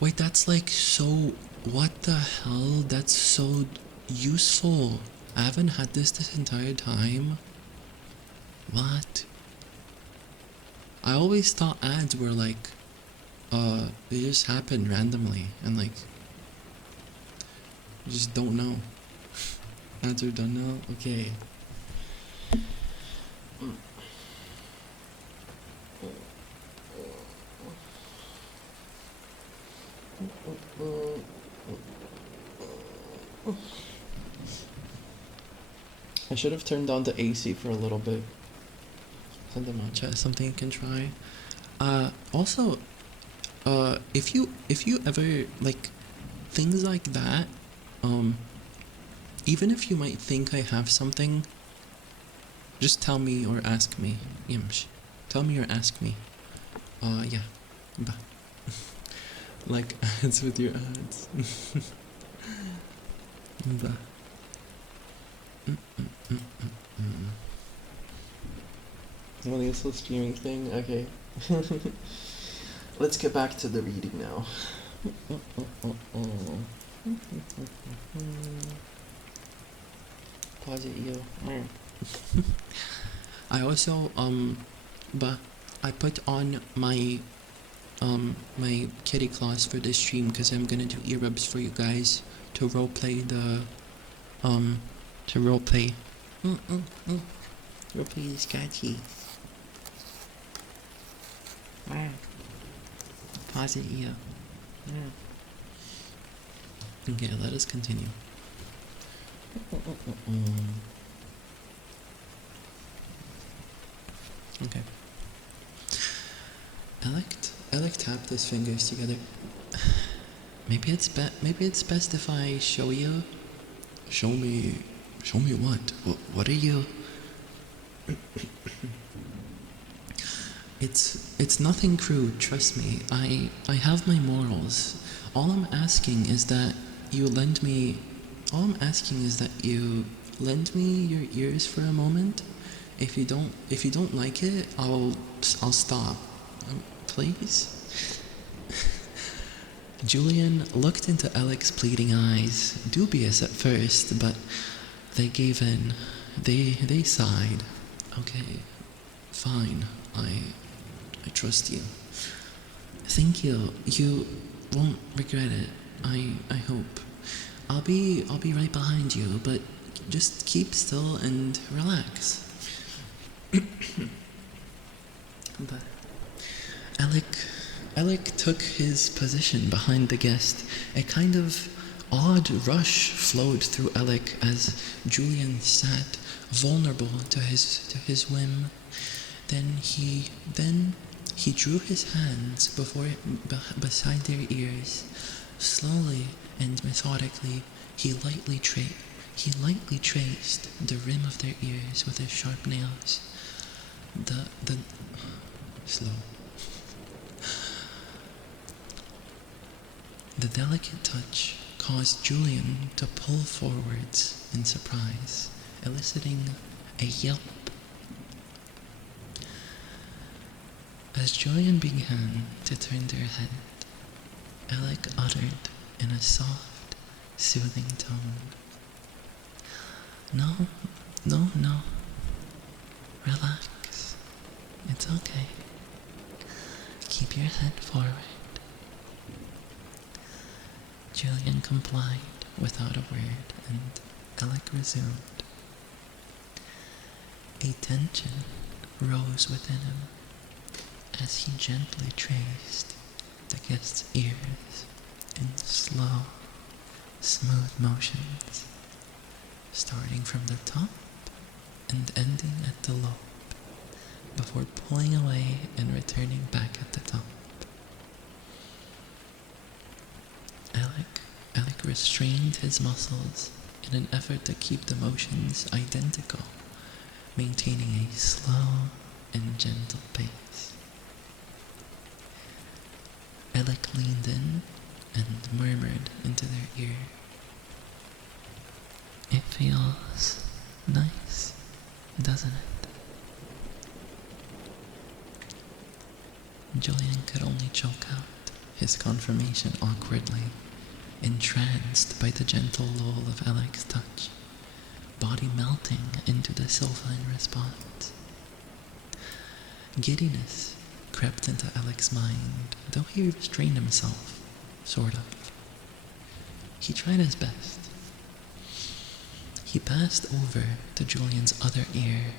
Wait, that's like so. What the hell? That's so useful. I haven't had this entire time. What? I always thought ads were like, they just happen randomly and like, you just don't know. Ads are done now? Okay. I should have turned down the AC for a little bit. Send the matcha is something you can try. Also, if you ever like things like that, even if you might think I have something, just tell me or ask me. Yimsh. Tell me or ask me. Yeah. Bah. Like ads with your ads. Bah. Somebody else still streaming thing? Okay. Let's get back to the reading now. Pause it, yo. I also, but I put on my, my kitty claws for this stream because I'm gonna do earrubs for you guys to roleplay the, to roleplay. Roleplay the scratchy. Pause it, yo. Okay, let us continue. Okay. Alec tapped his fingers together. Maybe it's best if I show you. Show me what? What are you? It's nothing crude, trust me. I have my morals. All I'm asking is that you lend me your ears for a moment. If you don't like it, I'll stop. Please? Julian looked into Alec's pleading eyes, dubious at first, but they gave in. They sighed. Okay, fine. I trust you. Thank you. You won't regret it. I hope. I'll be right behind you, but just keep still and relax. But Alec took his position behind the guest. A kind of odd rush flowed through Alec as Julian sat vulnerable to his whim. Then he drew his hands beside their ears. Slowly and methodically, he lightly traced the rim of their ears with his sharp nails. Slow. The delicate touch caused Julian to pull forwards in surprise, eliciting a yelp. As Julian began to turn their head, Alec uttered in a soft, soothing tone, No. Relax. It's okay. Keep your head forward. Julian complied without a word, and Alec resumed. A tension rose within him as he gently traced the guest's ears in slow, smooth motions, starting from the top and ending at the lobe, before pulling away and returning back at the top. Alec restrained his muscles in an effort to keep the motions identical, maintaining a slow and gentle pace. Alec leaned in and murmured into their ear, It feels nice, doesn't it? Julian could only choke out his confirmation awkwardly, entranced by the gentle lull of Alec's touch, body melting into the sylvan response. Giddiness crept into Alec's mind, though he restrained himself, sort of. He tried his best. He passed over to Julian's other ear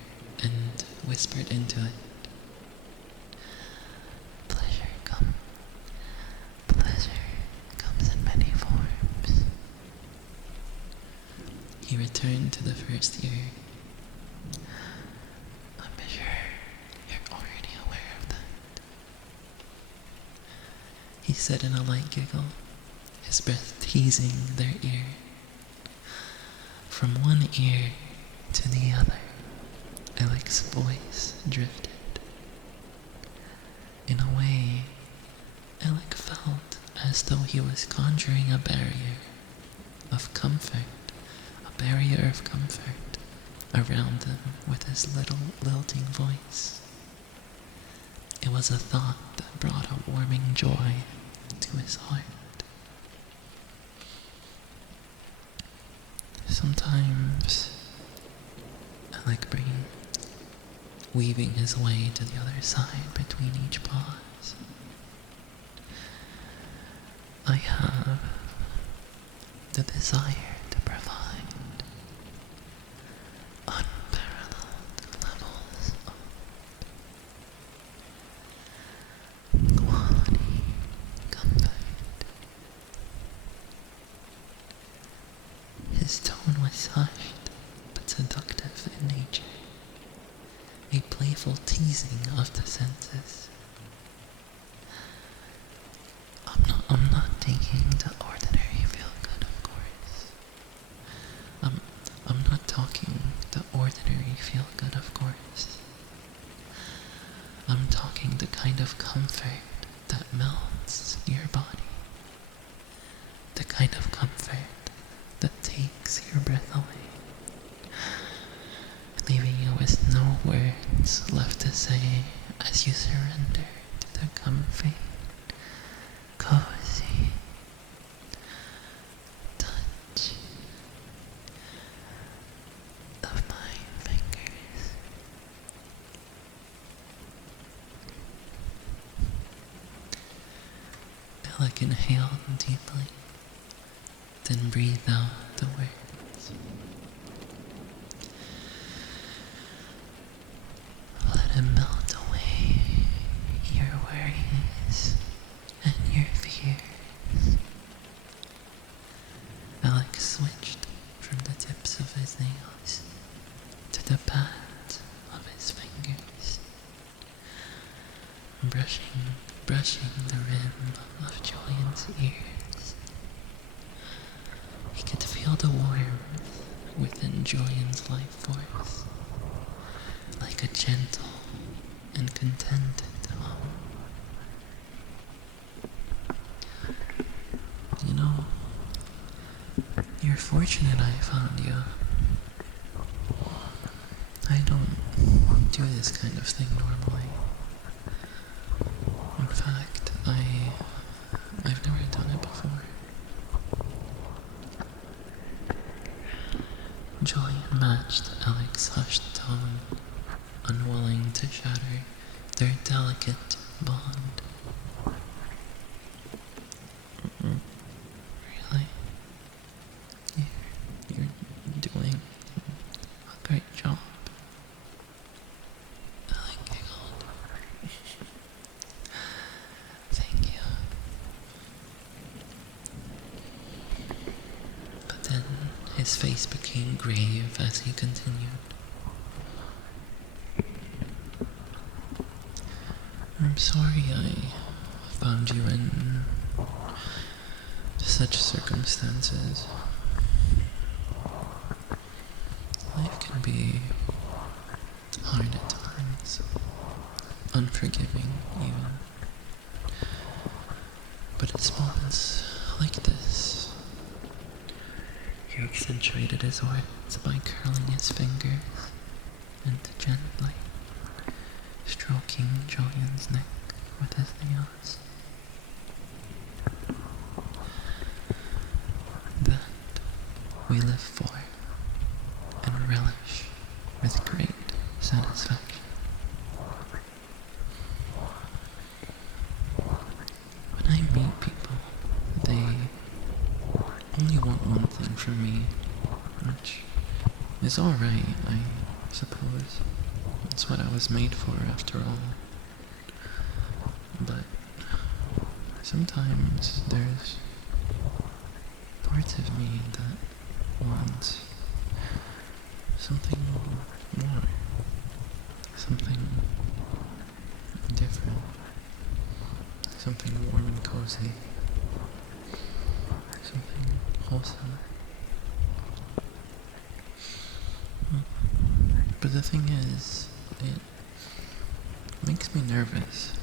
and whispered into it. Pleasure comes in many forms. He returned to the first ear. I'm sure you're already aware of that, he said in a light giggle, his breath teasing their ear. From one ear to the other, Alec's voice drifted. In a way, Alec felt as though he was conjuring a barrier of comfort around them with his little lilting voice. It was a thought that brought a warming joy to his heart. Sometimes I like weaving his way to the other side between each pause. I have the desire to provide unparalleled levels of quality comfort. His tone was hushed but seductive in nature, a playful teasing of the senses. I'm not taking the ordinary feel-good, of course. I'm not talking the ordinary feel-good, of course. I'm talking the kind of comfort that melts your body. The kind of comfort that takes your breath away, leaving you with no words left to say as you surrender to the comfy, cozy touch of my fingers. Alec inhaled deeply, then breathed out the words. Let it melt away your worries and your fears. Alec switched from the tips of his nails to the pads of his fingers, brushing the rim of Julian's ears. He could feel the warmth within Julian's life force, like a gentle and contented home. You know, you're fortunate I found you. I don't do this kind of thing normally. In fact, I've never done it before. Julian matched Alec's hushed tone, unwilling to shatter their delicate bond. Really? You're doing a great job. Alec giggled. Thank you. But then his face became grave as he continued. I'm sorry I found you in such circumstances. Life can be hard at times, unforgiving even. But it's moments like this. He accentuated his words by curling his fingers and gently stroking Julian's neck with his nails. we live for and relish with great satisfaction. When I meet people, they only want one thing from me, which is alright, I suppose. That's what I was made for, after all. But sometimes there's parts of me that wants something more, something different, something warm and cozy, something wholesome. But the thing is, it makes me nervous,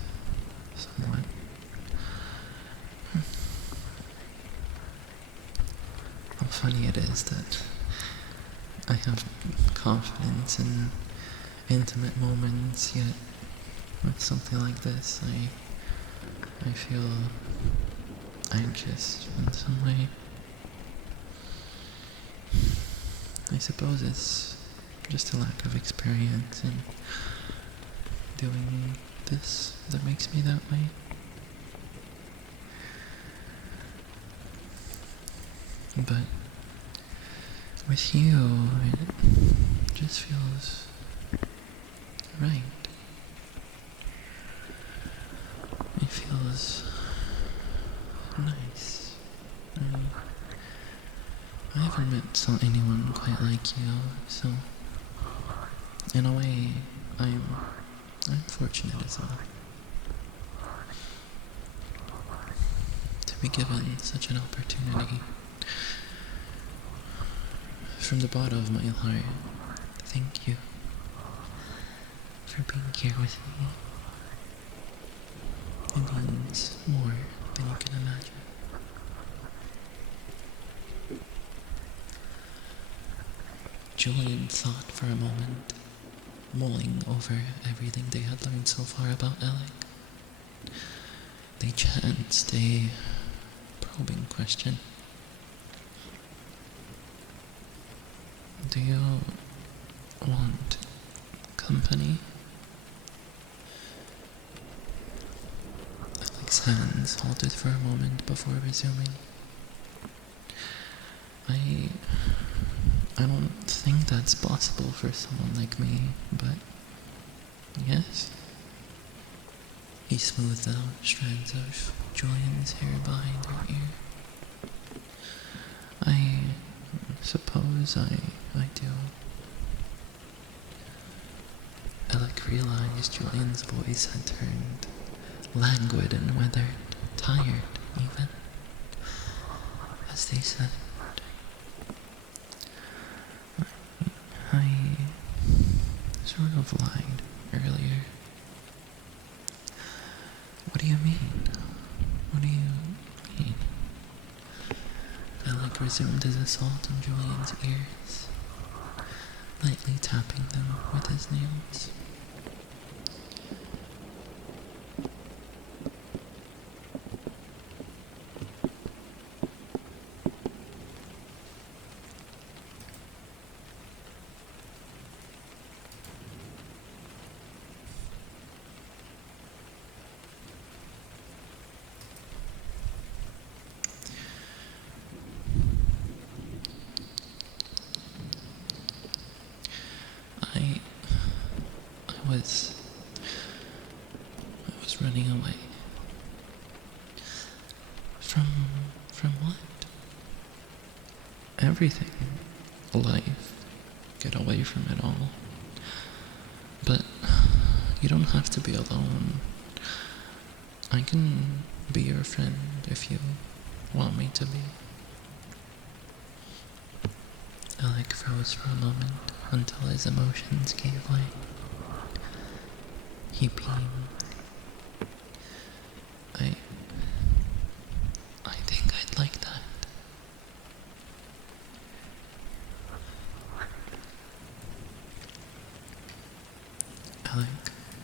somewhat. How funny it is that I have confidence in intimate moments, yet with something like this, I feel anxious in some way. I suppose it's just a lack of experience in doing this that makes me that way. But with you, it just feels right. It feels nice. I haven't met anyone quite like you, so in a way, I'm fortunate as well to be given such an opportunity. From the bottom of my heart, thank you for being here with me. It means more than you can imagine. Julian thought for a moment, mulling over everything they had learned so far about Alec. They chanced a probing question. Do you want company? Alec's hands halted for a moment before resuming. I don't think that's possible for someone like me, but yes. He smoothed out strands of Julian's hair behind her ear. I suppose I do. Alec realized Julian's voice had turned languid and weathered, tired even, as they said. I sort of lied earlier. What do you mean? What do you mean? Alec resumed his assault on Julian's ears, lightly tapping them with his nails. I was running away. From what? Everything. Life. Get away from it all. But you don't have to be alone. I can be your friend if you want me to be. Alec froze for a moment until his emotions gave way. He beamed. I think I'd like that.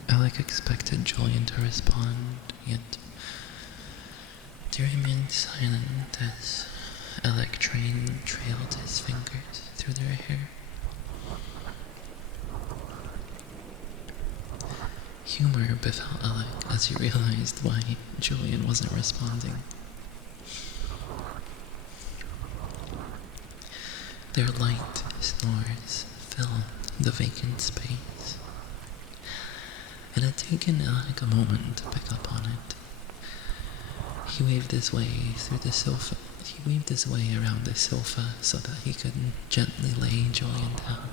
Alec expected Julian to respond, yet he remained silent as Electran trailed his fingers through their hair. Humor befell Alec as he realized why Julian wasn't responding. Their light snores filled the vacant space. It had taken Alec a moment to pick up on it. He waved his way through the sofa. He waved his way around the sofa so that he could gently lay Julian down.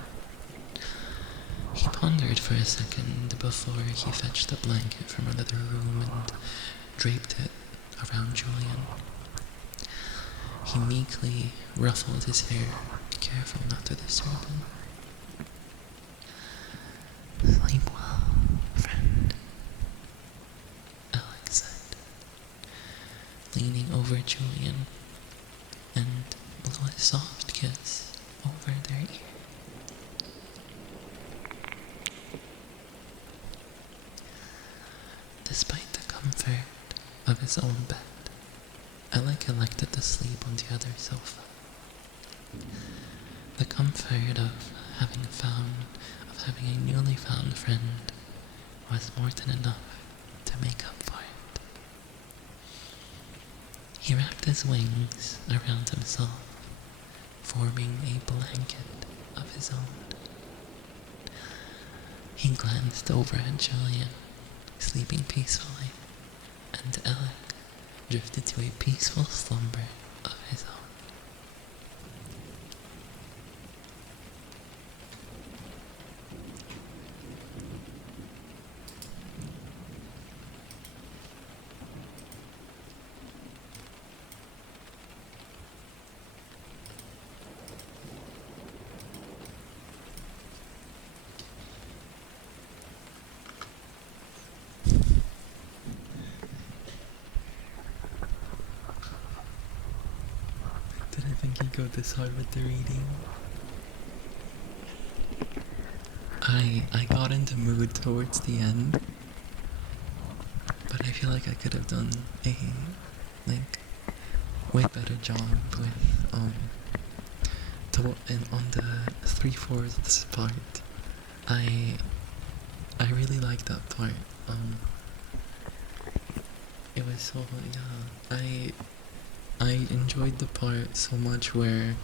He pondered for a second before he fetched a blanket from another room and draped it around Julian. He meekly ruffled his hair, careful not to disturb him. "Sleep well, friend," Alex said, leaning over Julian and blew a soft kiss over their ear. Despite the comfort of his own bed, Alec elected to sleep on the other sofa. The comfort of having a newly found friend was more than enough to make up for it. He wrapped his wings around himself, forming a blanket of his own. He glanced over at Julian, sleeping peacefully, and Alec drifted to a peaceful slumber of his own. Didn't think he'd go this hard with the reading. I got into mood towards the end, but I feel like I could have done a way better job with and on the 3/4 part. I really liked that part. It was so I enjoyed the part so much where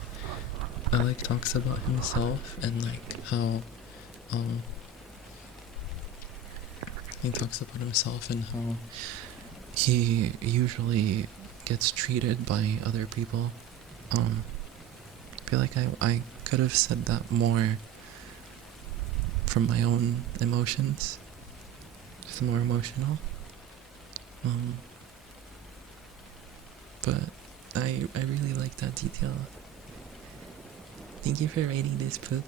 Alec talks about himself and how he talks about himself and how he usually gets treated by other people. I feel like I could have said that more from my own emotions. Just more emotional. But I really like that detail. Thank you for writing this book.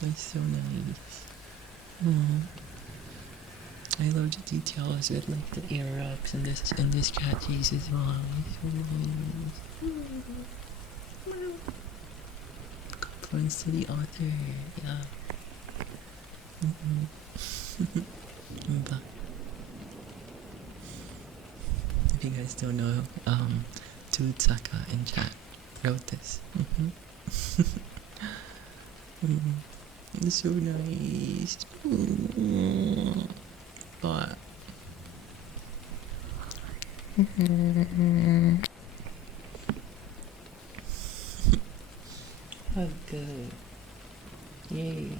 That's so nice. I love the details with the ear ups and this cat chase as well. It's really nice. Points to the author. Yeah. But if you guys don't know, Tutsaka in chat wrote this. It's so nice. But how good. Yay.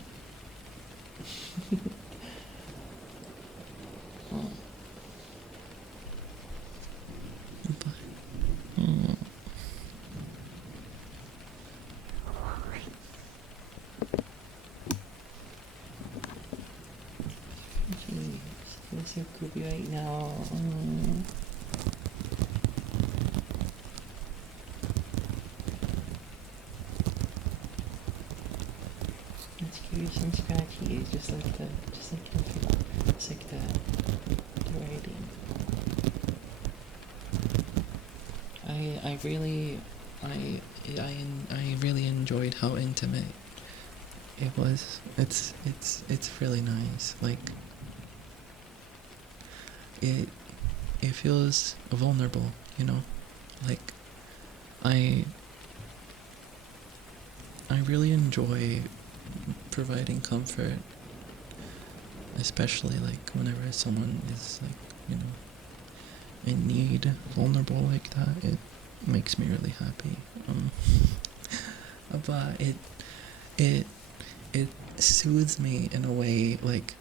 It's so creepy right now. It's curious and scratchy, just like the writing. I really enjoyed how intimate it was. It's really nice. it it feels vulnerable, you know? Like I I really enjoy providing comfort, especially like whenever someone is like, you know, in need, vulnerable like that. It makes me really happy. But it it soothes me in a way, like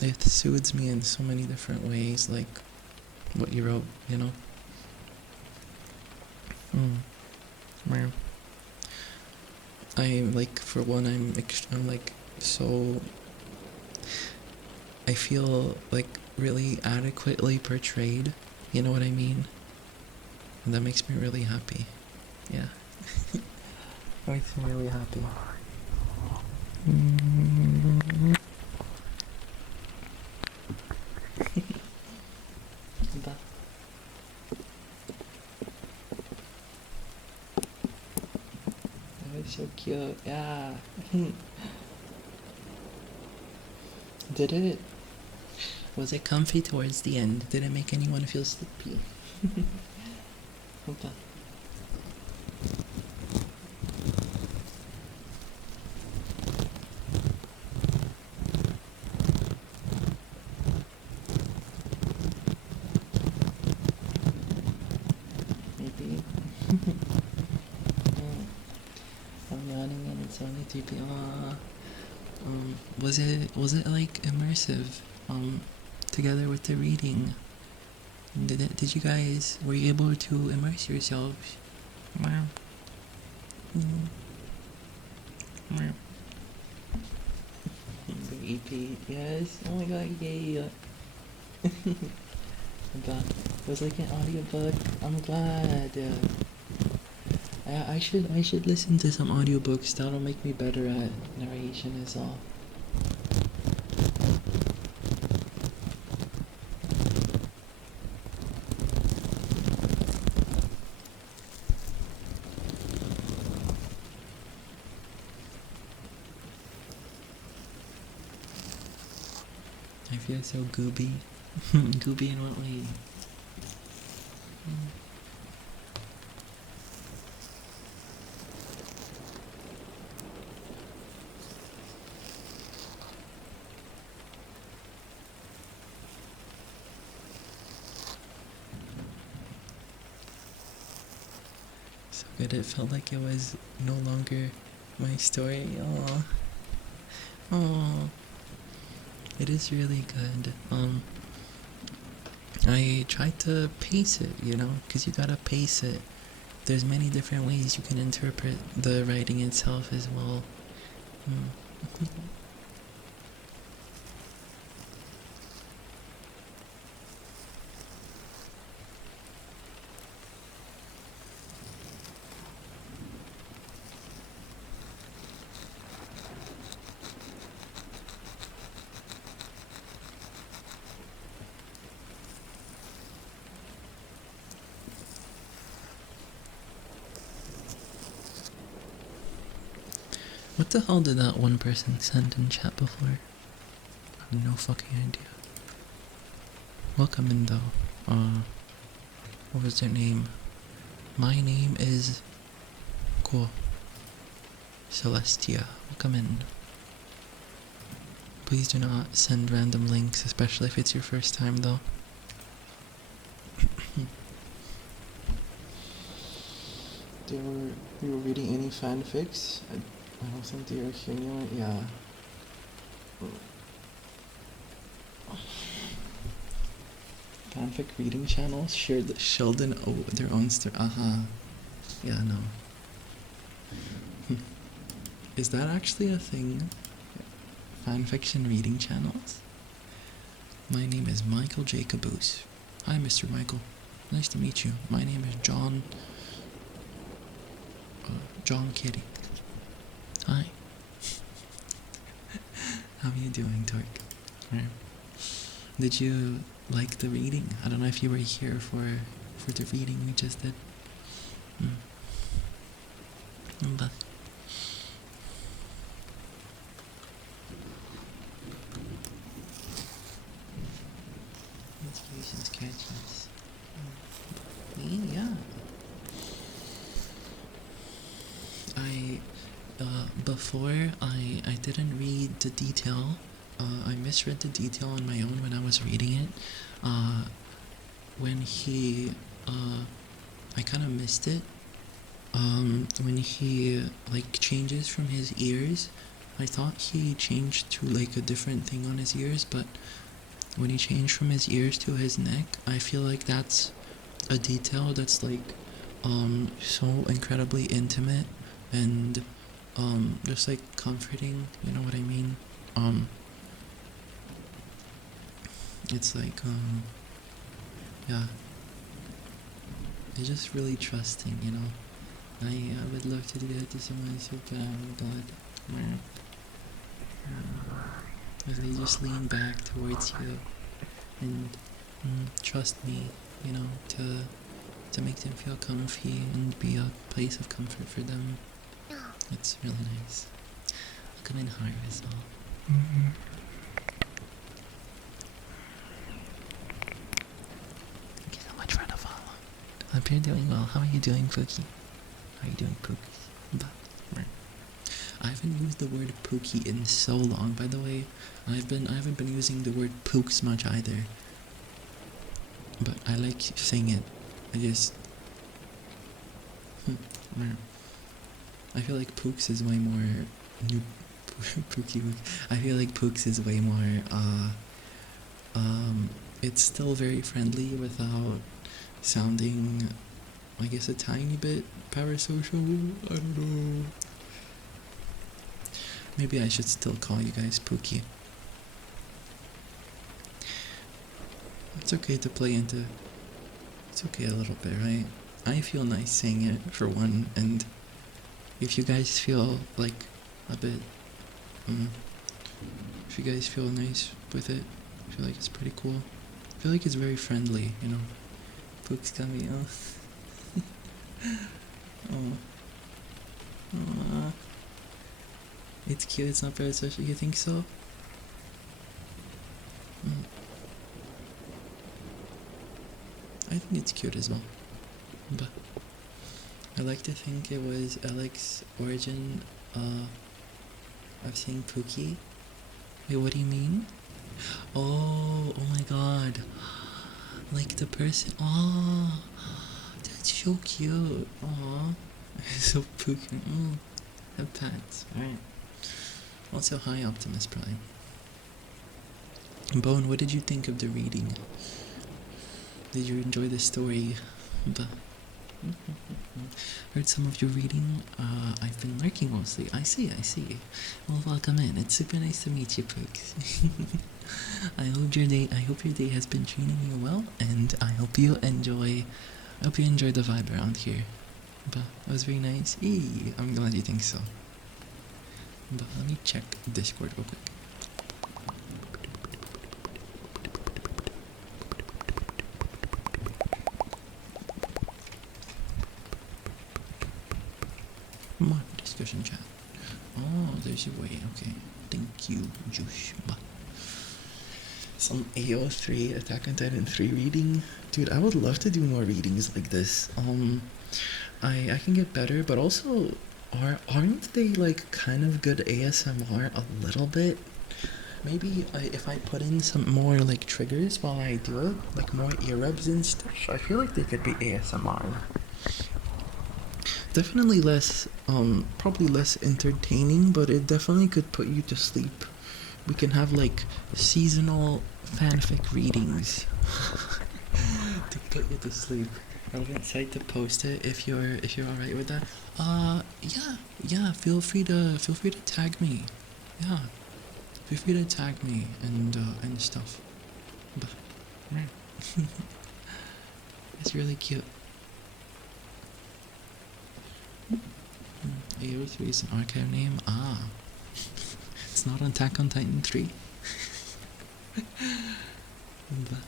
it soothes me in so many different ways, like what you wrote, you know. Where I like, for one, I'm like so, I feel like really adequately portrayed, you know what I mean? And that makes me really happy. Yeah. Makes me really happy. That was so cute. Yeah. Did it? Was it comfy towards the end? Did it make anyone feel sleepy? Hold on. Maybe. I'm yawning and it's only 2 p.m. Was it like immersive? Together with the reading, did you guys, were you able to immerse yourselves? Wow. Wow. The EP, yes. Oh my god, yay! I'm glad. It was like an audiobook. I'm glad. I should listen to some audiobooks. That'll make me better at narration as well. I feel so gooby. Gooby in what way? So good, it felt like it was no longer my story. Aww. Aww. It is really good. I tried to pace it, you know, because you gotta pace it. There's many different ways you can interpret the writing itself as well. What the hell did that one person send in chat before? I have no fucking idea. Welcome in though. What was their name? My name is Cool. Celestia. Welcome in. Please do not send random links, especially if it's your first time though. You were reading any fanfics? I don't think they are here. Yeah. Fanfic reading channels share the Sheldon their own story. Yeah, no. Is that actually a thing? Fanfiction reading channels? My name is Michael J. Caboose. Hi, Mr. Michael. Nice to meet you. My name is John Kitty. Hi. How are you doing, Torque? Right. Did you like the reading? I don't know if you were here for the reading we just did. But that's before I didn't read the detail. I misread the detail on my own when I was reading it. When he, I kind of missed it. When he like changes from his ears, I thought he changed to like a different thing on his ears, but when he changed from his ears to his neck, I feel like that's a detail that's like so incredibly intimate and just like comforting, you know what I mean? It's like yeah, it's just really trusting, you know. I would love to do that to someone so bad. Oh god. As they just lean back towards you and trust me, you know, to make them feel comfy and be a place of comfort for them. It's really nice. Look at my heart as well. Thank you so much for the follow. I hope you're doing well. How are you doing, Pookie? How are you doing, Pookie? I haven't used the word Pookie in so long. By the way, I haven't been using the word Pooks much either. But I like saying it. I just I feel like Pooks is way more new. Pookie. I feel like Pooks is way more. It's still very friendly without sounding, I guess, a tiny bit parasocial. I don't know. Maybe I should still call you guys Pookie. It's okay to play into. It's okay a little bit, right? I feel nice saying it for one, and if you guys feel like a bit, if you guys feel nice with it, I feel like it's pretty cool. I feel like it's very friendly, you know. Pooks got me, oh. Aww. It's cute, it's not very social. You think so? I think it's cute as well. But I like to think it was Alex's origin of saying Pookie. Wait, what do you mean? Oh my god. Like the person. Oh, that's so cute. Aw. So Pookie. Have pets. Alright. Also, hi Optimus Prime. Bone, what did you think of the reading? Did you enjoy the story? Heard some of your reading. I've been lurking mostly. I see. Well, welcome in. It's super nice to meet you, Pooks. I hope your day has been treating you well, and I hope you enjoy the vibe around here. But it was very nice. I'm glad you think so. But let me check Discord real quick. Come on, discussion chat. Oh, there's your way. Okay, thank you, Joshua. Some AO3 Attack on Titan 3 reading. Dude, I would love to do more readings like this. I can get better, but also aren't they like kind of good ASMR a little bit? Maybe if I put in some more like triggers while I do it, like more ear rubs and stuff, I feel like they could be ASMR. Definitely less, probably less entertaining, but it definitely could put you to sleep. We can have like seasonal fanfic readings to put you to sleep. I'll decide to post it if you're alright with that. Yeah. Feel free to tag me. Yeah, feel free to tag me and stuff. But it's really cute. AO3 is an archive name. It's not on Attack on Titan 3. But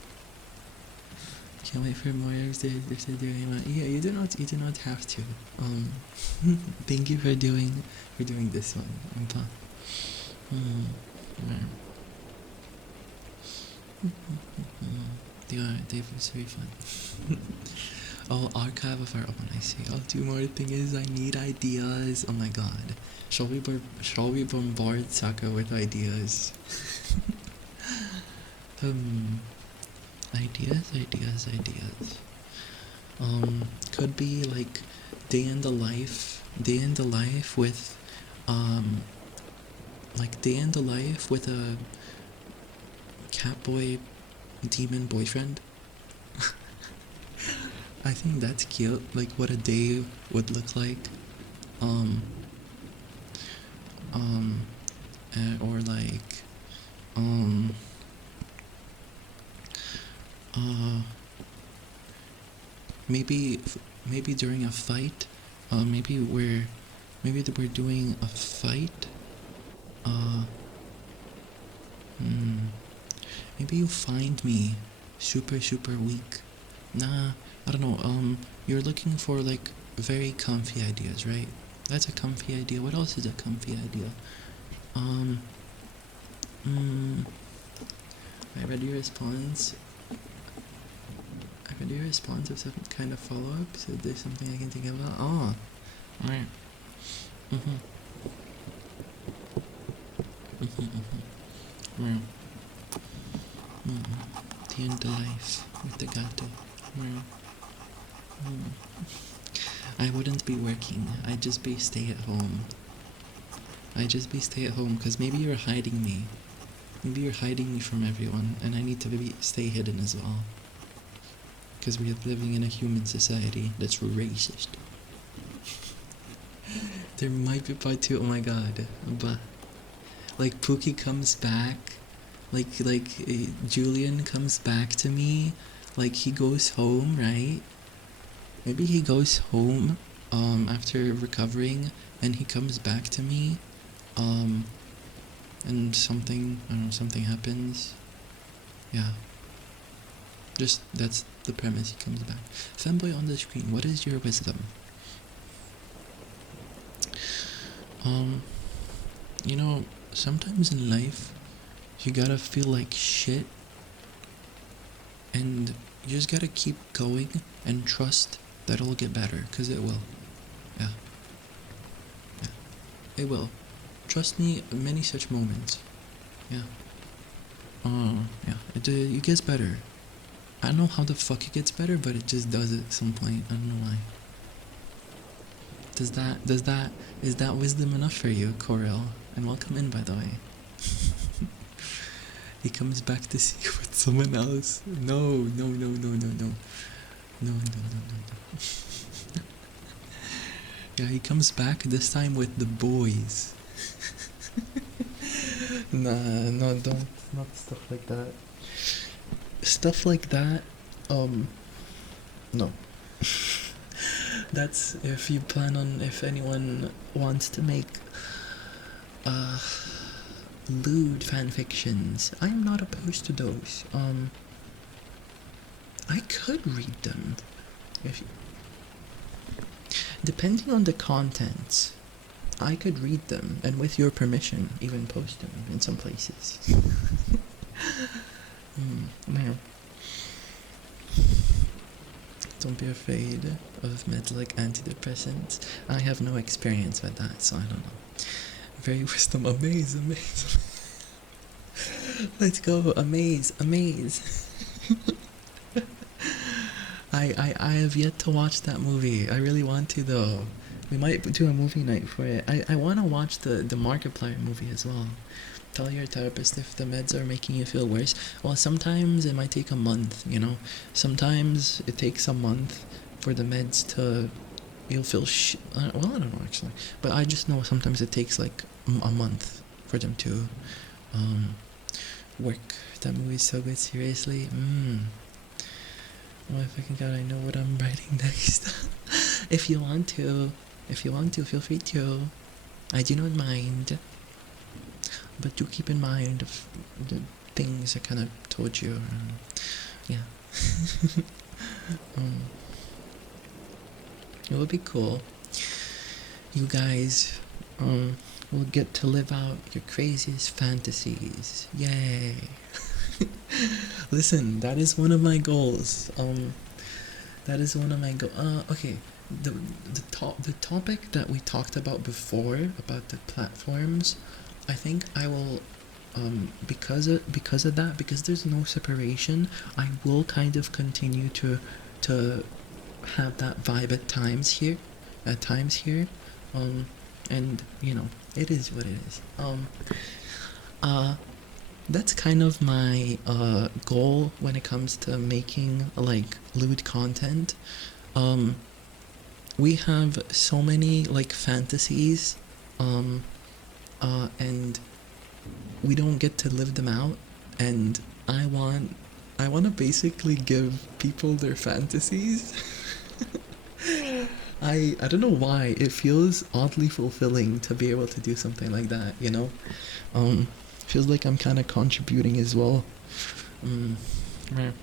can't wait for more if they're doing it. Yeah, you do not have to. Thank you for doing this one. They was very fun. Oh, archive of our own. I see. I'll do more. Thing is, I need ideas. Oh my god. Shall we bombard Saka with ideas? um, ideas. Could be like day in the life with, like day in the life with a catboy demon boyfriend. I think that's cute. Like what a day would look like. Um, or like, um, uh, maybe during a fight. Maybe we're doing a fight. Uh, hmm. Maybe you find me super weak. Nah, I don't know. You're looking for like very comfy ideas, right? That's a comfy idea. What else is a comfy idea? Um, mm, I read your response. Of some kind of follow-up. So there's something I can think about. Oh, alright. Mhm. Well, the end of life with the gato. Well, I wouldn't be working. I'd just be stay at home. Because maybe you're hiding me. Maybe you're hiding me from everyone, and I need to stay hidden as well. Because we are living in a human society that's racist. There might be part 2, oh my god. But, like, Pookie comes back. Julian comes back to me. Like, he goes home, right? Maybe he goes home, after recovering, and he comes back to me, and something, I don't know, something happens. Yeah. Just, that's the premise, he comes back. Fanboy on the screen, what is your wisdom? You know, sometimes in life, you gotta feel like shit, and you just gotta keep going and trust that it'll get better, because it will. Yeah. It will. Trust me, many such moments. Yeah. Yeah. It gets better. I don't know how the fuck it gets better, but it just does at some point. I don't know why. Is that wisdom enough for you, Corel? And welcome in, by the way. He comes back to see you with someone else. No. Yeah, he comes back this time with the boys. Nah, no, don't. Not stuff like that. Stuff like that, no. That's if anyone wants to make, lewd fanfictions, I'm not opposed to those. I could read them, depending on the contents. I could read them, and with your permission, even post them in some places. Man. Don't be afraid of meds like antidepressants. I have no experience with that, so I don't know. Very wisdom, amaze. Let's go, amaze. I have yet to watch that movie. I really want to though. We might do a movie night for it. I want to watch the Markiplier movie as well. Tell your therapist if the meds are making you feel worse. Well, sometimes it might take a month, you know. Sometimes it takes a month for the meds to... You'll feel well, I don't know actually. But I just know sometimes it takes like a month for them to work. That movie's so good, seriously. Oh my fucking god, I know what I'm writing next. If you want to, feel free to. I do not mind. But do keep in mind the things I kind of told you. Yeah. It would be cool. You guys will get to live out your craziest fantasies. Yay. Listen, that is one of my goals. That is one of my okay. The topic that we talked about before about the platforms, I think I will because of that, because there's no separation, I will kind of continue to have that vibe at times here, and you know, it is what it is. Uh that's kind of my goal when it comes to making like lewd content. um we have so many like fantasies, um and we don't get to live them out, and I want to basically give people their fantasies. I don't know why it feels oddly fulfilling to be able to do something like that, you know. Feels like I'm kind of contributing as well. Right.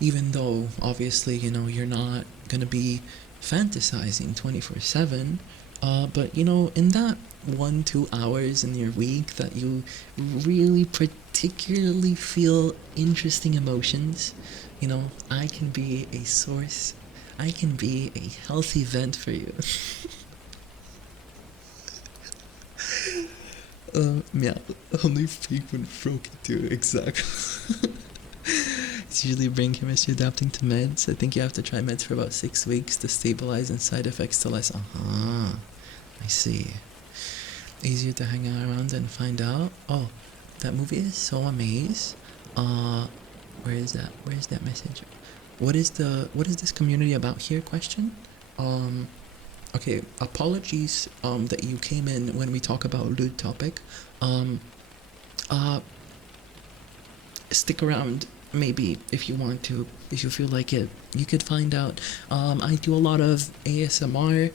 Even though obviously, you know, you're not gonna be fantasizing 24/7, but you know, in that 1-2 hours in your week that you really particularly feel interesting emotions, you know, I can be a source, I can be a healthy vent for you. Yeah, only frequent broken too, exactly. It's usually brain chemistry adapting to meds. I think you have to try meds for about 6 weeks to stabilize and side effects to less. I see. Easier to hang out around and find out. Oh, that movie is so amazing. Where is that? Where is that message? What is this community about here? Question. Um, okay. Apologies. That you came in when we talk about lewd topic. Um, uh, Stick around maybe if you want to, if you feel like it. You could find out. I do a lot of ASMR.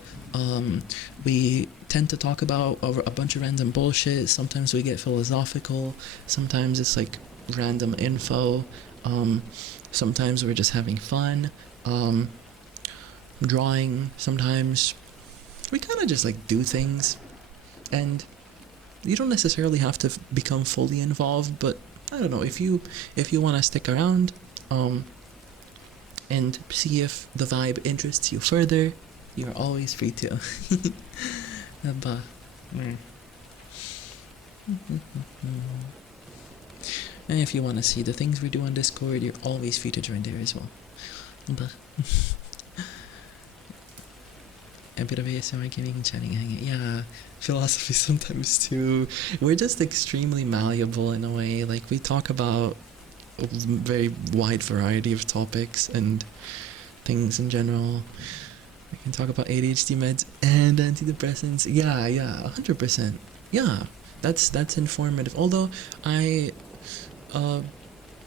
We tend to talk about a bunch of random bullshit. Sometimes we get philosophical, sometimes it's like random info, sometimes we're just having fun, drawing. Sometimes we kind of just like do things, and you don't necessarily have to become fully involved, but I don't know, if you want to stick around, and see if the vibe interests you further, you're always free to. But, and if you want to see the things we do on Discord, you're always free to join there as well. But a bit of ASMR gaming and chatting, hanging. Yeah, philosophy sometimes too. We're just extremely malleable in a way. Like, we talk about a very wide variety of topics and things in general. We can talk about ADHD meds and antidepressants. Yeah, 100%. Yeah, that's informative. Although uh,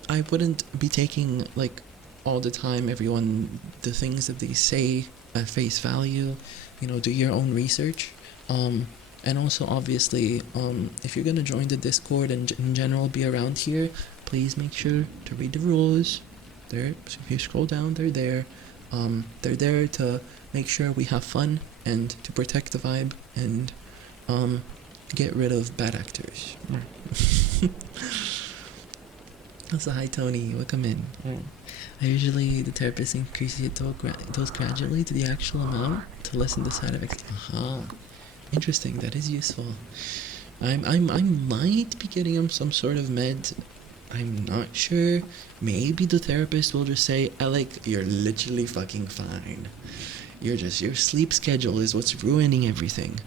I wouldn't be taking like all the time the things that they say at face value. You know, do your own research. And also obviously, if you're gonna join the Discord and in general be around here, please make sure to read the rules. There, so if you scroll down, they're there. They're there to make sure we have fun and to protect the vibe and get rid of bad actors. Also, hi Tony, welcome in. I usually, the therapist increases it dose gradually to the actual amount to lessen the side effects. Interesting, that is useful. I might be getting him some sort of med. I'm not sure. Maybe the therapist will just say, Alec, you're literally fucking fine. Your sleep schedule is what's ruining everything.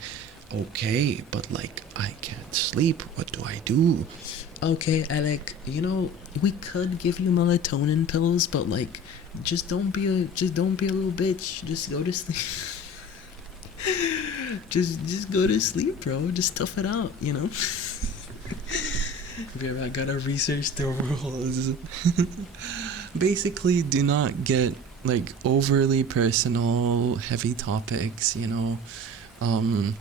Okay, but like, I can't sleep. What do I do? Okay, Alec, you know, we could give you melatonin pills, but like, just don't be a little bitch. Just go to sleep. just go to sleep, bro. Just tough it out, you know. I gotta research the rules. Basically, do not get like overly personal, heavy topics, you know. I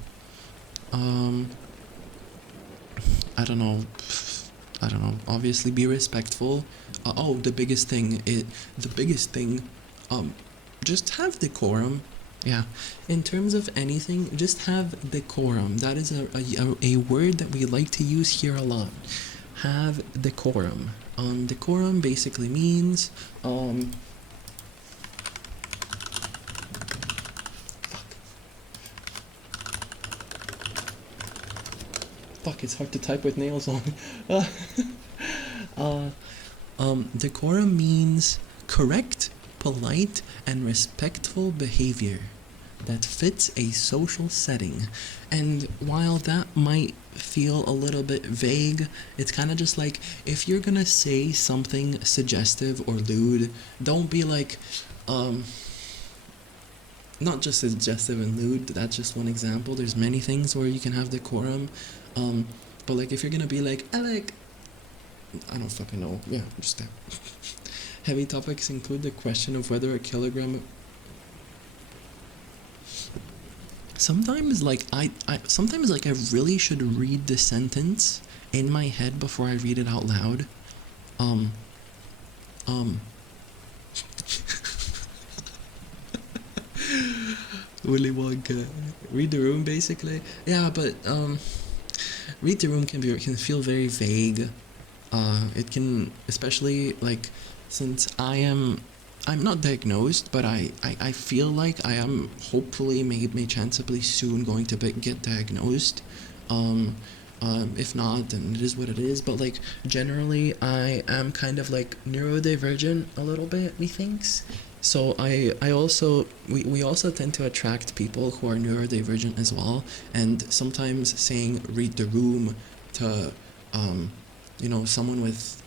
don't know. Obviously, be respectful. The biggest thing. Just have decorum. Yeah. In terms of anything, just have decorum. That is a word that we like to use here a lot. Have decorum. Decorum basically means Fuck, it's hard to type with nails on. uh, Decorum means correct, polite, and respectful behavior that fits a social setting. And while that might feel a little bit vague, it's kind of just like, if you're gonna say something suggestive or lewd, don't be like, not just suggestive and lewd, that's just one example. There's many things where you can have decorum. But like, if you're gonna be like, I don't fucking know. Yeah, just that. Heavy topics include the question of whether a kilogram. Sometimes I really should read the sentence in my head before I read it out loud. Willy Wonka. Read the room, basically. Yeah, but read the room can feel very vague. It can, especially like, since I'm not diagnosed, but I feel like I am hopefully, may chancefully soon going to get diagnosed. If not, then it is what it is. But like, generally, I am kind of like neurodivergent a little bit, methinks. So I also, we also tend to attract people who are neurodivergent as well. And sometimes saying read the room to someone with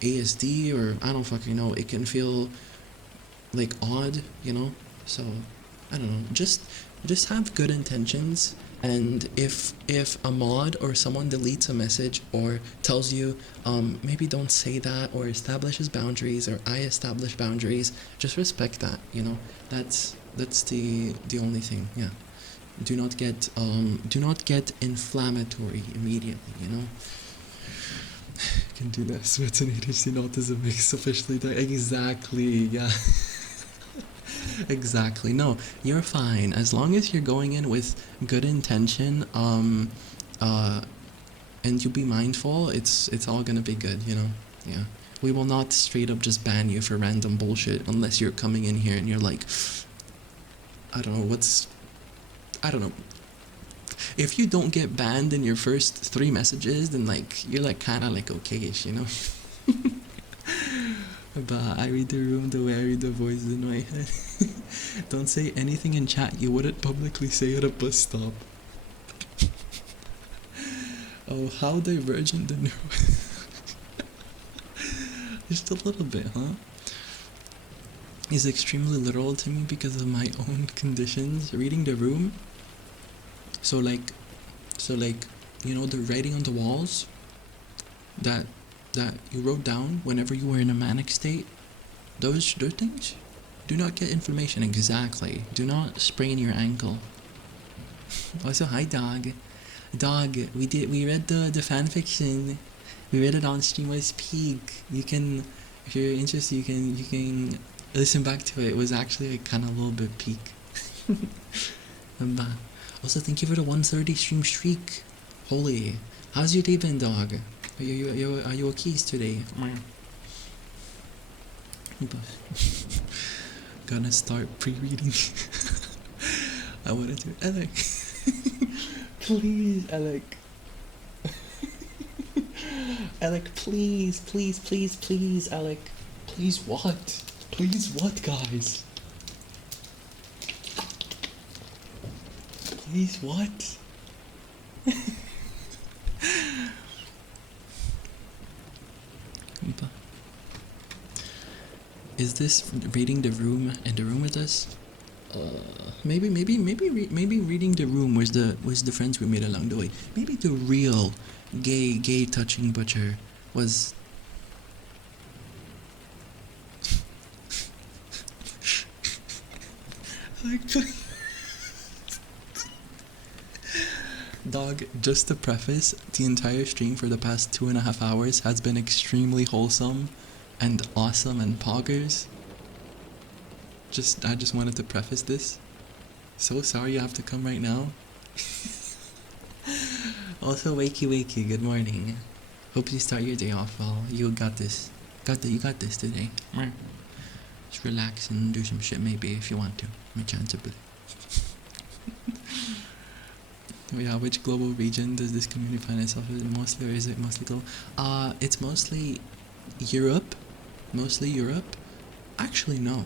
ASD, or I don't fucking know, it can feel like odd, so I don't know, just have good intentions. And if a mod or someone deletes a message or tells you maybe don't say that, or establishes boundaries, or I establish boundaries, just respect that. That's the only thing. Yeah, do not get inflammatory immediately. Can do this. What's an ADHD and autism mix officially? Exactly. Yeah. Exactly. No, you're fine as long as you're going in with good intention. And you be mindful. It's all gonna be good. Yeah. We will not straight up just ban you for random bullshit unless you're coming in here and you're like, I don't know. If you don't get banned in your first 3 messages, then like you're like kind of like okay-ish, But I read the room the way I read the voices in my head. Don't say anything in chat you wouldn't publicly say at a bus stop. Oh, how divergent the neuro. Just a little bit, huh? Is extremely literal to me because of my own conditions. Reading the room. So like, the writing on the walls that you wrote down whenever you were in a manic state, those things, do not get inflammation. Exactly. Do not sprain your ankle. Also, hi dog. We read the fanfiction. We read it on Stream was Peak. You can, if you're interested, you can listen back to it. It was actually kind of a little bit peak. Also, thank you for the 130 stream streak. Holy, how's your day been, dog? Are you okay today? Gonna start pre-reading. I wanted to, Alec. Please, Alec. Alec, please, Alec. Please what? Please what, guys? Please what? Is this reading the room in the room with us? Maybe reading the room was the friends we made along the way. Maybe the real gay touching butcher was. Dog, just to preface, the entire stream for the past 2.5 hours has been extremely wholesome and awesome and poggers. I just wanted to preface this. So sorry you have to come right now. Also, wakey, good morning. Hope you start your day off well. You got this. You got this today. Just relax and do some shit maybe if you want to. My chance of Yeah, which global region does this community find itself in mostly, or is it mostly global? It's mostly Europe. Mostly Europe. Actually, no.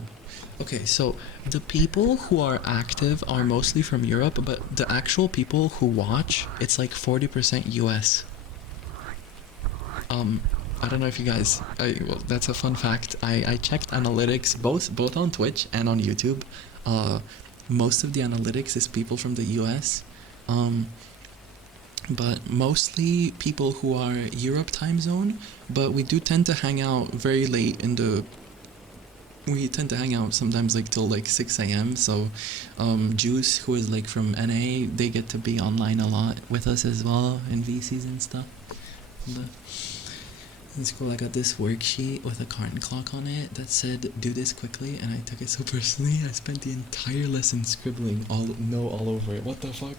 Okay, so the people who are active are mostly from Europe, but the actual people who watch, it's like 40% US. I don't know if you guys. Well, that's a fun fact. I checked analytics both on Twitch and on YouTube. Uh, Most of the analytics is people from the US. Um, but mostly people who are Europe time zone. But we do tend to hang out very late in the. We tend to hang out sometimes like till like 6 a.m. So, Juice, who is like from NA, they get to be online a lot with us as well in VCs and stuff. But in school, I got this worksheet with a carton clock on it that said, "Do this quickly," and I took it so personally. I spent the entire lesson scribbling all over it. What the fuck?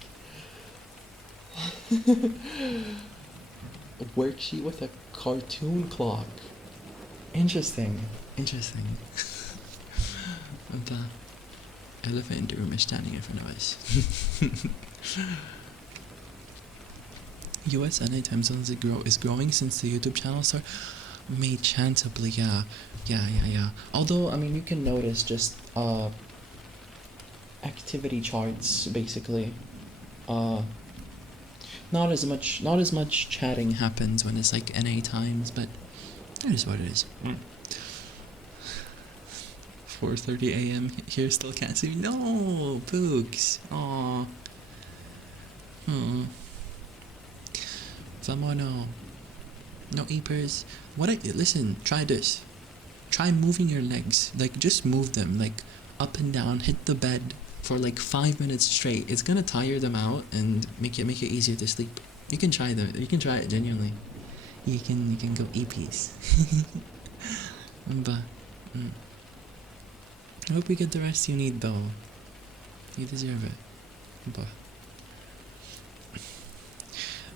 A worksheet with a cartoon clock. Interesting. Interesting. The elephant in the room is standing in front of us. US NA time zones is growing since the YouTube channel started. May chanceably, yeah. Although, I mean, you can notice just activity charts basically. Not as much chatting happens when it's like NA times, but it is what it is. 4:30 a.m. here, still can't see me. No, Pooks. Aww. Someone no eepers. Listen, try this. Try moving your legs. Like, just move them, like, up and down, hit the bed for like 5 minutes straight. It's gonna tire them out and make it easier to sleep. You can try it genuinely. You can go EPs. But I hope you get the rest you need though. You deserve it. But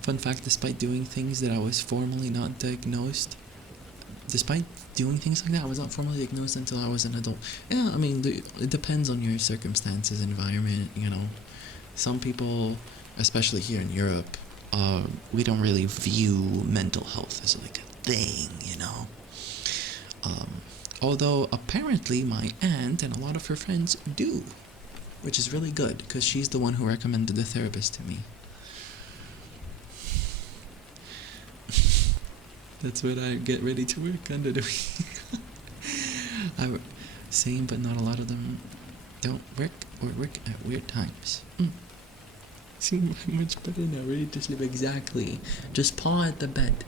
fun fact, despite doing things that I was formally not diagnosed, despite doing things like that, I was not formally diagnosed until I was an adult. Yeah, I mean, it depends on your circumstances, environment, you know. Some people, especially here in Europe, we don't really view mental health as like a thing, you know. Although apparently my aunt and a lot of her friends do, which is really good because she's the one who recommended the therapist to me. That's what I get ready to work under the week. Same, but not a lot of them don't work or work at weird times. See, much better now, ready to sleep. Exactly. Just paw at the bed.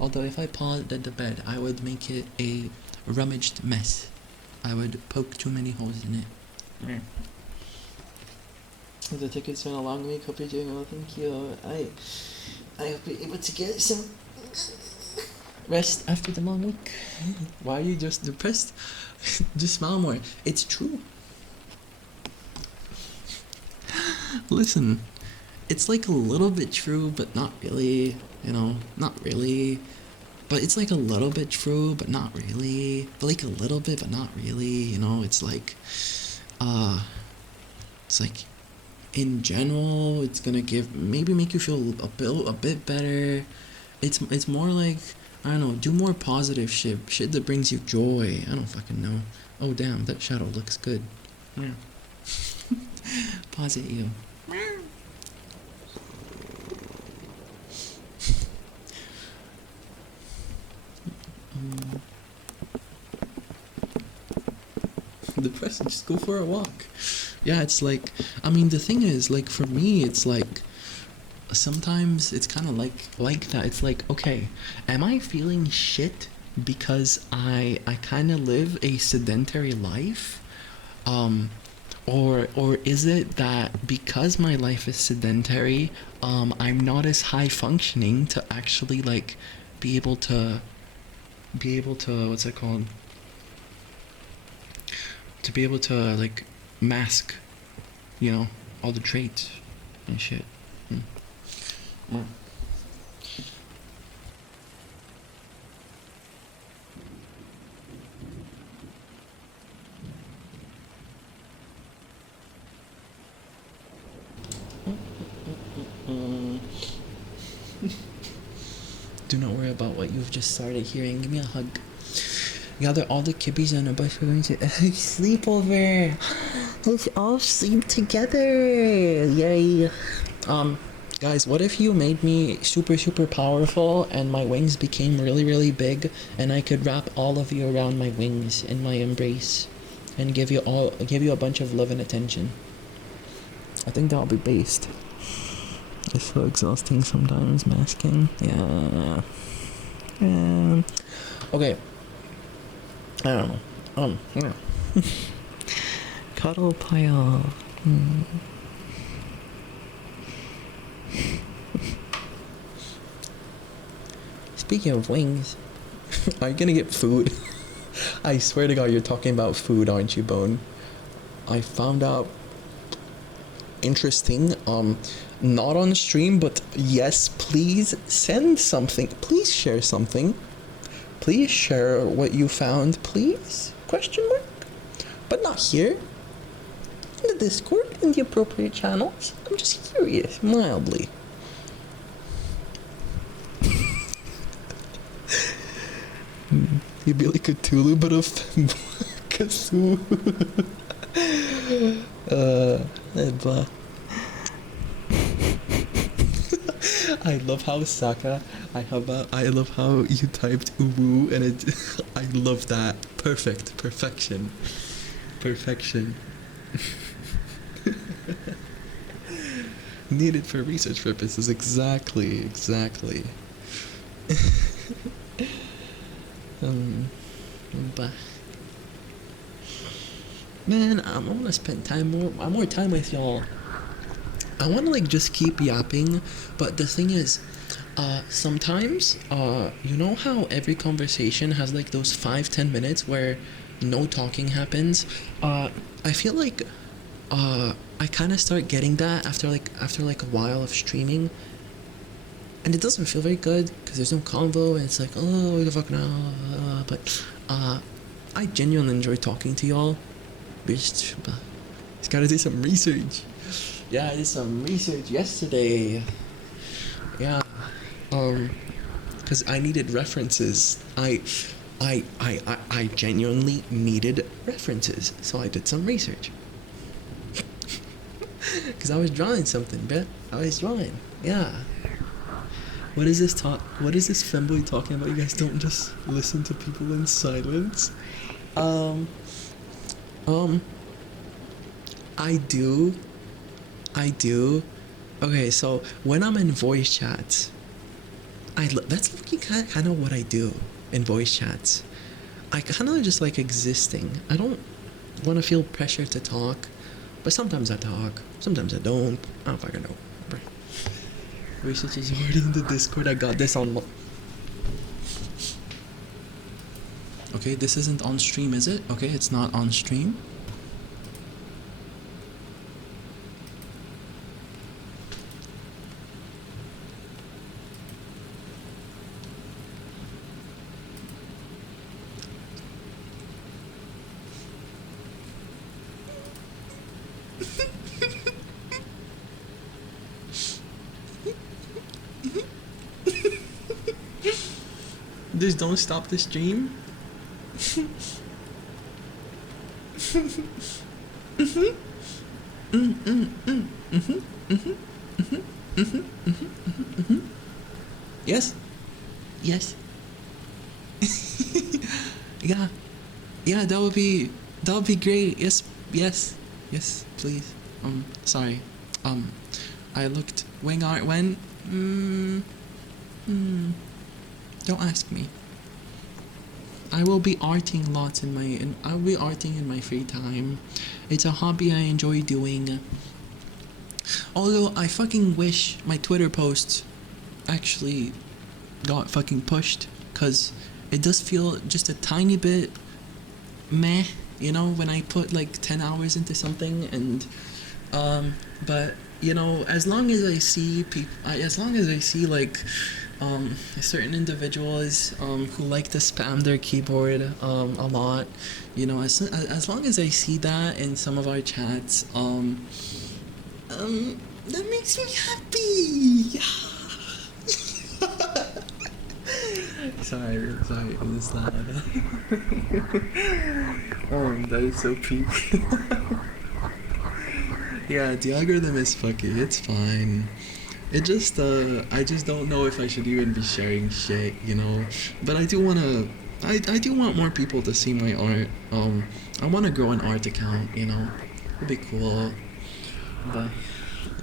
Although if I pawed at the bed, I would make it a rummaged mess. I would poke too many holes in it. The ticket's been a long week. Hope you're doing well. Thank you. I hope you're able to get some rest after the long week. Why are you just depressed? Just smile more. It's true. Listen, it's like a little bit true, but not really. You know, not really. But it's like a little bit true, but not really. But like a little bit, but not really. You know, it's like in general, it's gonna make you feel a bit better. It's more like, I don't know, do more positive shit that brings you joy. I don't fucking know. Oh damn, that shadow looks good. Yeah. Pause at you. Depressing, just go for a walk. Yeah, it's like, I mean, the thing is, like, for me, it's like, sometimes it's kind of like that. It's like, okay, am I feeling shit because I kind of live a sedentary life, or is it that because my life is sedentary, I'm not as high functioning to actually like be able to what's it called, to be able to like mask, you know, all the traits and shit. about what you've just started hearing. Give me a hug. Gather all the kibbies on a bus. We're going to sleep over. Let's all sleep together. Yay. Guys, what if you made me super powerful and my wings became really big and I could wrap all of you around my wings in my embrace and give you a bunch of love and attention? I think that'll be based. It's so exhausting sometimes masking. Yeah. Okay. I don't know. Yeah. Cuddle pile. Speaking of wings, are you gonna get food? I swear to God, you're talking about food, aren't you, Bone? I found out interesting. Not on stream, but yes, please send something. Please share something. Please share what you found, please? Question mark? But not here. In the Discord, in the appropriate channels. I'm just curious, mildly. You'd be like a Cthulhu, but of Cthulhu. Blah. I love how Saka. I love how you typed uwu and it. I love that. Perfection. Needed for research purposes. Exactly. But man, I want to spend more time with y'all. I want to like just keep yapping, but the thing is, sometimes, you know how every conversation has like those 5-10 minutes where no talking happens? I feel like, I kind of start getting that after like a while of streaming, and it doesn't feel very good because there's no convo, and it's like, oh, what the fuck now? But I genuinely enjoy talking to y'all. Just gotta do some research. Yeah, I did some research yesterday. Yeah, because I needed references. I genuinely needed references, so I did some research. Because I was drawing something, bruh. I was drawing. Yeah. What is this femboy talking about? You guys don't just listen to people in silence. I do. Okay, so when I'm in voice chats, that's kind of what I do in voice chats. I kind of just like existing. I don't want to feel pressure to talk, but sometimes I talk, sometimes I don't. I don't fucking know. Research is already in the Discord. I got this on. Okay, this isn't on stream, is it? Okay, it's not on stream. Just don't stop the stream. Yes. Yeah, that would be great. Yes, please. Sorry. I looked wing art when. Don't ask me. I will be arting lots I'll be arting in my free time. It's a hobby I enjoy doing. Although I fucking wish my Twitter posts actually got fucking pushed, cause it does feel just a tiny bit meh, you know, when I put like 10 hours into something, and but you know, as long as I see like certain individuals who like to spam their keyboard a lot, you know, as long as I see that in some of our chats, that makes me happy. Sorry, it was loud. Oh, that is so creepy. Yeah, the algorithm is fucky. It's fine. It just, I just don't know if I should even be sharing shit, you know. But I do wanna, I do want more people to see my art. I wanna grow an art account, you know. It'd be cool. But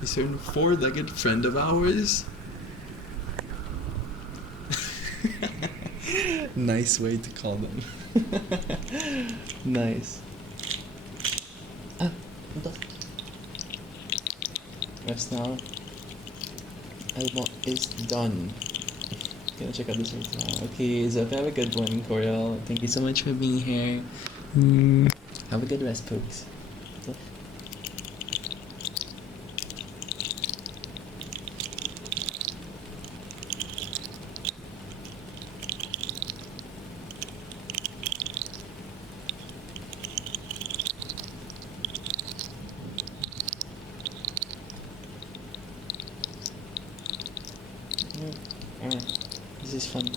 a certain four-legged friend of ours. Nice way to call them. Nice. Ah, rest now. Album is done. Gonna check out this right now. Okay, so have a good one, Coriel. Thank you so much for being here. Have a good rest, folks. This is fun.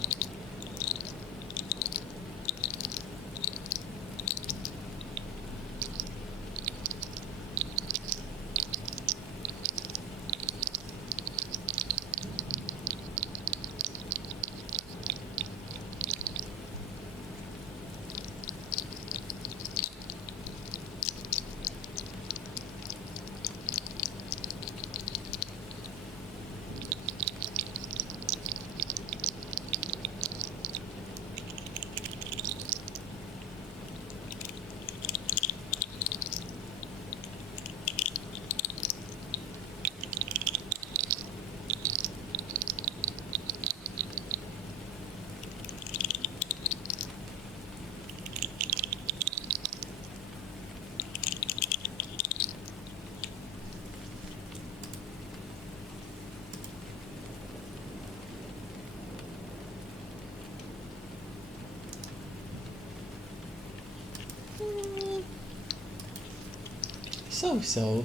So.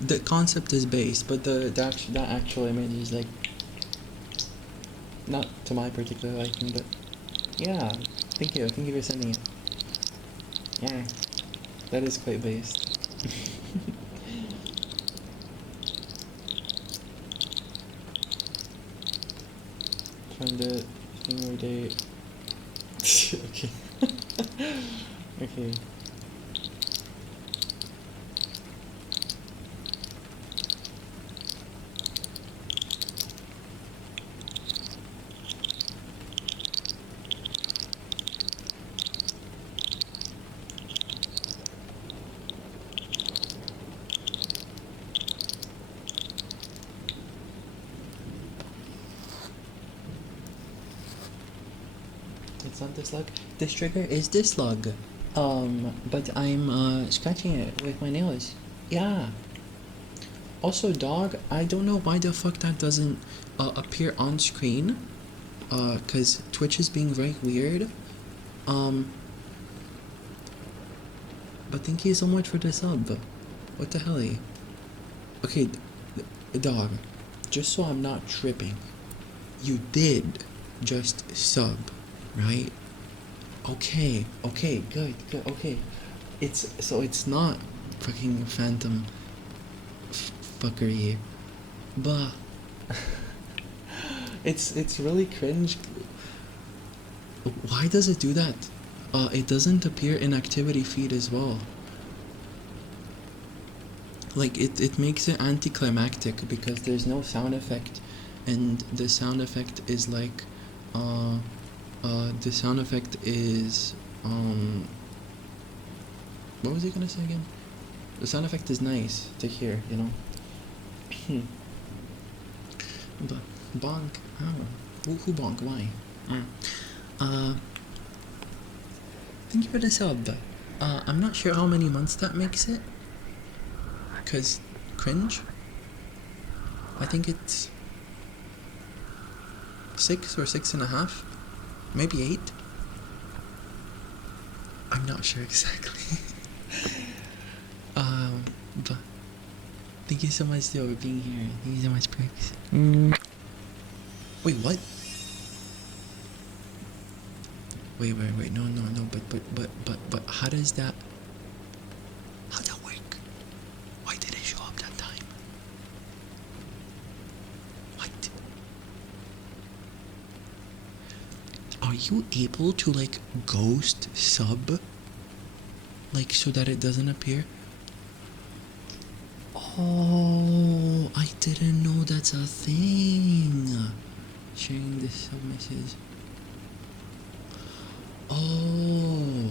The concept is based, but that actual image is like not to my particular liking. But yeah, thank you for sending it. Yeah, that is quite based. Find it another day. Okay. Okay. It's not this lug. This trigger is this lug. But I'm scratching it with my nails. Yeah. Also, dog, I don't know why the fuck that doesn't appear on screen. Cause Twitch is being very weird. But thank you so much for the sub. What the hell? Okay, dog, just so I'm not tripping, you did just sub, right? Okay, good, okay. It's not fucking phantom fuckery, but it's really cringe. Why does it do that? It doesn't appear in activity feed as well. Like it makes it anticlimactic because there's no sound effect, and the sound effect is like the sound effect is what was I gonna say again? The sound effect is nice to hear, you know. But bonk, who bonk? Why? Thank you for the sub. I'm not sure how many months that makes it. Cause cringe. I think it's 6 or 6.5, maybe 8. I'm not sure exactly. But thank you so much though for being here. Thank you so much, Brooks. Wait, what? Wait, no, but how does that work? Why did it show up that time? What? Are you able to like ghost sub? Like so that it doesn't appear? Oh, I didn't know that's a thing. Sharing the sub message. Oh.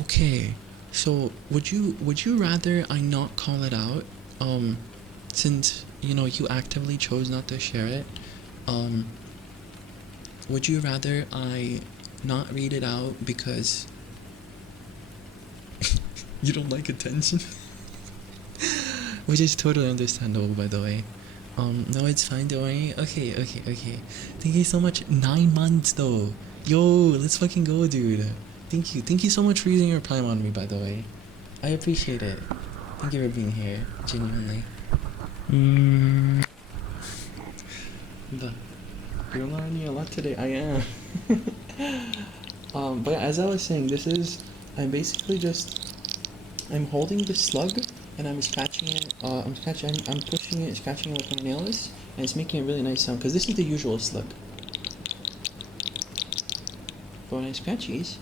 Okay. So would you rather I not call it out? Since you know you actively chose not to share it. Would you rather I not read it out because you don't like attention? Which is totally understandable, by the way. No, it's fine, don't worry. Okay. Thank you so much. 9 months though. Yo, let's fucking go, dude. Thank you so much for using your prime on me, by the way. I appreciate it. Thank you for being here, genuinely. But you're learning a lot today. I am. But as I was saying, I'm basically I'm holding the slug and I'm scratching it. I'm pushing it, scratching it with my nails, and it's making a really nice sound. Because this is the usual slug. But when I scratch these,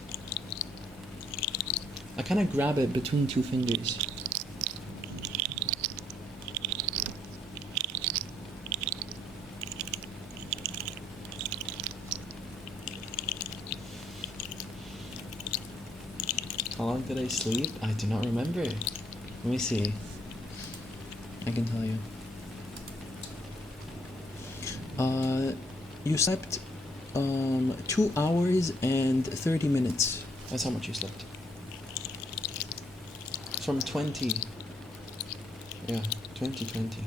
I kind of grab it between 2 fingers. How long did I sleep? I do not remember. Let me see. I can tell you. You slept 2 hours and 30 minutes. That's how much you slept. From 20. Yeah, 2020.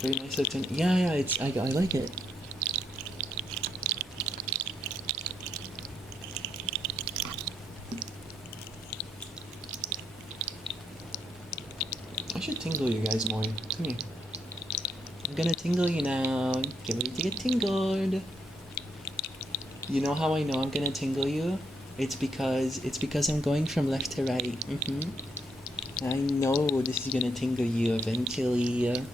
Very nice at 10. Yeah, I like it. I should tingle you guys more. Come here. I'm gonna tingle you now. Get ready to get tingled. You know how I know I'm gonna tingle you? It's because I'm going from left to right. I know this is gonna tingle you eventually.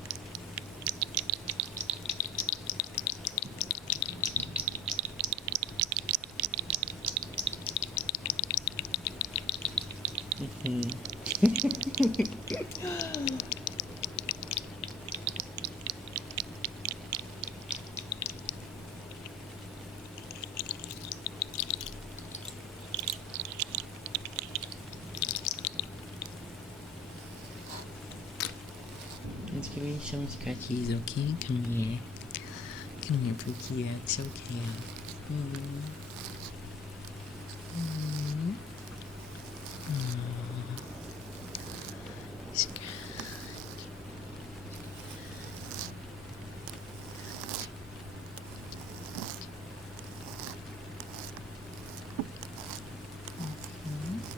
Let's give you some scratchies, okay? Come here. Come here, Pookie. It's okay.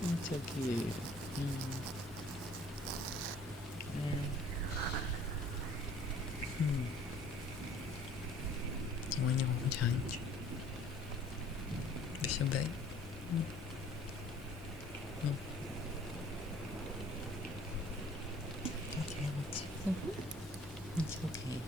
It's okay. You want your own challenge? It's okay. Okay, it's okay.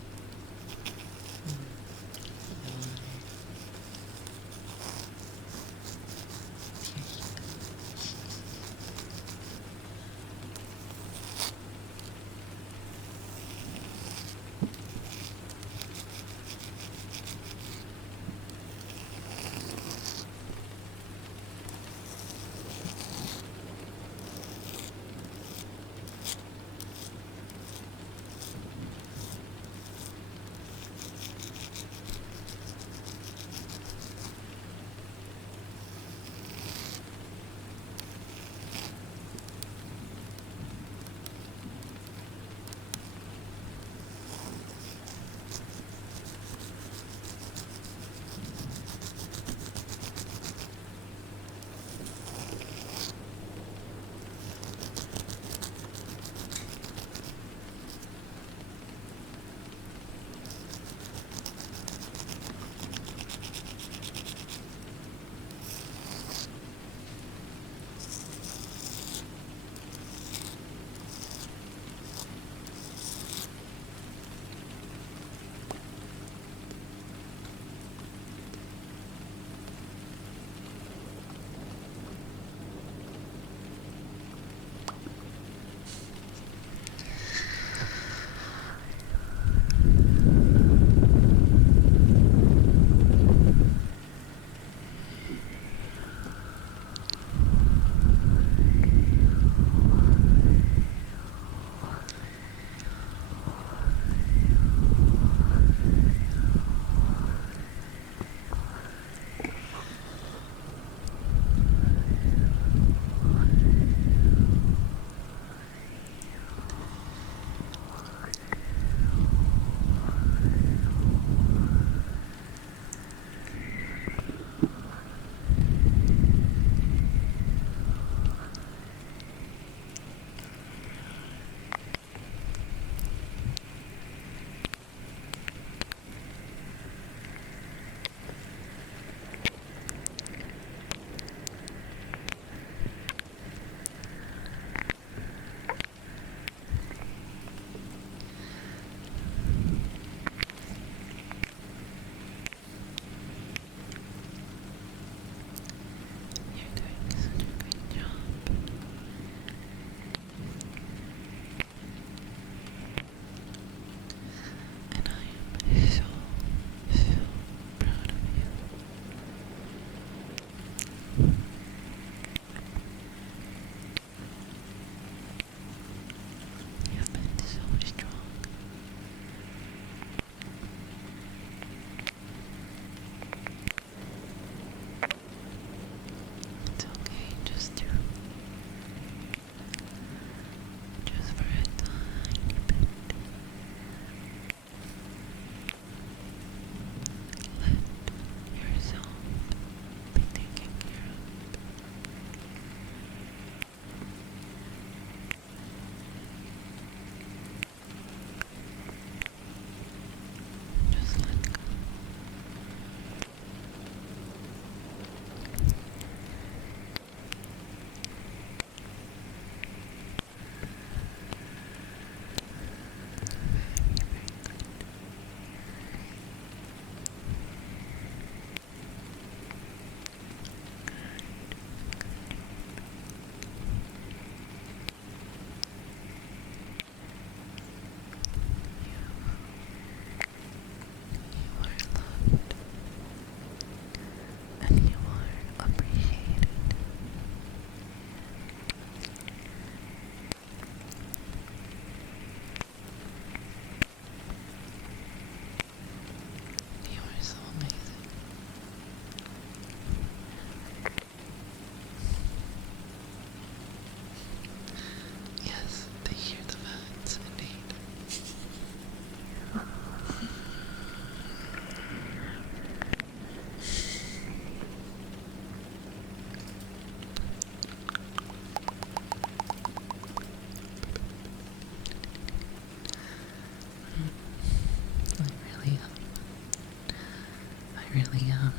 really am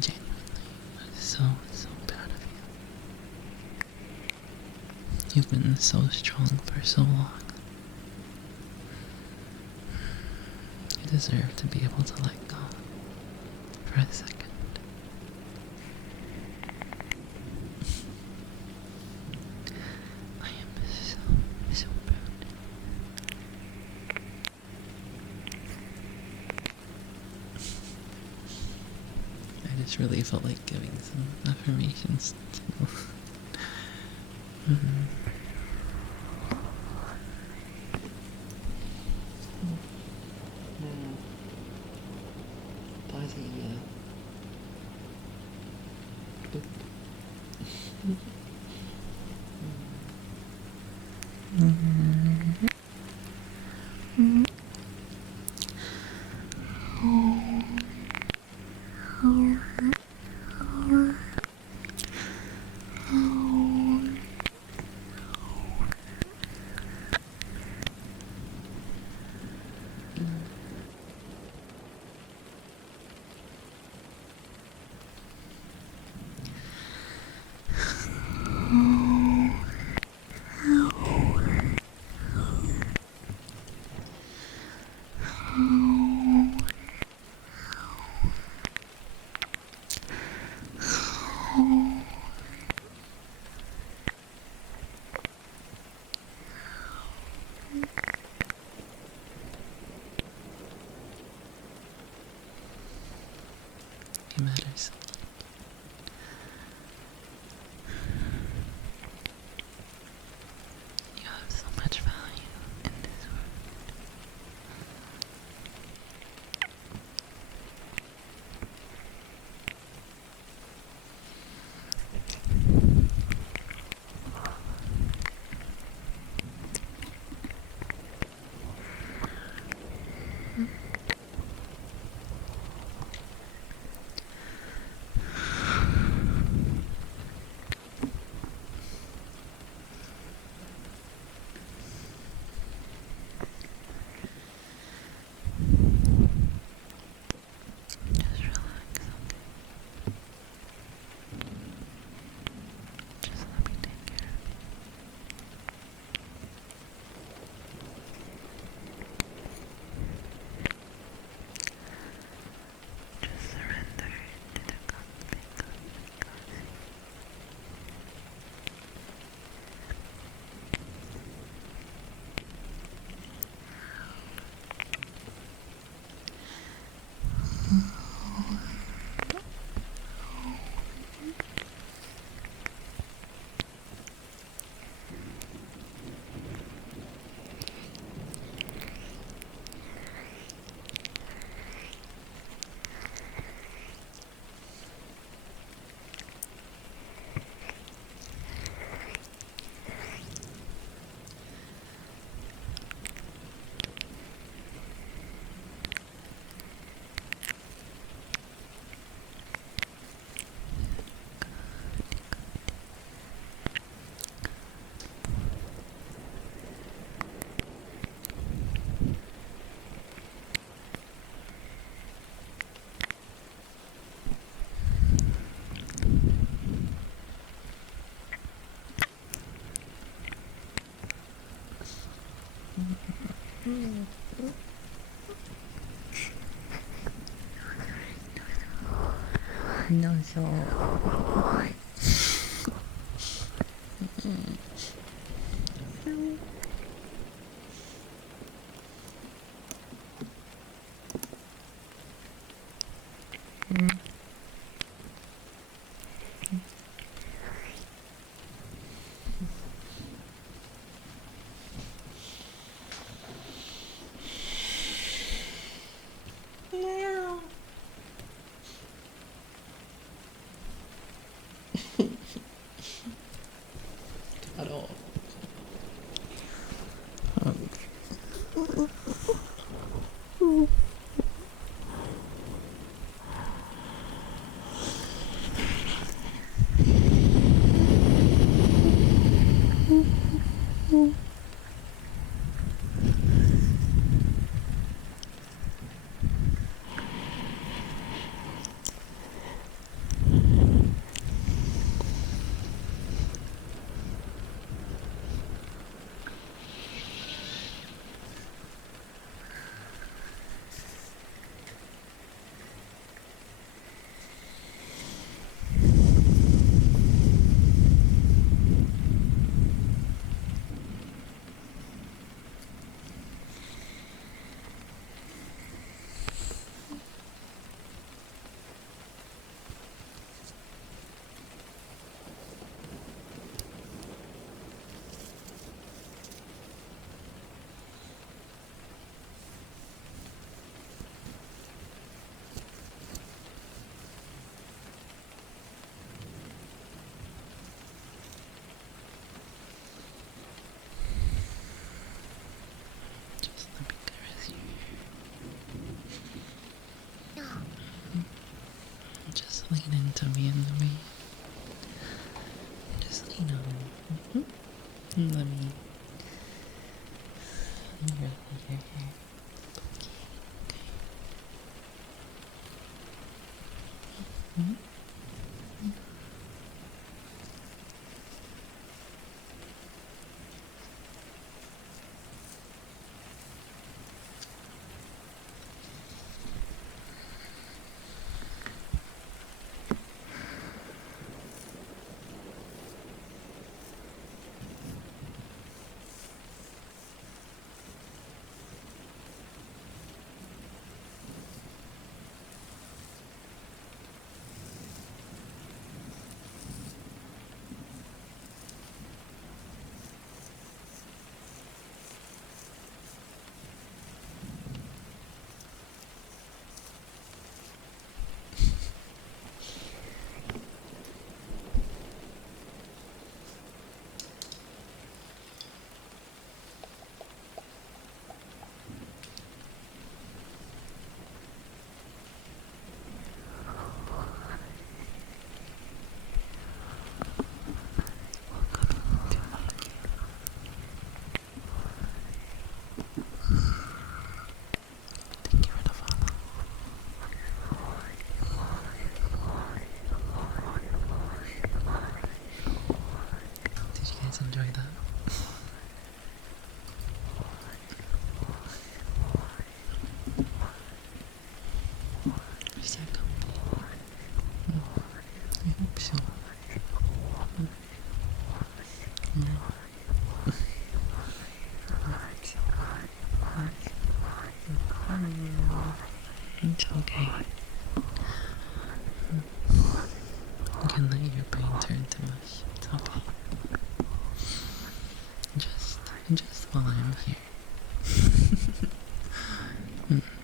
genuinely so proud of you. You've been so strong for so long. You deserve to be able to let go for a second. I am so proud. I just really felt like giving some affirmations too. You matter so much. You have so much value in this world. Just relax, okay? Just let me take care of you. Just surrender to the comfy, cozy. No, so... Just lean into me and let me. Just lean on. And let me. Your hair. Okay. Thank you for the follow. Did you guys enjoy that? Is that comfy? I hope so. It's okay. You can let your brain turn to mush. It's okay. Just while I'm here.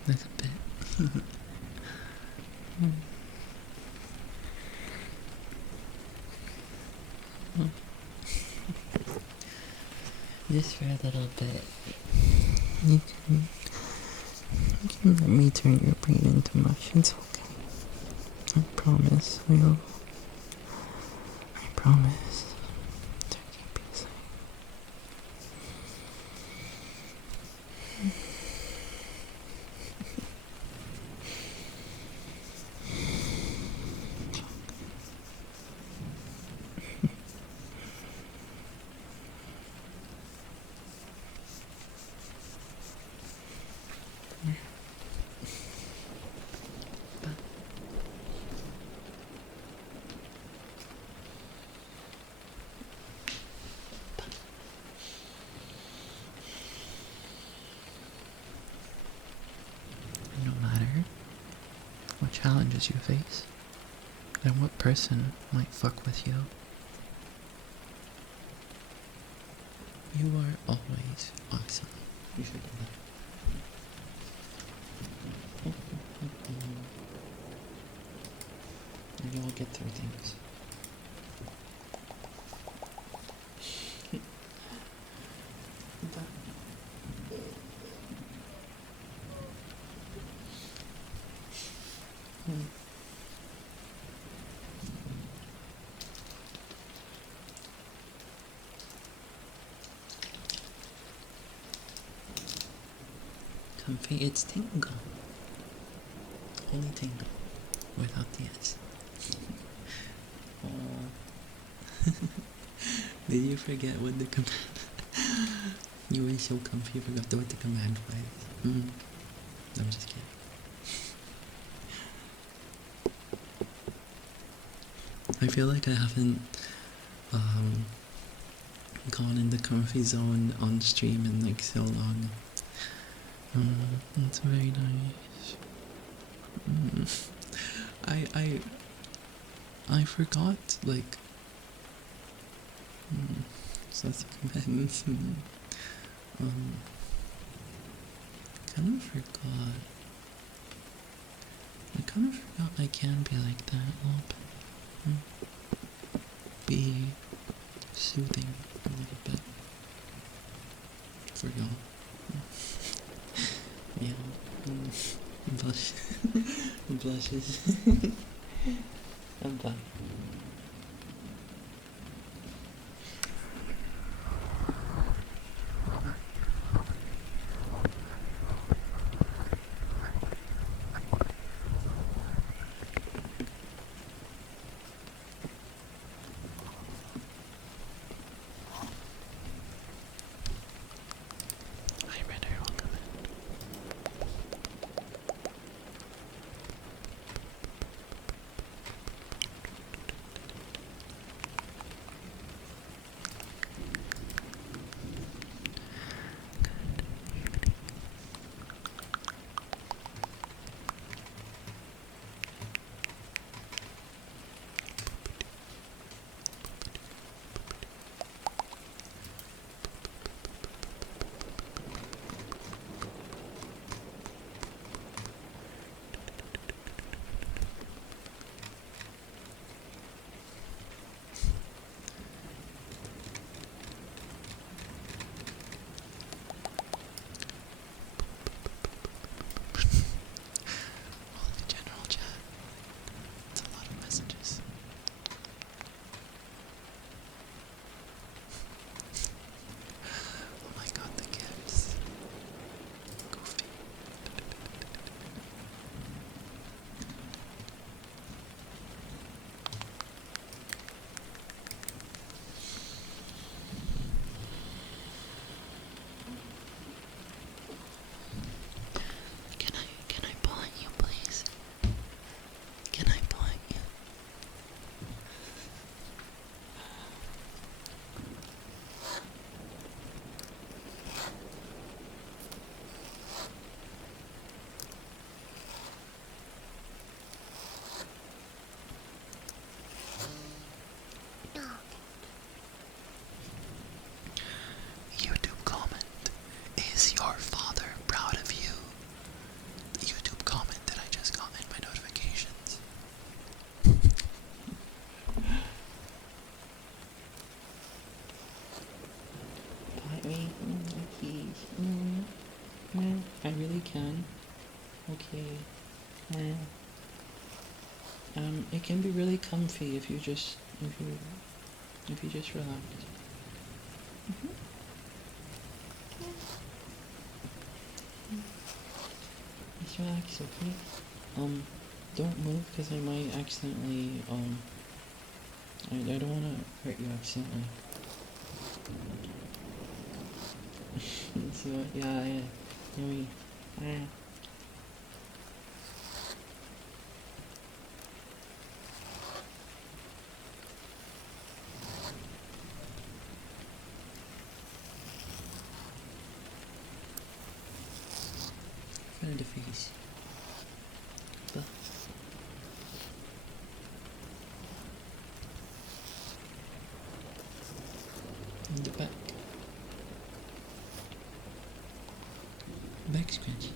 That's a bit. Just for a little bit. You can let me turn your brain into mush. It's okay. I promise. I promise. To keep you safe. No matter what challenges you face, and what person might fuck with you, you are always awesome. You should do that. And you'll get through things. Comfy, it's tingle. Only tingle. Without the S. Oh. Did you forget what the command? You were so comfy, you forgot what the command was. I'm just kidding. I feel like I haven't gone in the comfy zone on stream in like so long. It's very nice. I forgot, like, so that's a command. I kind of forgot I can be like that a little bit. Be soothing a little bit for y'all. Yeah. Blushes. I'm done. Hi, Red, welcome in. Well, in the general chat, it's a lot of messages. Oh my god, the gifts. Goofy. Can I pull at you, please? Can I pull at you? YouTube comment. Is your father proud of you? The YouTube comment that I just got in my notifications. Buy me keys. I really can. Okay. It can be really comfy if you just relax. Just relax, okay? Don't move because I might accidentally I don't want to hurt you accidentally. So yeah. Yummy. Front of the face. In the back. Back scratches.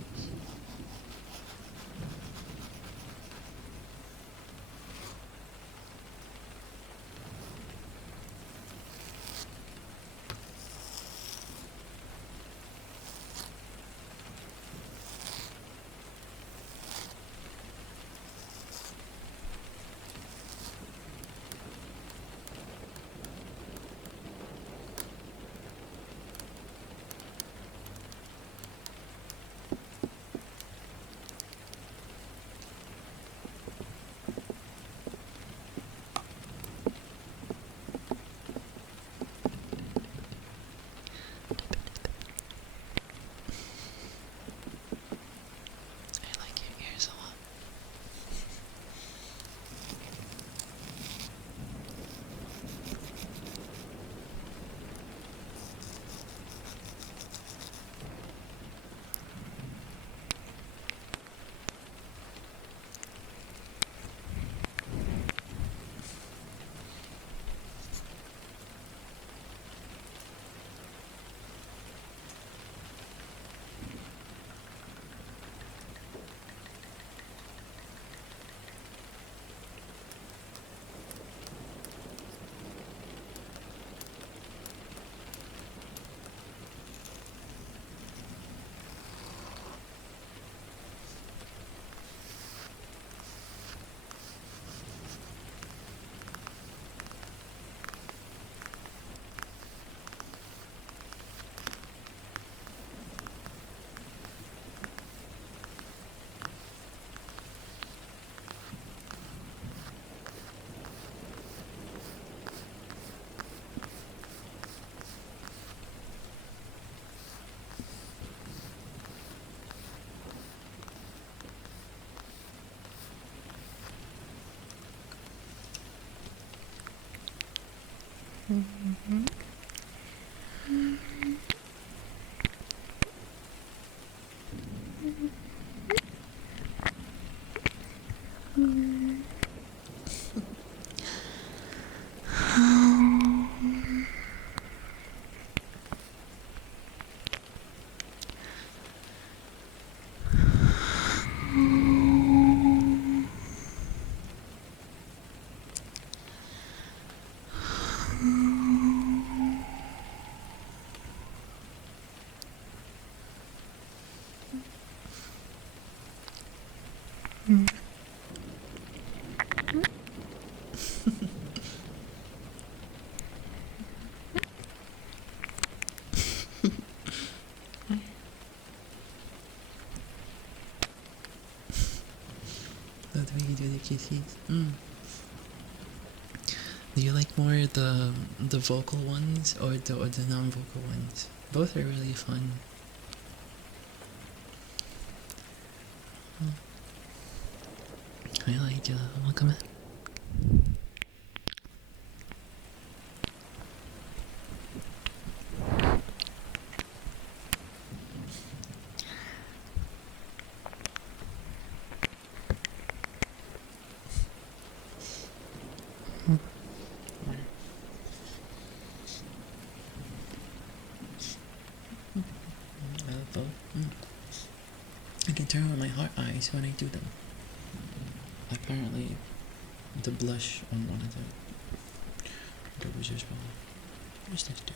That's where you do the kisses. Do you like more the vocal ones or the non-vocal ones? Both are really fun. I like you. Welcome in. I can turn on my heart eyes when I do them. Apparently, the blush on one of the wizard's ball. What's this do?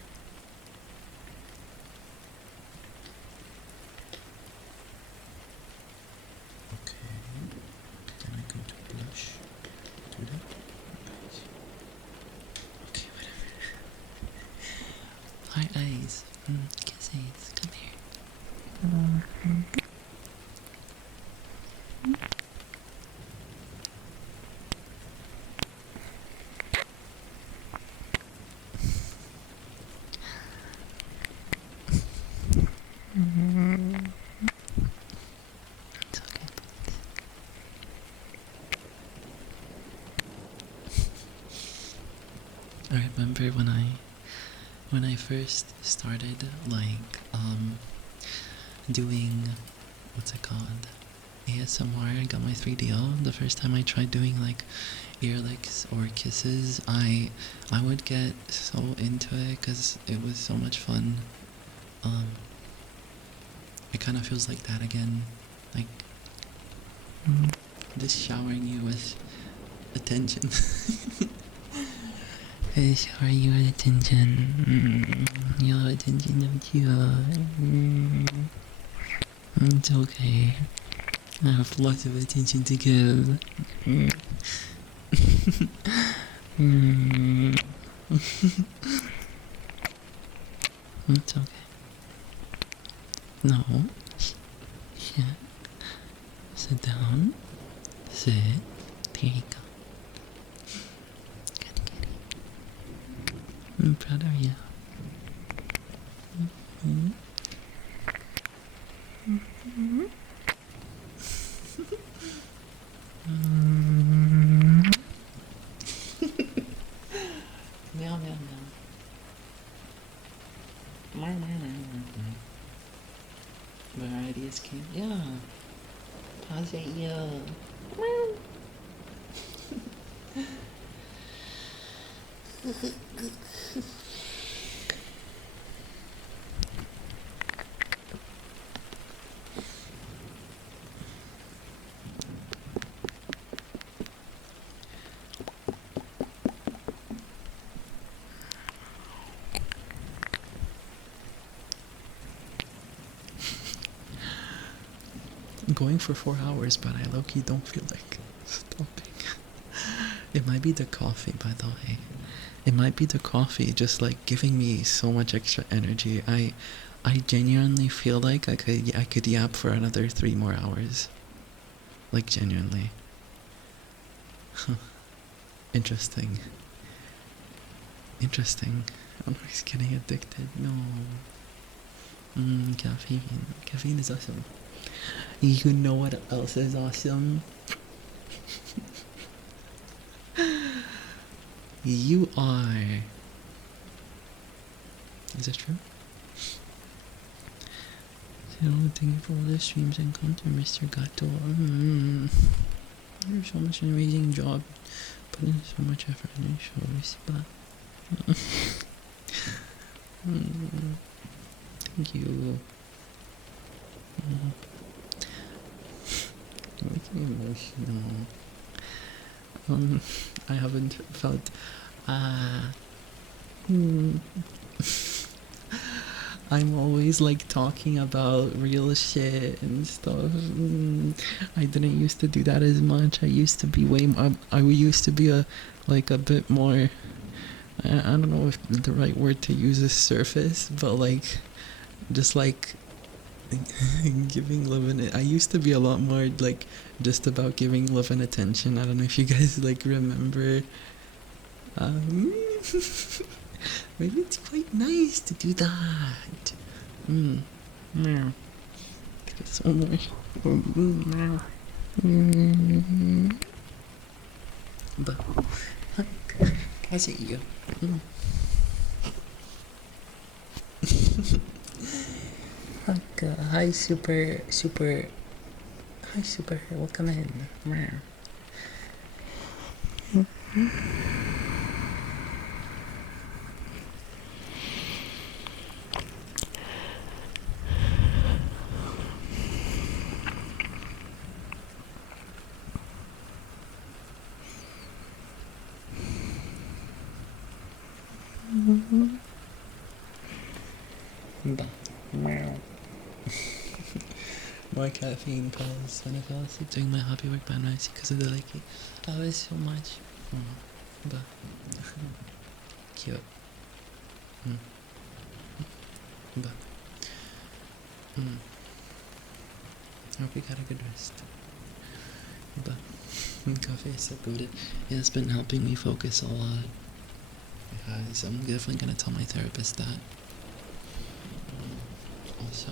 Okay, then I go to blush. Do that. Okay, whatever. Heart eyes. Kisses. Come here. It's okay, please. I remember when I first started doing what's it called? ASMR. I got my 3DO. The first time I tried doing like ear licks or kisses, I would get so into it because it was so much fun. It kind of feels like that again, like just showering you with attention. I shower you with attention. You love attention, don't you? It's okay. I have lots of attention to give. It's okay. No. Yeah. Sit down. Sit. There you go. Good kitty. I'm proud of you. Meow, meow, meow. Meow, meow, meow, meow. Variety is cute. Yeah. Paws at you. Meow. I'm going for 4 hours, but I low-key don't feel like stopping. It might be the coffee, by the way. It might be the coffee just like giving me so much extra energy. I genuinely feel like I could yap for another 3 more hours. Like genuinely. Interesting. Interesting. Oh no, he's getting addicted. No. Caffeine. Caffeine is awesome. You know what else is awesome? You are Is it true? So, thank you for all the streams and content, Mr. Gato. You're so much an amazing job. Putting so much effort in your shows, but thank you. You're making me emotional. I haven't felt I'm always like talking about real shit and stuff. I didn't used to do that as much. I used to be way more, I used to be a bit more, I don't know if the right word to use is surface, but like just like giving love and I used to be a lot more like just about giving love and attention. I don't know if you guys like remember. Maybe it's quite nice to do that. Give us one more. But how's it you? Hi super. Hi super. Welcome in. More caffeine pills when I fell asleep doing my hobby work by night because of the like I was so much but cute but I hope you got a good rest. But coffee is so good. It's been helping me focus a lot. Because I'm definitely gonna tell my therapist that. Also,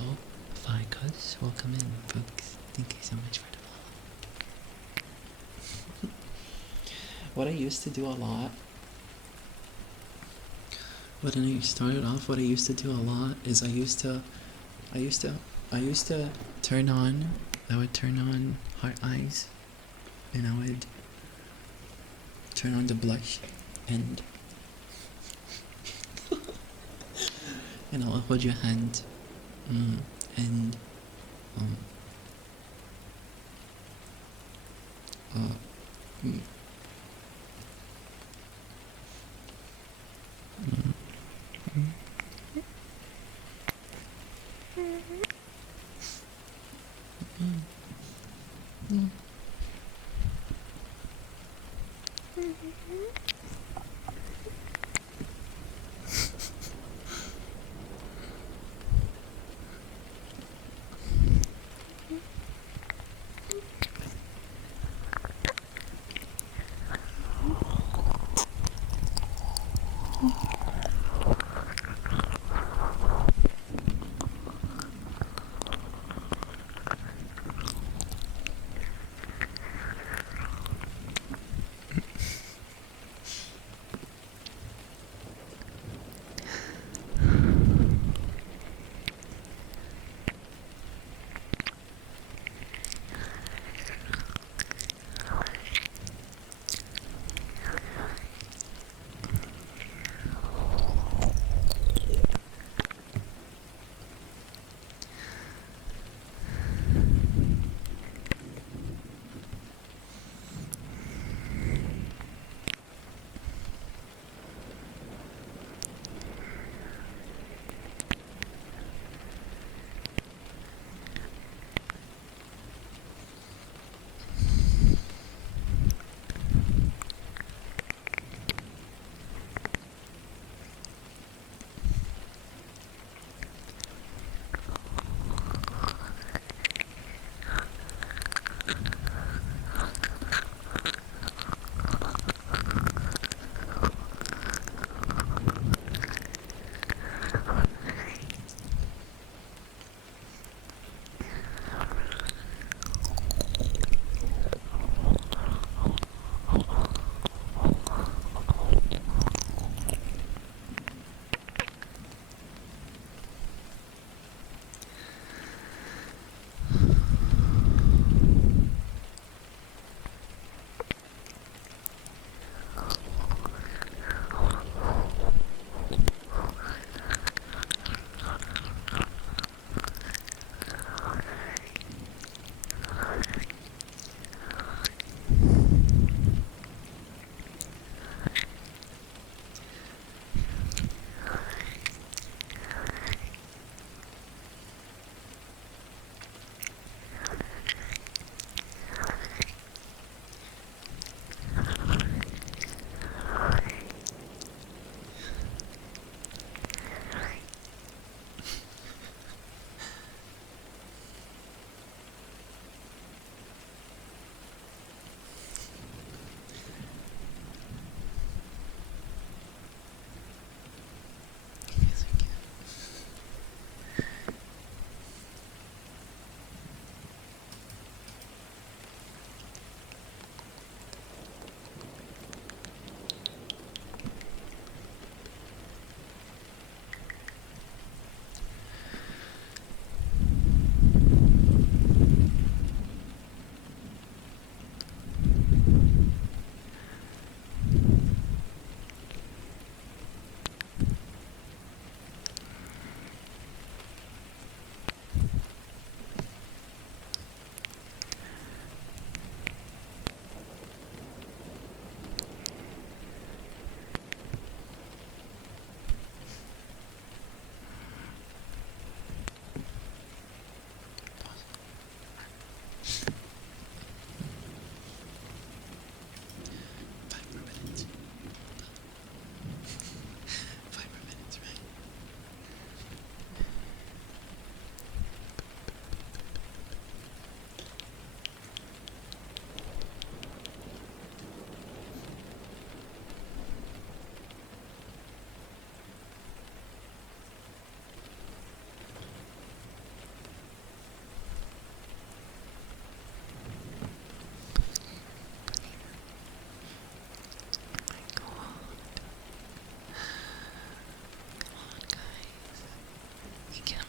Ficus, welcome in, folks. Thank you so much for the follow. What I used to do a lot. When I started off, what I used to do a lot is I used to turn on. I would turn on heart eyes, and I would turn on the blush, and I'll hold your hand, and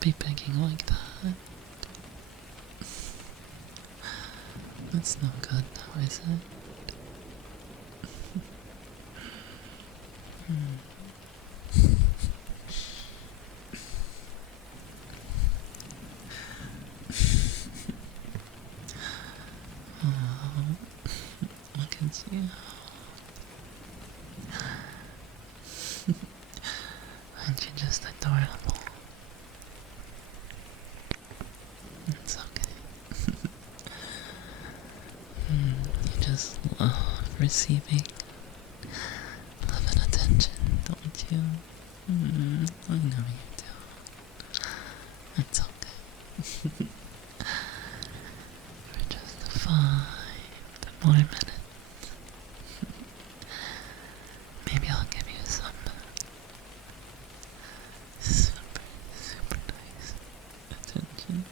be begging like that. That's not good now, is it? Oh, look at you. Aren't you just adorable? It's okay. You just love receiving love and attention, don't you? I know you do. It's okay. For just 5 more minutes. Maybe I'll give you some super, super nice attention.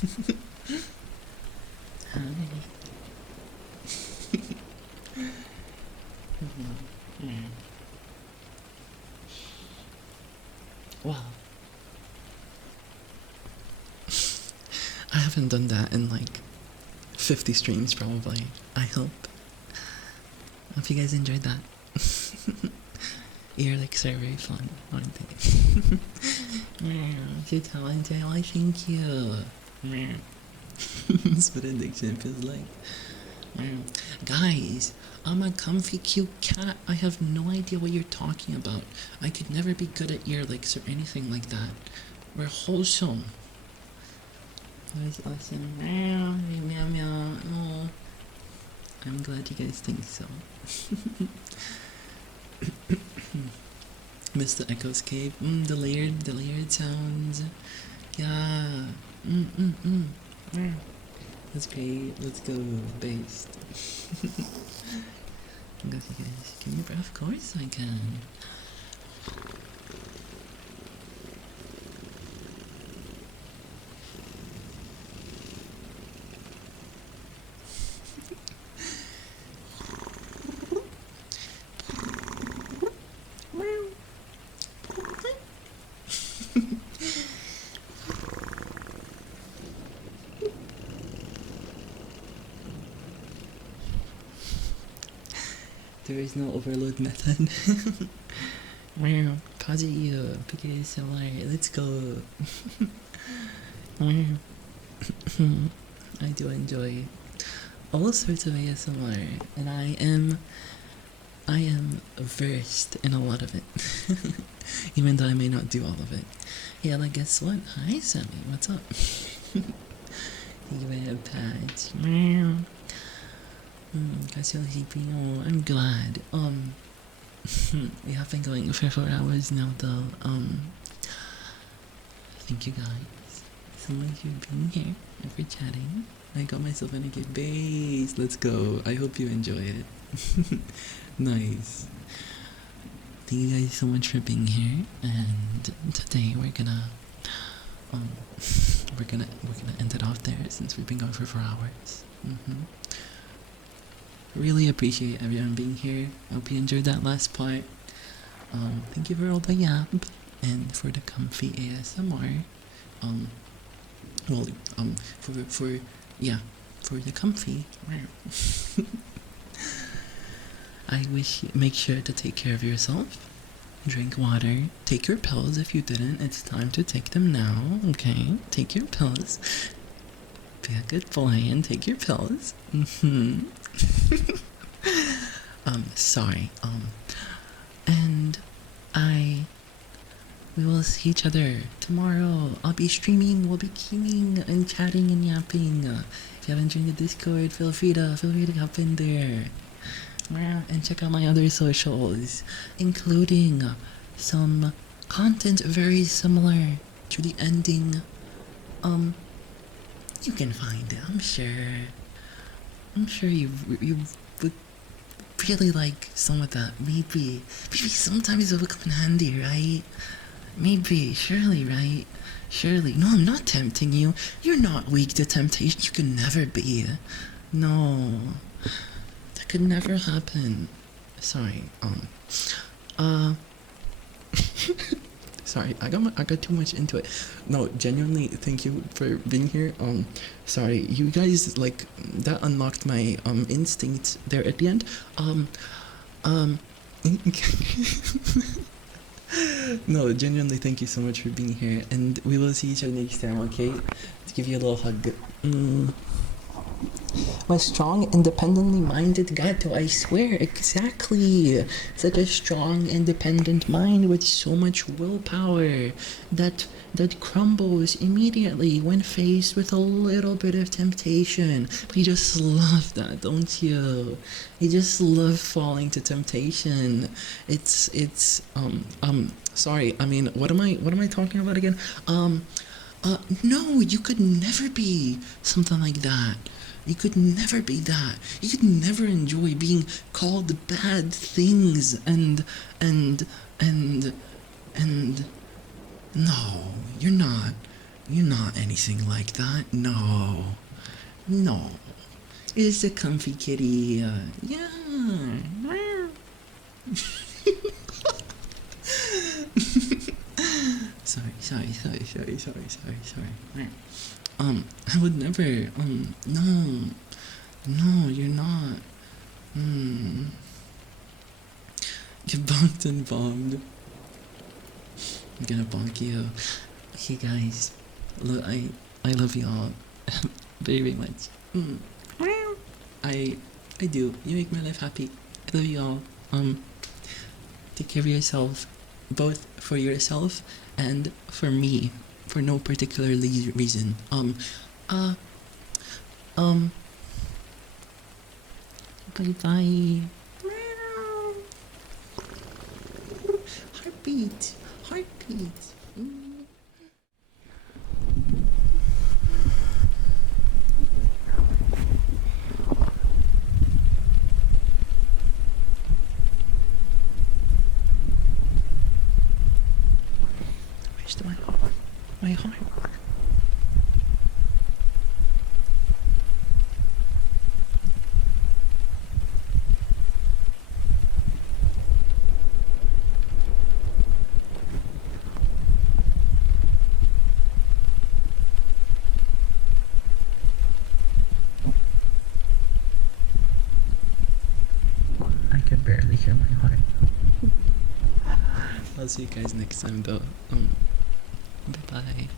Hi. Well, I haven't done that in like 50 streams probably. I hope. Hope you guys enjoyed that. Ear licks are very fun, aren't they? Too talented. Why, thank you. That's what addiction feels like. Guys, I'm a comfy cute cat. I have no idea what you're talking about. I could never be good at ear licks or anything like that. We're wholesome. That was awesome. Meow, meow, meow. Oh, I'm glad you guys think so. Miss the Echo's Cave. The layered sounds. Yeah. That's great. Let's go, based. I'm glad you guys give me a breath. Of course I can. There is no overload method. Positive, PKSLR, let's go. I do enjoy all sorts of ASMR, and I am versed in a lot of it. Even though I may not do all of it. Yeah, like guess what? Hi Sammy, what's up? You have patch. Oh, I'm glad. We have been going for 4 hours now though. Thank you guys so much for being here and for chatting. I got myself in a good base. Let's go. I hope you enjoy it. Nice. Thank you guys so much for being here, and today we're gonna end it off there since we've been going for 4 hours. Really appreciate everyone being here. Hope you enjoyed that last part. Thank you for all the yap and for the comfy ASMR. For the comfy. I wish you make sure to take care of yourself. Drink water. Take your pills if you didn't. It's time to take them now, okay? Take your pills. Be a good boy and take your pills. Sorry. And we will see each other tomorrow. I'll be streaming, we'll be queuing and chatting and yapping. If you haven't joined the Discord, feel free to hop in there. And check out my other socials, including some content very similar to the ending. You can find it, I'm sure. I'm sure you would really like some of that. Maybe sometimes it will come in handy, right? Maybe, surely, right? Surely. No, I'm not tempting you. You're not weak to temptation. You can never be. No. That could never happen. Sorry, sorry, I got too much into it. No, genuinely, thank you for being here. Sorry, you guys, like, that unlocked my, instinct there at the end. No, genuinely, thank you so much for being here, and we will see each other next time, okay? Let's give you a little hug. My strong, independently minded gato, I swear, exactly. Such a strong, independent mind with so much willpower that crumbles immediately when faced with a little bit of temptation. You just love that, don't you? You just love falling to temptation. It's sorry, I mean, what am I talking about again? No, you could never be something like that. You could never be that. You could never enjoy being called bad things and no, you're not. You're not anything like that. No. No. It's a comfy kitty. Yeah. Sorry. I would never. No. No, you're not. Get bonked and bombed. I'm gonna bonk you. Okay, guys. Look, I love y'all very, very much. I do. You make my life happy. I love you all. Take care of yourself, both for yourself and for me, for no particular reason. Bye bye. Heartbeat. Where's my heart? I can barely hear my heart. I'll see you guys next time though. Bye bye.